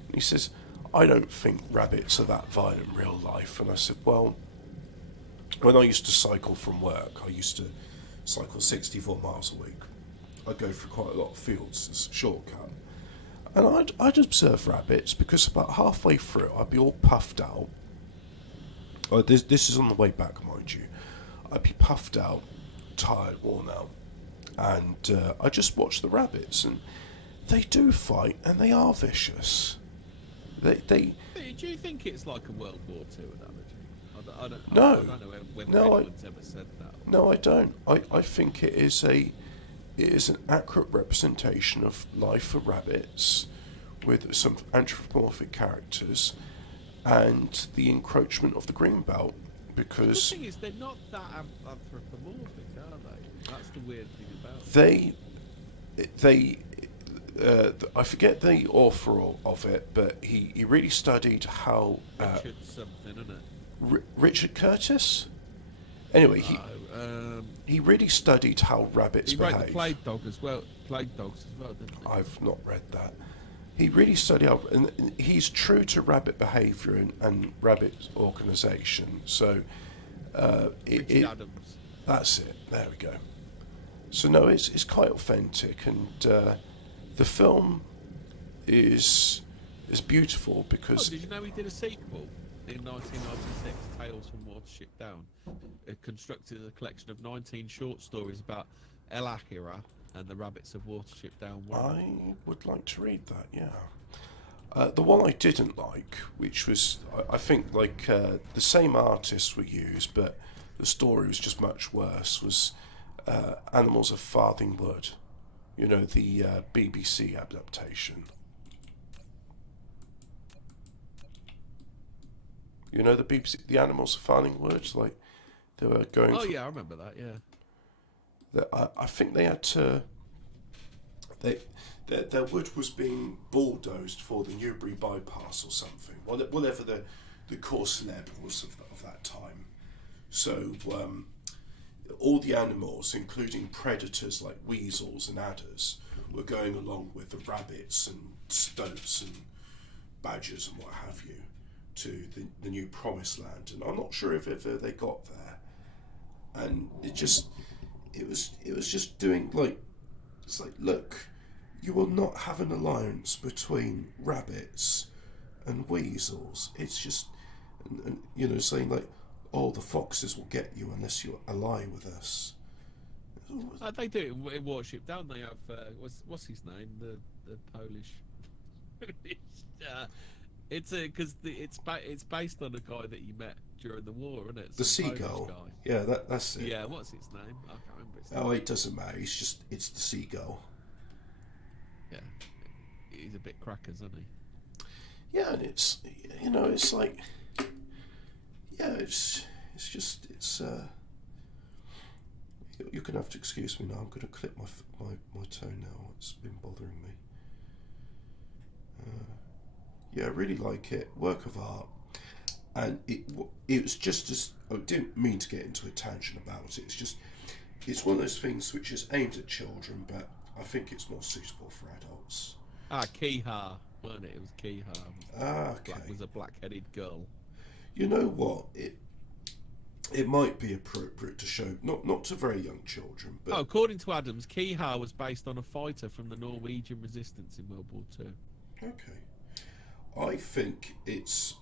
And he says, I don't think rabbits are that violent in real life. And I said, well, when I used to cycle from work, I used to cycle 64 miles a week. I'd go through quite a lot of fields as a shortcut. And I'd observe rabbits, because about halfway through I'd be all puffed out. This is on the way back, mind you. I'd be puffed out, tired, worn out, and I just watch the rabbits, and they do fight, and they are vicious. They Do you think it's like a World War II analogy? I don't No. I don't know whether No, anyone's ever said that. No, I don't. I think it is an accurate representation of life for rabbits, with some anthropomorphic characters, and the encroachment of the greenbelt. Because The thing is, they're not that anthropomorphic, are they? That's the weird thing about they I forget the author of it, but he really studied how Richard something, isn't it? Richard Curtis. Anyway, he really studied how rabbits He behave. wrote the Plague Dog as well. Plague Dogs as well, didn't he? I've not read that. He really studied how, and he's true to rabbit behaviour and rabbit organisation. So, Richard Adams. that's it. There we go. So no, it's quite authentic, and the film is beautiful Oh, because did you know he did a sequel in 1996, Tales from Watership Down? It constructed a collection of 19 short stories about El Ahira and the rabbits of Watership Down. I would like to read that. Yeah. The one I didn't like, which was I think like the same artists were used, but the story was just much worse, was Animals of Farthing Wood. You know, the BBC adaptation. You know the BBC, the Animals of Farthing Wood, like they were going. Oh yeah, I remember that. Yeah. I think they had to. Their wood was being bulldozed for the Newbury bypass or something. Whatever the cause célèbre was of that time. So all the animals, including predators like weasels and adders, were going along with the rabbits and stoats and badgers and what have you to the new promised land. And I'm not sure if ever they got there. And it was just doing like, it's like, look, you will not have an alliance between rabbits and weasels. It's just, and you know, saying like, oh, the foxes will get you unless you ally with us. They do it in Watership Down. They have what's his name? The Polish. It's based on a guy that you met during the war, isn't it? The Some Polish seagull. guy. Yeah, that's it. Yeah, what's his name? I can't remember his name. Oh, it doesn't matter. It's the seagull. Yeah, he's a bit crackers, isn't he? Yeah, and it's, you know, it's like, yeah, it's just you're gonna have to excuse me now. I'm gonna clip my toenail. It's been bothering me. Yeah, I really like it. Work of art, and it was just as, I didn't mean to get into a tangent about it. It's one of those things which is aimed at children, but I think it's more suitable for adults. Kiha, wasn't it? It was Kiha. Okay. Was a black-headed girl. You know what? It might be appropriate to show not to very young children, but According to Adams, Kiha was based on a fighter from the Norwegian resistance in World War II. okay. I think it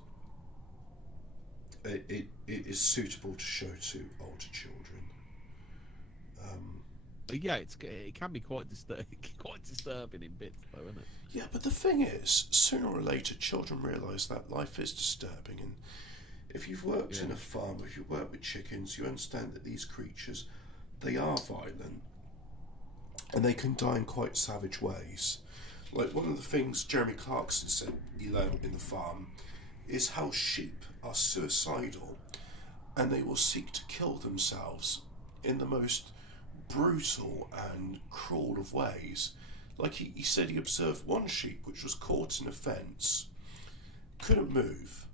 is suitable to show to older children. But yeah, it can be quite disturbing in bits, though, isn't it? Yeah, but the thing is, sooner or later, children realise that life is disturbing, and if you've worked in a farm, if you work with chickens, you understand that these creatures, they are violent, and they can die in quite savage ways. Like one of the things Jeremy Clarkson said he learned in the farm is how sheep are suicidal, and they will seek to kill themselves in the most brutal and cruel of ways. Like he said he observed one sheep which was caught in a fence, couldn't move,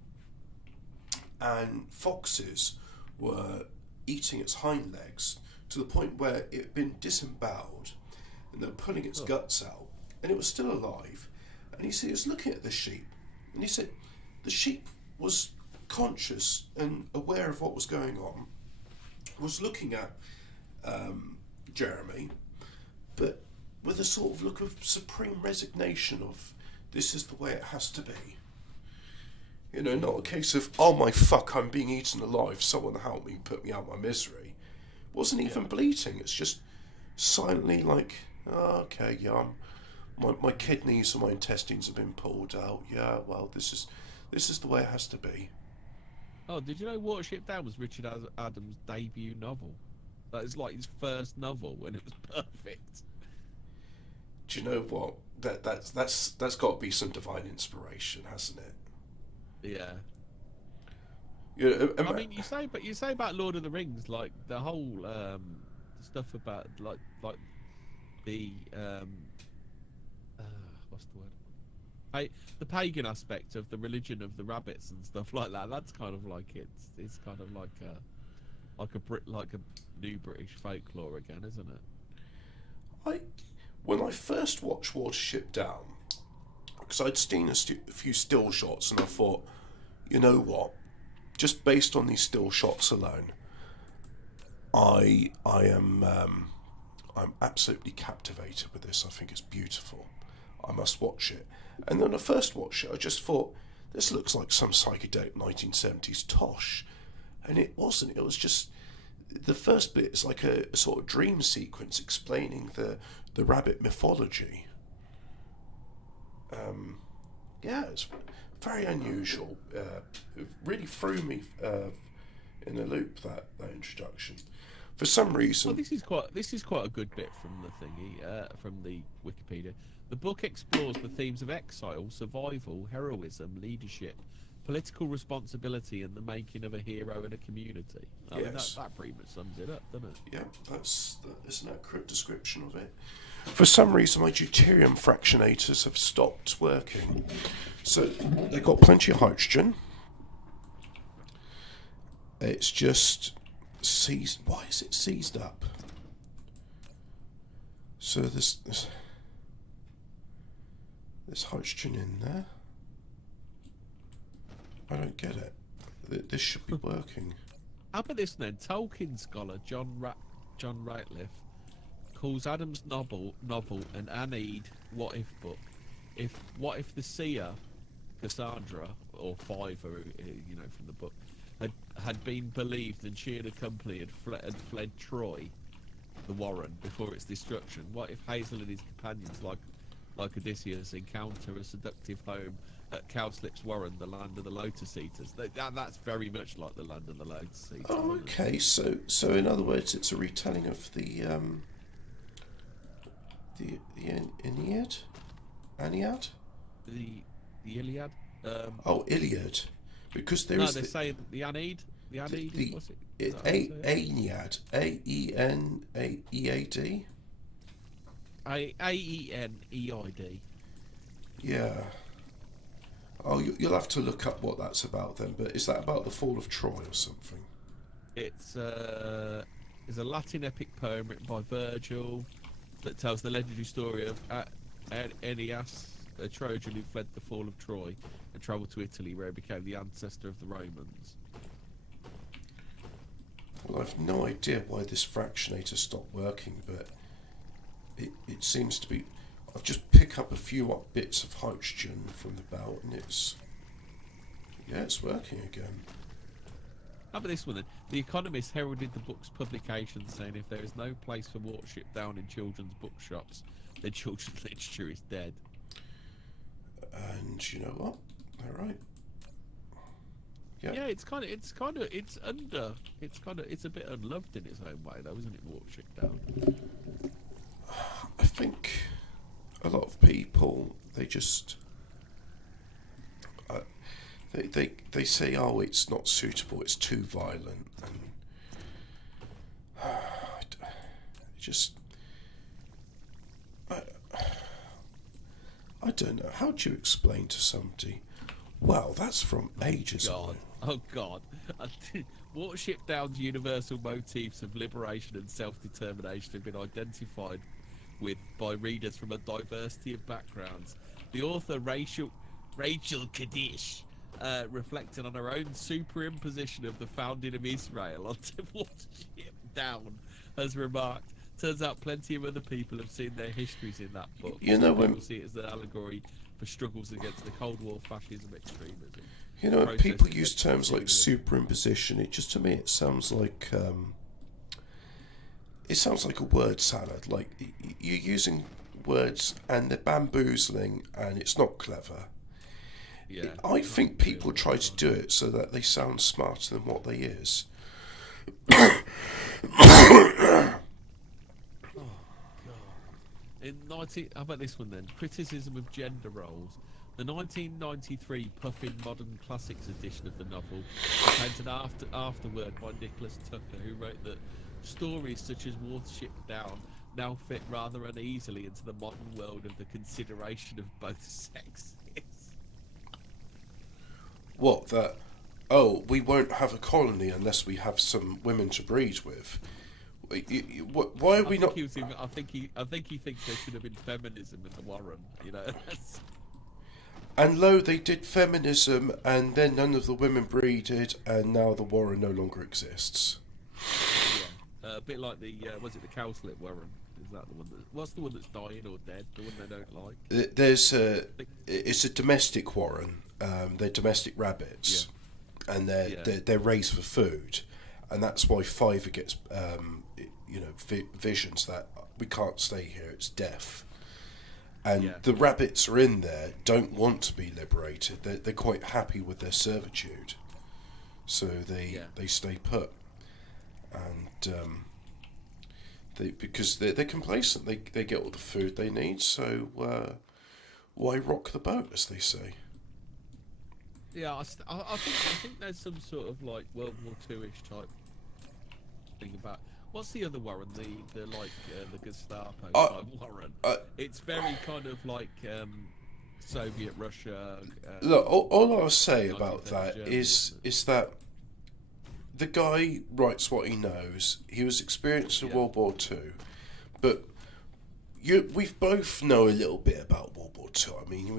and foxes were eating its hind legs to the point where it had been disemboweled and they were pulling its guts out, and it was still alive. And he said he was looking at the sheep, and he said the sheep was conscious and aware of what was going on, was looking at Jeremy, but with a sort of look of supreme resignation of, this is the way it has to be. You know, not a case of, oh my fuck, I'm being eaten alive, someone help me, put me out of my misery. Wasn't even bleating, it's just silently like, oh, okay, yeah, my kidneys and my intestines have been pulled out, yeah, well, this is the way it has to be. Oh, did you know Watership Down was Richard Adams' debut novel? That is like his first novel, and it was perfect. Do you know what? That's got to be some divine inspiration, hasn't it? Yeah. Yeah. I mean, you say about Lord of the Rings, like the whole stuff about like the what's the word? The pagan aspect of the religion of the rabbits and stuff like that. That's kind of like it's kind of like a new British folklore again, isn't it? When I first watched Watership Down, because I'd seen a few still shots, and I thought, you know what? Just based on these still shots alone, I'm absolutely captivated with this. I think it's beautiful. I must watch it. And then I first watched it, I just thought, this looks like some psychedelic 1970s tosh. And it wasn't. It was just, the first bit is like a sort of dream sequence explaining the rabbit mythology. Yeah, it's very unusual. It really threw me in a loop, that introduction. For some reason, well, this is quite a good bit from the thingy, from the Wikipedia. The book explores the themes of exile, survival, heroism, leadership, political responsibility, and the making of a hero in a community. I mean, that pretty much sums it up, doesn't it? Yeah, that's an accurate description of it. For some reason, my deuterium fractionators have stopped working. So they've got plenty of hydrogen. It's just seized. Why is it seized up? So there's hydrogen in there. I don't get it. This should be working. How about this then? Tolkien scholar John Ratcliffe calls Adams' novel an Aeneid what-if book. What if the seer, Cassandra, or Fiver, from the book, had been believed and she and her company had fled Troy, the Warren, before its destruction? What if Hazel and his companions, like Odysseus, encounter a seductive home at Cowslip's Warren, the land of the Lotus Eaters? That's very much like the land of the Lotus Eaters. Oh, okay. So in other words, it's a retelling of the Aeneid? Aeneid? The Iliad? Iliad. Because there no, is... they say the Aeneid. The Aeneid, what's it? Aeneid. A-E-N-E-A-D? A-E-N-E-I-D. Yeah. Oh, you'll have to look up what that's about then, but is that about the fall of Troy or something? It's a Latin epic poem written by Virgil that tells the legendary story of Aeneas, a Trojan who fled the fall of Troy and travelled to Italy, where he became the ancestor of the Romans. Well, I've no idea why this fractionator stopped working, but it seems to be... I've just picked up a few bits of hydrogen from the belt, and it's working again. How about this one then? The Economist heralded the book's publication, saying if there is no place for Watership Down in children's bookshops, then children's literature is dead. And you know what? They're right. Yeah, it's a bit unloved in its own way, though, isn't it? Watership Down. I think a lot of people, they just they say, oh, it's not suitable, it's too violent, and just, I, I don't know. How do you explain to somebody? Well, that's from ages ago. Oh God! Watership Down's universal motifs of liberation and self-determination have been identified with by readers from a diversity of backgrounds. The author Rachel Kadish reflected on her own superimposition of the founding of Israel onto Watership Down, has remarked, turns out plenty of other people have seen their histories in that book. You know, when people see it as an allegory for struggles against the Cold War fascism extremism. you know when people use terms like superimposition, it just, to me, it sounds like a word salad. Like you're using words and they're bamboozling, and it's not clever. Yeah, I think people try to do it so that they sound smarter than what they is. How about this one then? Criticism of gender roles. The 1993 Puffin Modern Classics edition of the novel contains an afterword by Nicholas Tucker, who wrote that stories such as Watership Down now fit rather uneasily into the modern world of the consideration of both sexes. What, that, oh, we won't have a colony unless we have some women to breed with? Why are we not? I think he thinks there should have been feminism in the Warren. You know. And lo, they did feminism, and then none of the women breeded, and now the Warren no longer exists. Yeah, a bit like the was it the cowslip Warren? Is that the one what's the one that's dying or dead? The one they don't like? It's a domestic Warren. They're domestic rabbits, and they're raised for food, and that's why Fiver gets visions that we can't stay here. It's death. And the rabbits are in there, don't want to be liberated. They're quite happy with their servitude, so they stay put, and because they're complacent. They get all the food they need. So why rock the boat, as they say? Yeah, I think there's some sort of like World War II-ish type thing about. What's the other Warren? The Gestapo type Warren. It's very kind of like Soviet Russia. Look, all I'll say about that is that the guy writes what he knows. He was experienced in World War II, but we've both know a little bit about World War II. I mean,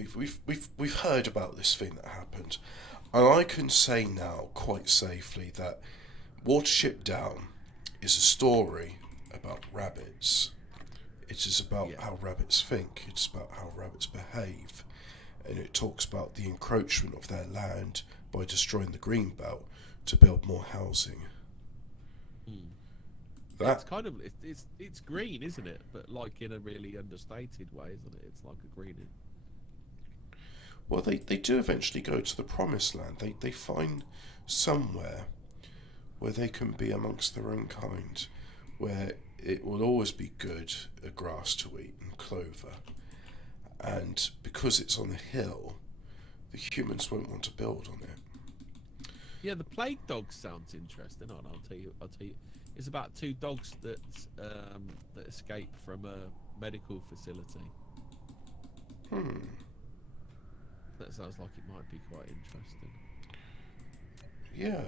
we've heard about this thing that happened, and I can say now quite safely that Watership Down is a story about rabbits. It is about how rabbits think. It's about how rabbits behave, and it talks about the encroachment of their land by destroying the green belt to build more housing. It's kind of it's green, isn't it? But like in a really understated way, isn't it? It's like a green. Well, they do eventually go to the promised land. They find somewhere where they can be amongst their own kind, where it will always be good grass to eat and clover. And because it's on a hill, the humans won't want to build on it. Yeah, the plague dog sounds interesting. I'll tell you. It's about two dogs that escape from a medical facility. That sounds like it might be quite interesting. Yeah.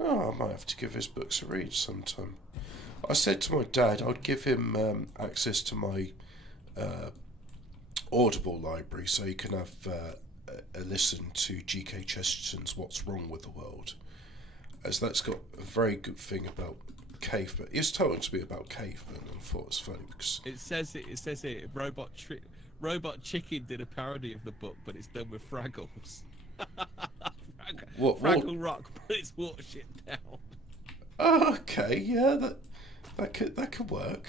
I might have to give his books a read sometime. I said to my dad I'd give him access to my Audible library so he can have a listen to G.K. Chesterton's What's Wrong with the World, as that's got a very good thing about cavemen. He was telling to me about cavemen, and I thought it was funny because it says it. Robot Chicken did a parody of the book, but it's done with Fraggles. Fraggle Rock, but it's Watership Down. Oh, okay, yeah, that could work.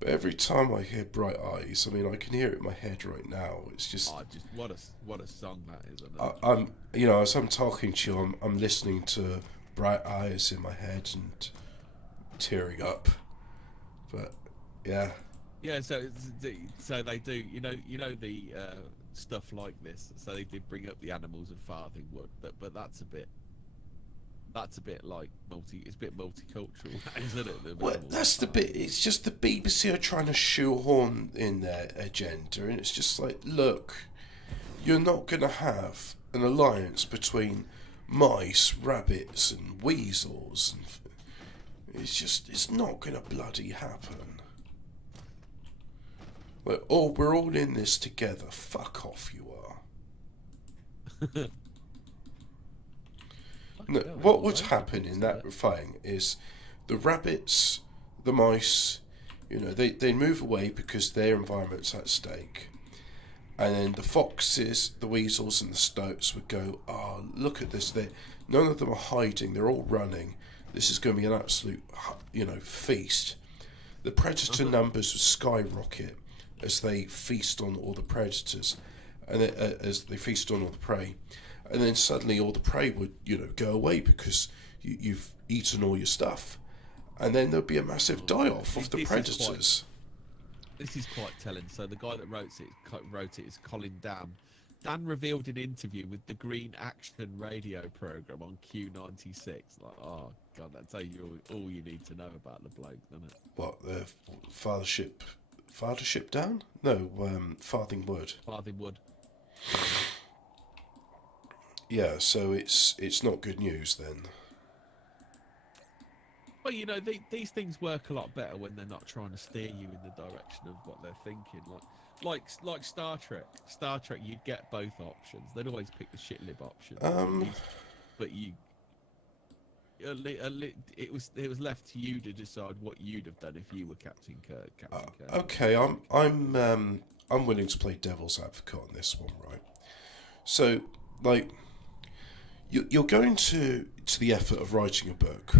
But every time I hear Bright Eyes, I mean, I can hear it in my head right now. It's just, what a song that is. Isn't it? I'm as I'm talking to you, I'm listening to Bright Eyes in my head and tearing up. But yeah, Yeah, so they do. You know the stuff like this. So they did bring up the animals of Farthing Wood, but that's a bit. That's a bit like It's a bit multicultural, isn't it? Well, that's the bit. It's just the BBC are trying to shoehorn in their agenda, and it's just like, look, you're not going to have an alliance between mice, rabbits, and weasels. And it's not going to bloody happen. Like, oh, we're all in this together. Fuck off, you are. No, what would happen in that fighting is the rabbits, the mice, they move away because their environment's at stake. And then the foxes, the weasels, and the stoats would go, oh, look at this. None of them are hiding. They're all running. This is going to be an absolute, feast. The predator numbers would skyrocket as they feast on all the predators, and as they feast on all the prey. And then suddenly all the prey would, go away because you've eaten all your stuff. And then there'd be a massive die-off of the predators. This is quite telling. So the guy that wrote it is Colin Dan. Dan revealed an interview with the Green Action radio program on Q96. Like, oh, God, that tells you all you need to know about the bloke, doesn't it? What, the Fathership Dan? No, Farthing Wood. Farthing Wood. Yeah, so it's not good news then. Well, these things work a lot better when they're not trying to steer you in the direction of what they're thinking. Like Star Trek. Star Trek, you'd get both options. They'd always pick the shit lib option. But it was left to you to decide what you'd have done if you were Captain Kirk. Okay, I'm willing to play devil's advocate on this one, right? So, like, you're going to the effort of writing a book,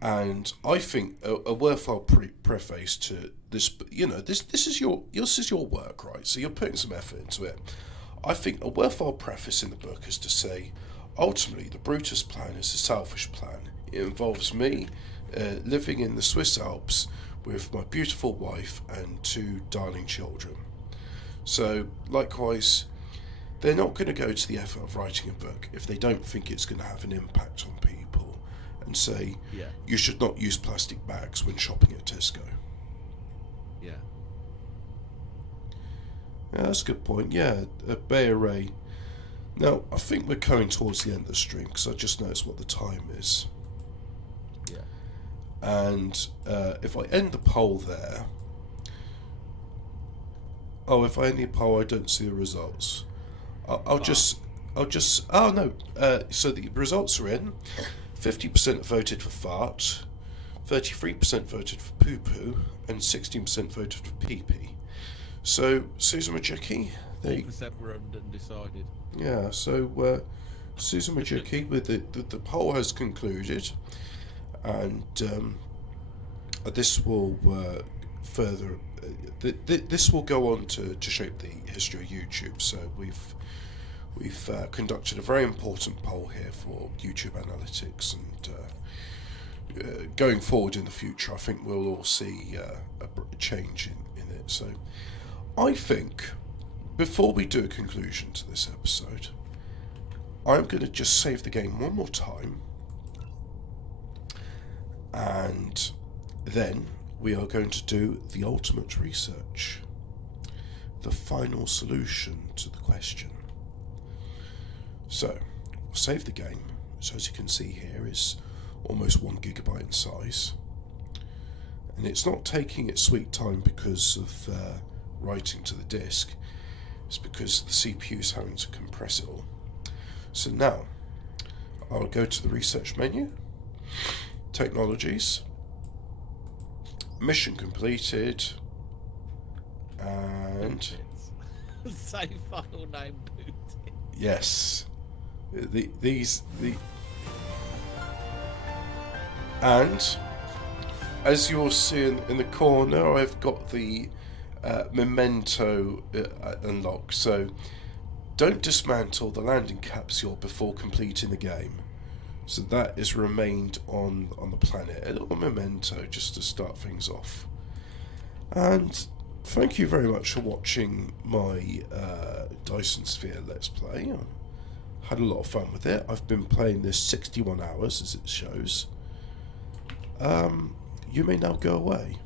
and I think a worthwhile preface to this, this is your work, right? So you're putting some effort into it. I think a worthwhile preface in the book is to say, ultimately, the Brutus plan is a selfish plan. It involves me living in the Swiss Alps with my beautiful wife and 2 darling children. So, likewise, they're not going to go to the effort of writing a book if they don't think it's going to have an impact on people and say, you should not use plastic bags when shopping at Tesco. Yeah. Yeah, that's a good point. Yeah, Bay Array. Now, I think we're coming towards the end of the stream because I just noticed what the time is. Yeah. And if I end the poll there... Oh, if I end the poll, I don't see the results. I'll just. Oh no. So the results are in. 50% voted for fart, 33% voted for poo poo, and 16% voted for pee pee. So Susan Majicki, 4% were undecided. Yeah. So Susan Majicki, with the poll has concluded, and this will further. This will go on to shape the history of YouTube. So we've conducted a very important poll here for YouTube analytics, and going forward in the future, I think we'll all see a change in it. So I think before we do a conclusion to this episode, I'm going to just save the game one more time, and then we are going to do the ultimate research, the final solution to the question. So, we'll save the game. So as you can see here, is almost 1 gigabyte in size. And it's not taking its sweet time because of writing to the disk. It's because the CPU is having to compress it all. So now, I'll go to the research menu, technologies, mission completed, and... Save file name booted. Yes. And as you'll see in the corner, I've got the memento unlocked. So don't dismantle the landing capsule before completing the game. So that is remained on the planet. A little memento just to start things off. And thank you very much for watching my Dyson Sphere Let's Play. I had a lot of fun with it. I've been playing this 61 hours, as it shows. You may now go away.